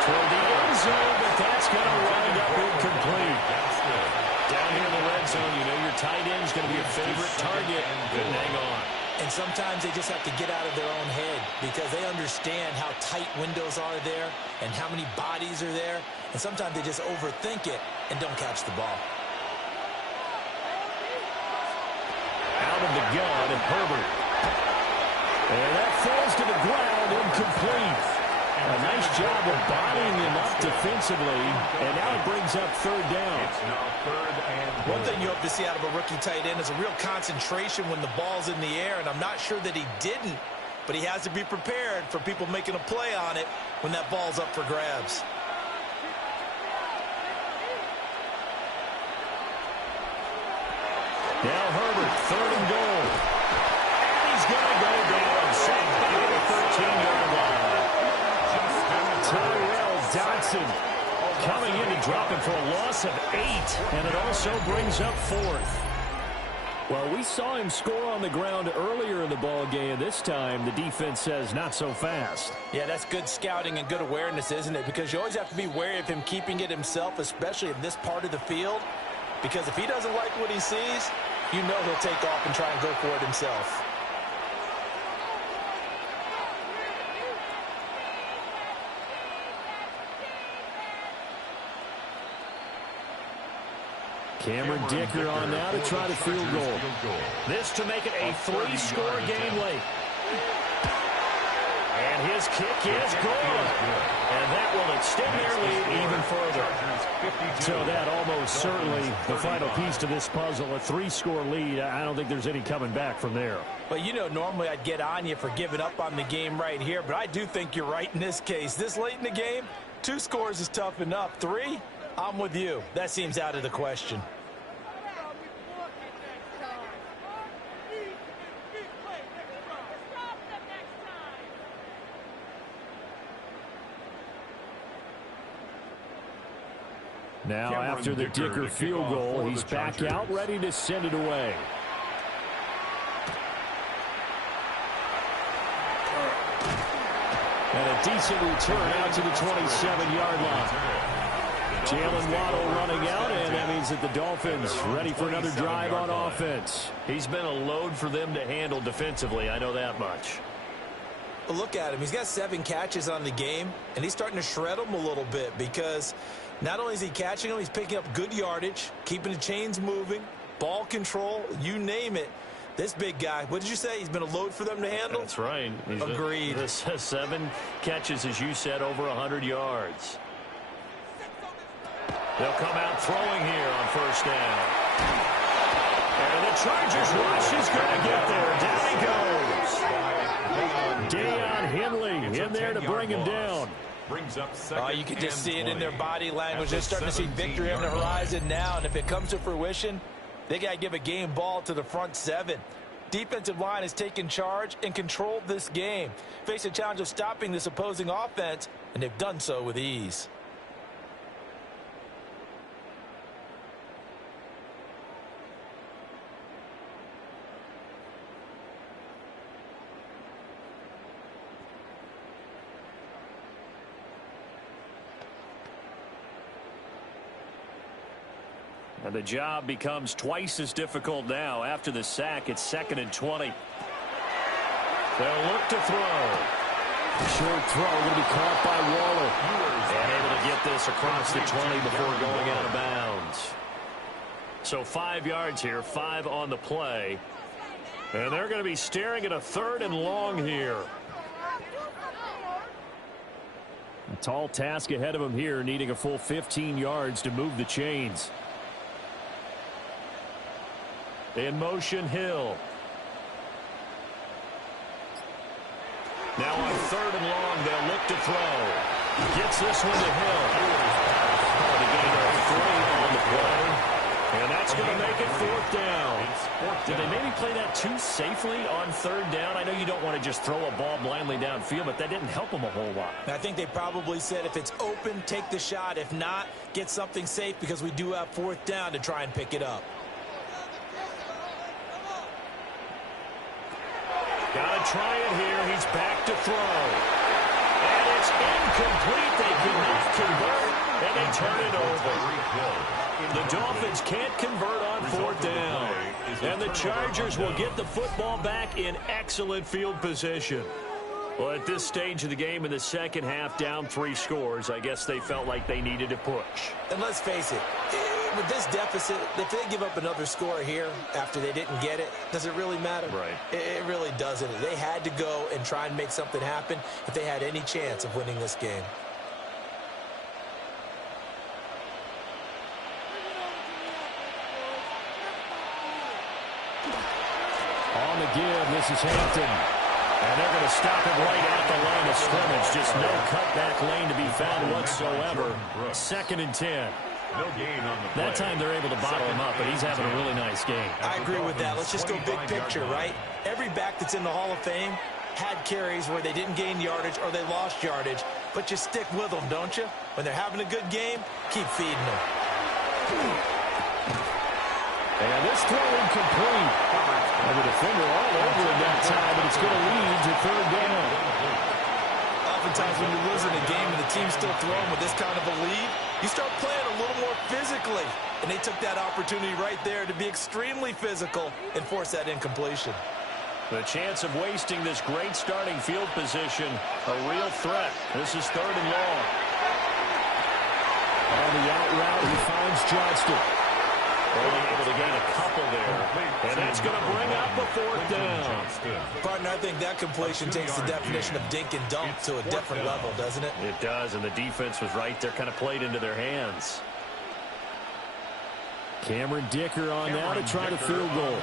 Toward the end zone, but that's going to wind up incomplete. Down here in the red zone, you know your tight end's going to be a favorite target. Couldn't hang on. And sometimes they just have to get out of their own head because they understand how tight windows are there and how many bodies are there. And sometimes they just overthink it and don't catch the ball. Out of the gun, and Herbert. And that falls to the ground, incomplete. A nice job of bodying him up defensively, and now it brings up 3rd down. It's now 3rd and goal. One thing you hope to see out of a rookie tight end is a real concentration when the ball's in the air, and I'm not sure that he didn't, but he has to be prepared for people making a play on it when that ball's up for grabs. Now Herbert, 3rd and goal. And he's going to go down, sacked by the 13-yard line. Tyrell Dodson coming in to drop him for a loss of 8, and it also brings up 4th. Well, we saw him score on the ground earlier in the ball game. This time, the defense says not so fast. Yeah, that's good scouting and good awareness, isn't it? Because you always have to be wary of him keeping it himself, especially in this part of the field. Because if he doesn't like what he sees, you know he'll take off and try and go for it himself. Cameron Dicker on now to try the field goal. This to make it a 3-score game late. And his kick is good. And that will extend their lead even further. So that almost certainly the final piece to this puzzle, a 3-score lead. I don't think there's any coming back from there. Well, you know, normally I'd get on you for giving up on the game right here, but I do think you're right in this case. This late in the game, 2 scores is tough enough. 3, I'm with you. That seems out of the question. Now, after the Dicker field goal, he's back out, ready to send it away. And a decent return out to the 27-yard line. Jalen Waddle running out, and that means that the Dolphins ready for another drive on offense. He's been a load for them to handle defensively, I know that much. But look at him. He's got 7 catches on the game, and he's starting to shred them a little bit because not only is he catching them, he's picking up good yardage, keeping the chains moving, ball control, you name it. This big guy, what did you say? He's been a load for them to handle? That's right. Agreed. 7 catches, as you said, over 100 yards. They'll come out throwing here on first down. And the Chargers rush is going to get there. Down he goes. Deion Henley in there to bring him down. Brings up you can just see it in their body language. They're starting to see victory on the horizon now, and if it comes to fruition, they got to give a game ball to the front 7. Defensive line has taken charge and controlled this game. Face a challenge of stopping this opposing offense, and they've done so with ease. And the job becomes twice as difficult now. After the sack, it's 2nd and 20. They'll look to throw. Short throw going to be caught by Waller. And able to get this across the 20 before going out of bounds. So 5 yards here, 5 on the play. And they're going to be staring at a 3rd and long here. A tall task ahead of him here, needing a full 15 yards to move the chains. In motion, Hill. Now on 3rd and long, they'll look to throw. Gets this one to Hill. The gain of 3 on the play. And that's going to make it 4th down. Did they maybe play that too safely on 3rd down? I know you don't want to just throw a ball blindly downfield, but that didn't help them a whole lot. I think they probably said if it's open, take the shot. If not, get something safe because we do have 4th down to try and pick it up. Got to try it here. He's back to throw. And it's incomplete. They cannot convert, and they turn it over. The Dolphins can't convert on 4th down. And the Chargers will get the football back in excellent field position. Well, at this stage of the game in the second half, down 3 scores, I guess they felt like they needed to push. And let's face it, with this deficit, if they give up another score here after they didn't get it, does it really matter? Right. It really doesn't. They had to go and try and make something happen if they had any chance of winning this game. On the give, this is Hampton. And they're going to stop it right at the line of scrimmage. Just no cutback lane to be found whatsoever. 2nd and 10. No gain on the play. That time they're able to bottle him up, but he's having a really nice game. I agree with that. Let's just go big picture, right? Every back that's in the Hall of Fame had carries where they didn't gain yardage or they lost yardage, but you stick with them, don't you? When they're having a good game, keep feeding them. And this throw incomplete. And the defender all over it that time, and it's going to lead to third down. Oftentimes when you're losing a game and the team's still throwing with this kind of a lead, you start playing a little more physically. And they took that opportunity right there to be extremely physical and force that incompletion. The chance of wasting this great starting field position, a real threat. This is third and long. On the out route, he finds Johnston. Only able to gain a couple there. And that's going to bring up a fourth down. Partner, I think that completion takes the definition of dink and dunk to a different level, doesn't it? It does, and the defense was right there, kind of played into their hands. Cameron Dicker on now to try the field goal.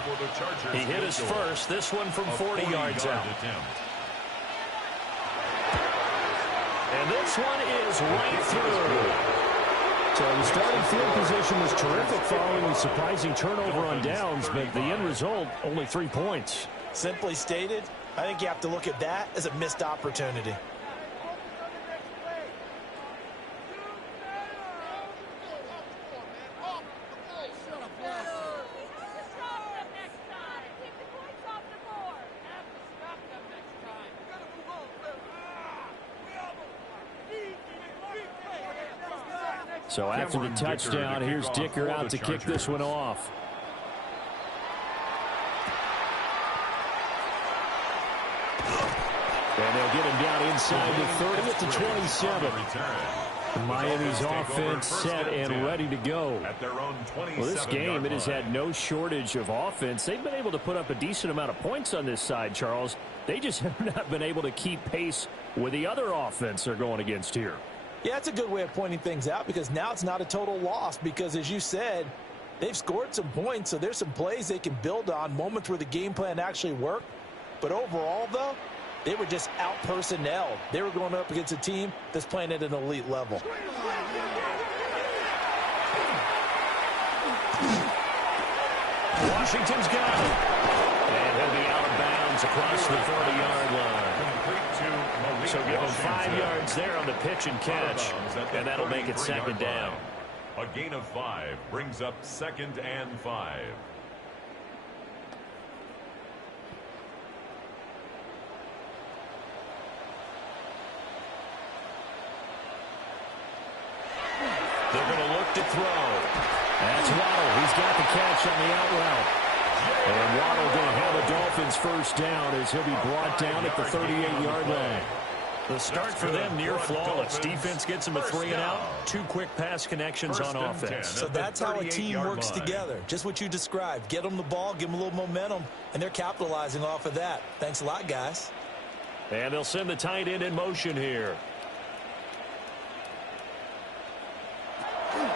He hit his first, this one from 40 yards out. And this one is right through. So the starting field position was terrific following the surprising turnover on downs, but the end result, only 3 points. Simply stated, I think you have to look at that as a missed opportunity. So after the touchdown, here's Dicker out to kick this one off. And they'll get him down inside the 30 at the 27. Miami's offense set and ready to go. Well, this game, it has had no shortage of offense. They've been able to put up a decent amount of points on this side, Charles. They just have not been able to keep pace with the other offense they're going against here. Yeah, that's a good way of pointing things out because now it's not a total loss because, as you said, they've scored some points, so there's some plays they can build on, moments where the game plan actually worked. But overall, though, they were just out-personnelled. They were going up against a team that's playing at an elite level. Washington's got it. And he'll be out of bounds across the 40-yard line. So give him 5 yards there on the pitch and catch, and that'll make it second down. A gain of 5 brings up 2nd and 5. They're going to look to throw. That's Waddle. He's got the catch on the out route. And Waddle going to have the Dolphins first down as he'll be brought down at the 38-yard line. The start for them near flawless. Defense gets them a 3 and out. 2 quick pass connections on offense. So that's how a team works together. Just what you described. Get them the ball, give them a little momentum, and they're capitalizing off of that. Thanks a lot, guys. And they'll send the tight end in motion here.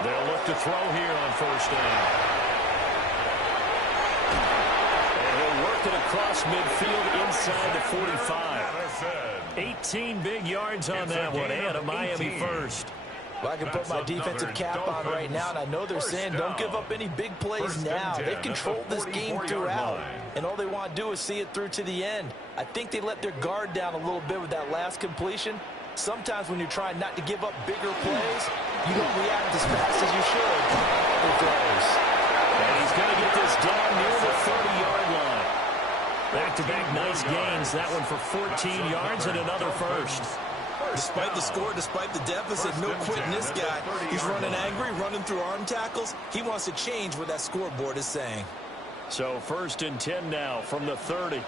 They'll look to throw here on first down. And he'll work it across midfield inside the 45. 18 big yards on that one, and a Miami first. Well, I can put my defensive cap on right now, and I know they're saying don't give up any big plays now. They've controlled this game throughout, and all they want to do is see it through to the end. I think they let their guard down a little bit with that last completion. Sometimes when you're trying not to give up bigger plays, you don't react as fast as you should with throws. And he's going to get this down near the 30-yard line. Back-to-back nice gains. That one for 14 yards and another first. Despite the score, despite the deficit, no quitting this guy. He's running angry, running through arm tackles. He wants to change what that scoreboard is saying. So 1st and 10 now from the 30.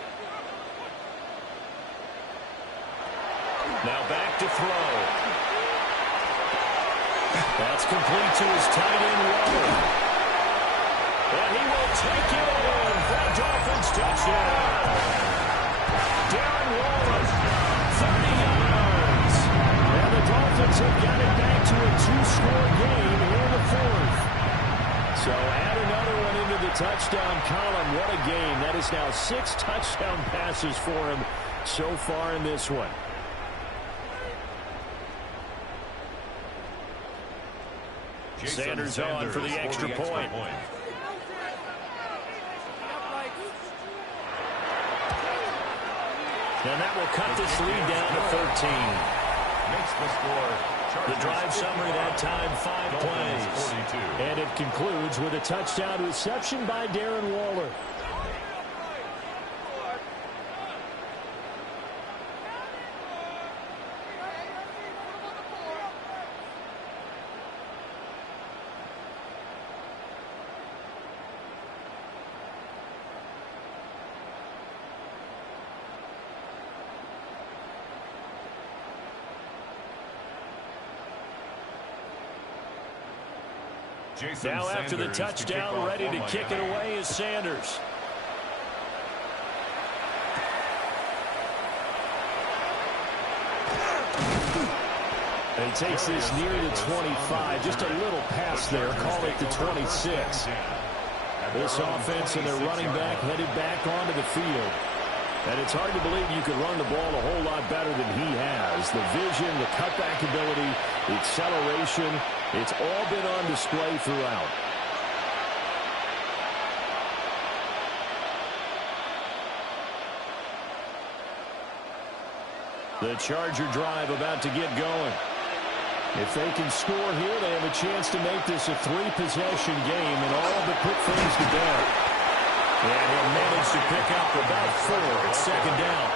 Now back to throw. That's complete to his tight end, Waddle. And he will take it in for a Dolphins touchdown. Darren Waller, 30 yards. And the Dolphins have got it back to a 2-score game here in the 4th. So add another one into the touchdown column. What a game. That is now 6 touchdown passes for him so far in this one. Sanders on for the extra point. And that will cut this lead down to 13. Makes the score Chargers. The drive summary that time, 5 plays. 42. And it concludes with a touchdown reception by Darren Waller. Jason Now after the Sanders touchdown, ready to kick it away is Sanders. And he takes this near the 25. Just a little pass there. Call it the 26. This offense and their running back headed back onto the field. And it's hard to believe you could run the ball a whole lot better than he has. The vision, the cutback ability, the acceleration, it's all been on display throughout. The Charger drive about to get going. If they can score here, they have a chance to make this a 3-possession game and all but put things to bed. And he'll manage to pick up about 4 at second down.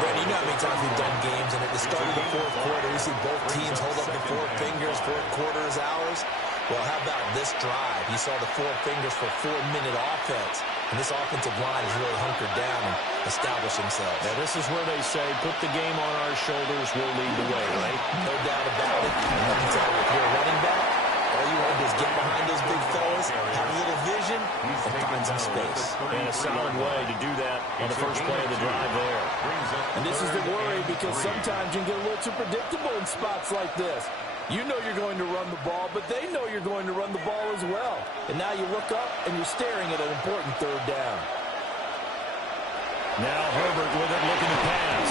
Brandon, you know how many times we've done games, and at the start of the fourth quarter, we see both teams hold up the 4 fingers, 4 quarters, hours. Well, how about this drive? You saw the 4 fingers for 4-minute offense, and this offensive line is really hunkered down and established themselves. Now, this is where they say, put the game on our shoulders, we'll lead the way, right? No doubt about it. And let me tell you, if you're a running back, all you want to do is get behind those big fellas, have a little vision, and find some space. And a solid way to do that on the first play of the drive there. And this is the worry, because sometimes you can get a little too predictable in spots like this. You know you're going to run the ball, but they know you're going to run the ball as well. And now you look up, and you're staring at an important third down. Now Herbert with it, looking to pass.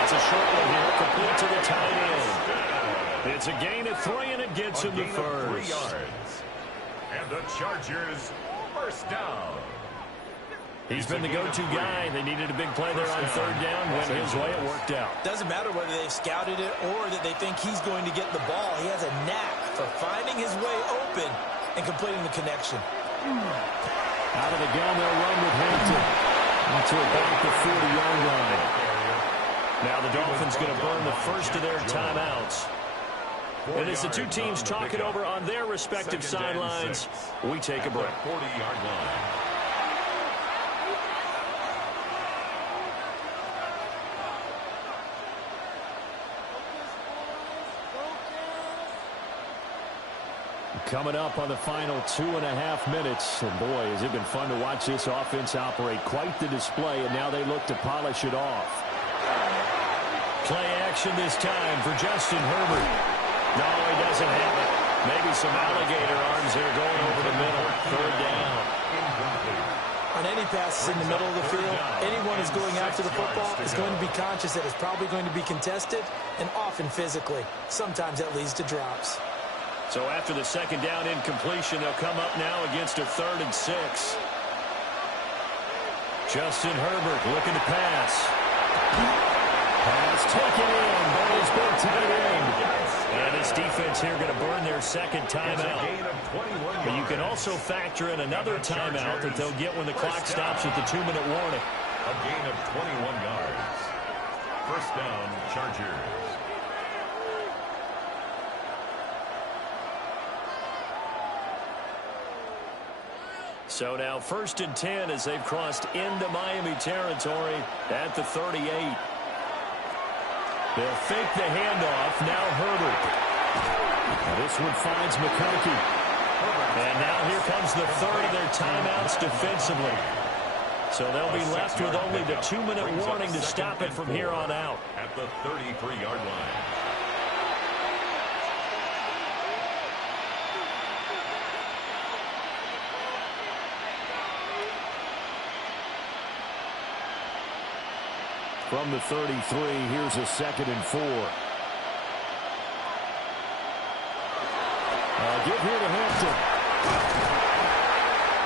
It's a short one here, complete to the tight end. It's a gain of 3, and it gets him to first. 3 yards. And the Chargers first down. He's been the go-to guy. They needed a big play there on third down. Went his way, it worked out. Doesn't matter whether they've scouted it or that they think he's going to get the ball. He has a knack for finding his way open and completing the connection. Out of the gun, they'll run with Hampton to about the 40-yard line. Now the Dolphins going to burn the first of their timeouts. And as the two teams talk it over on their respective sidelines, we take a break. 40-yard line. Coming up on the final 2.5 minutes. And boy, has it been fun to watch this offense operate. Quite the display, and now they look to polish it off. Play action this time for Justin Herbert. No, he doesn't have it. Maybe some alligator arms here going over the middle. Third down. On any passes in the middle of the field, anyone who's going after the football is going to be conscious that it's probably going to be contested, and often physically. Sometimes that leads to drops. So after the second down incompletion, they'll come up now against a 3rd and 6. Justin Herbert looking to pass. Pass taken in. Ball has been tight end. And this defense here going to burn their second timeout. But you can also factor in another timeout that they'll get when the clock stops at the 2-minute warning. A gain of 21 yards. First down, Chargers. So now 1st and 10 as they've crossed into Miami territory at the 38. They'll fake the handoff. Now Herbert. Now this one finds McConkey. And now here comes the 3rd of their timeouts defensively. So they'll be left with only the 2-minute warning to stop it from here on out. At the 33-yard line. From the 33, here's a 2nd and 4. Give here to Hampton.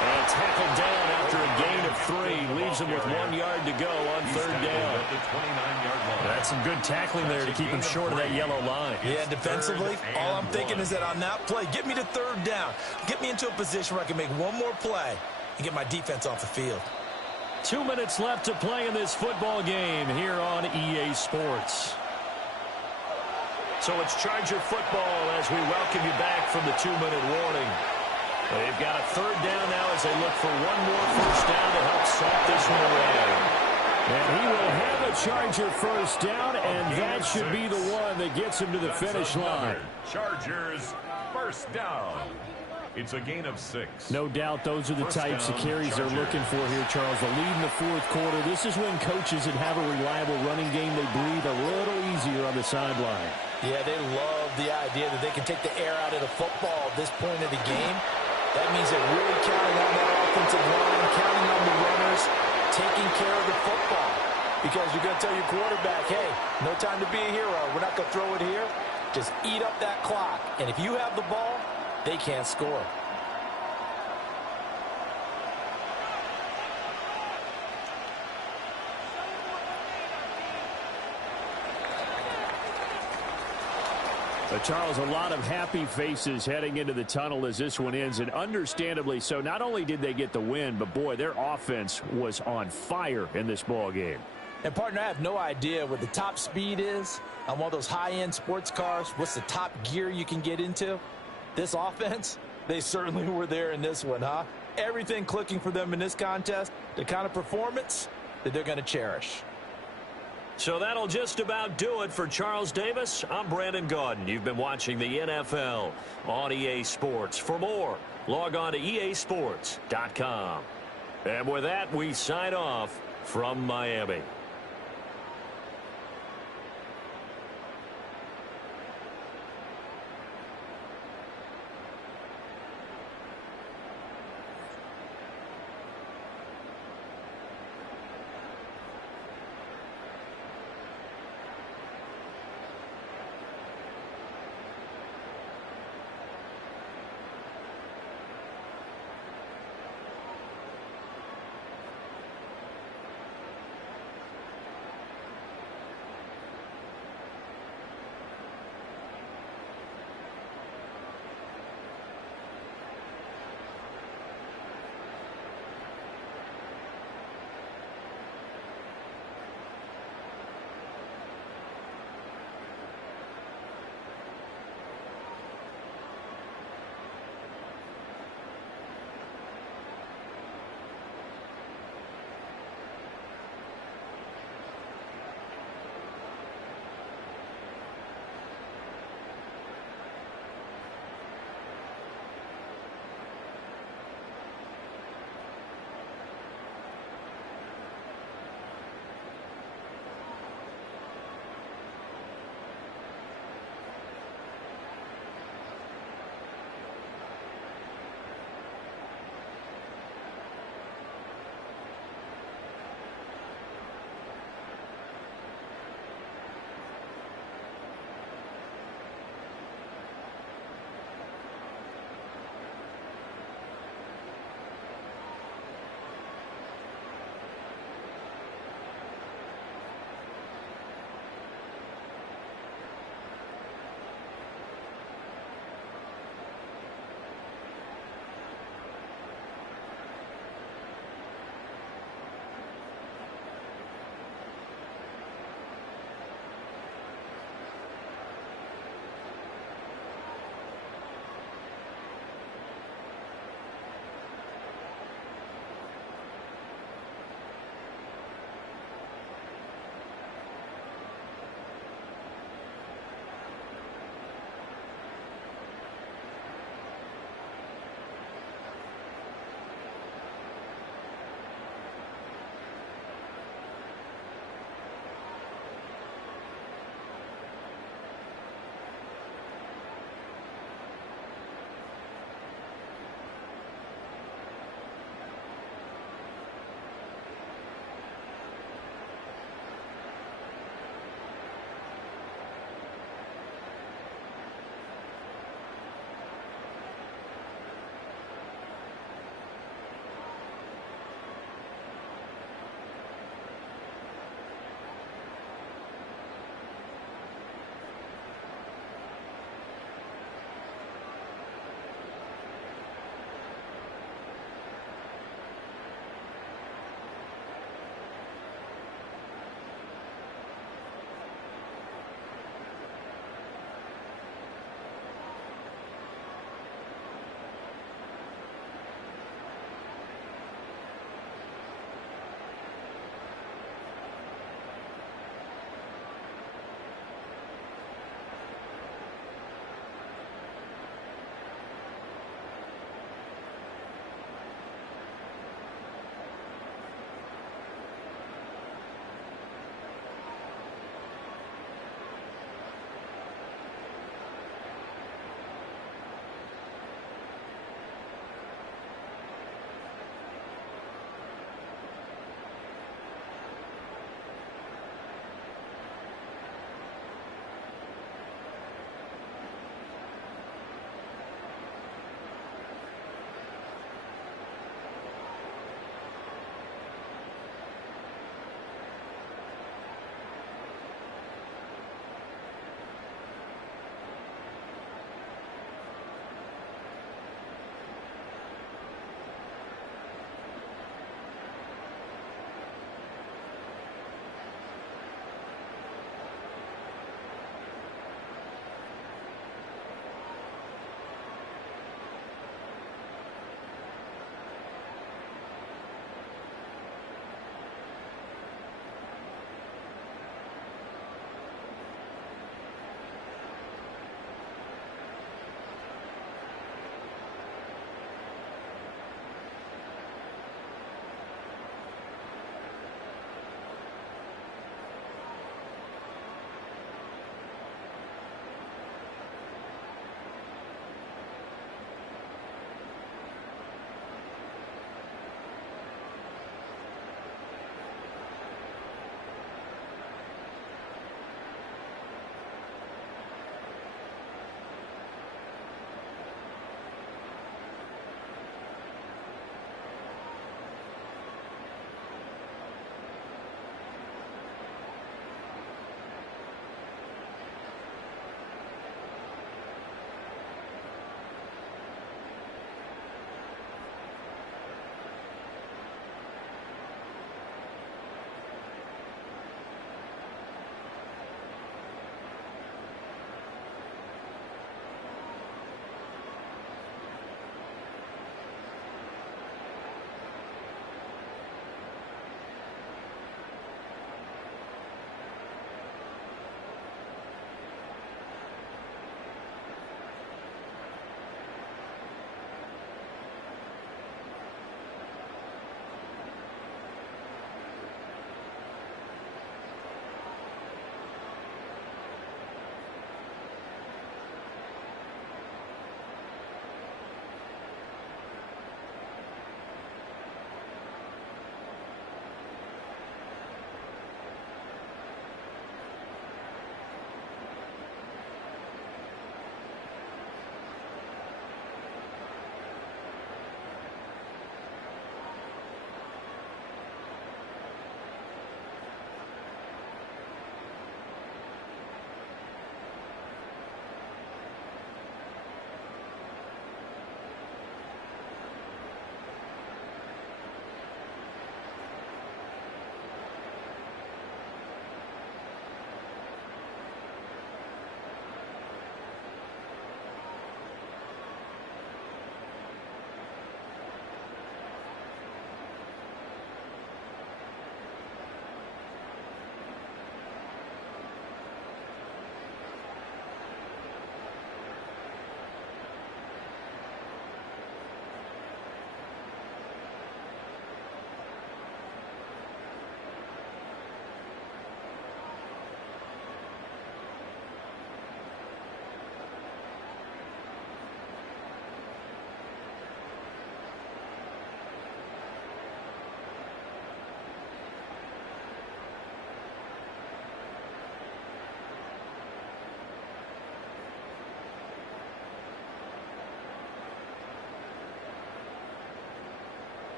And tackled down after a gain of 3. Leaves him with 1 yard to go on 3rd down. At the 29-yard line. That's Some good tackling there to keep him short of that yellow line. Yeah, defensively, all I'm thinking is that on that play, get me to third down. Get me into a position where I can make one more play and get my defense off the field. 2 minutes left to play in this football game here on EA Sports. So it's Charger football as we welcome you back from the 2-minute warning. They've got a third down now as they look for one more first down to help salt this one away. And he will have a Charger first down, and that should be the one that gets him to the finish line. Chargers first down. It's a gain of 6. No doubt those are the types of carries they're looking for here, Charles. The lead in the fourth quarter. This is when coaches that have a reliable running game, they breathe a little easier on the sideline. Yeah, they love the idea that they can take the air out of the football at this point of the game. That means they're really counting on that offensive line, counting on the runners, taking care of the football. Because you're going to tell your quarterback, hey, no time to be a hero. We're not going to throw it here. Just eat up that clock. And if you have the ball, they can't score. But Charles, a lot of happy faces heading into the tunnel as this one ends, and understandably so. Not only did they get the win, but boy, their offense was on fire in this ball game. And partner, I have no idea what the top speed is on one of those high-end sports cars. What's the top gear you can get into? This offense, they certainly were there in this one, huh? Everything clicking for them in this contest, the kind of performance that they're going to cherish. So that'll just about do it for Charles Davis. I'm Brandon Gaudin. You've been watching the NFL on EA Sports. For more, log on to easports.com. And with that, we sign off from Miami.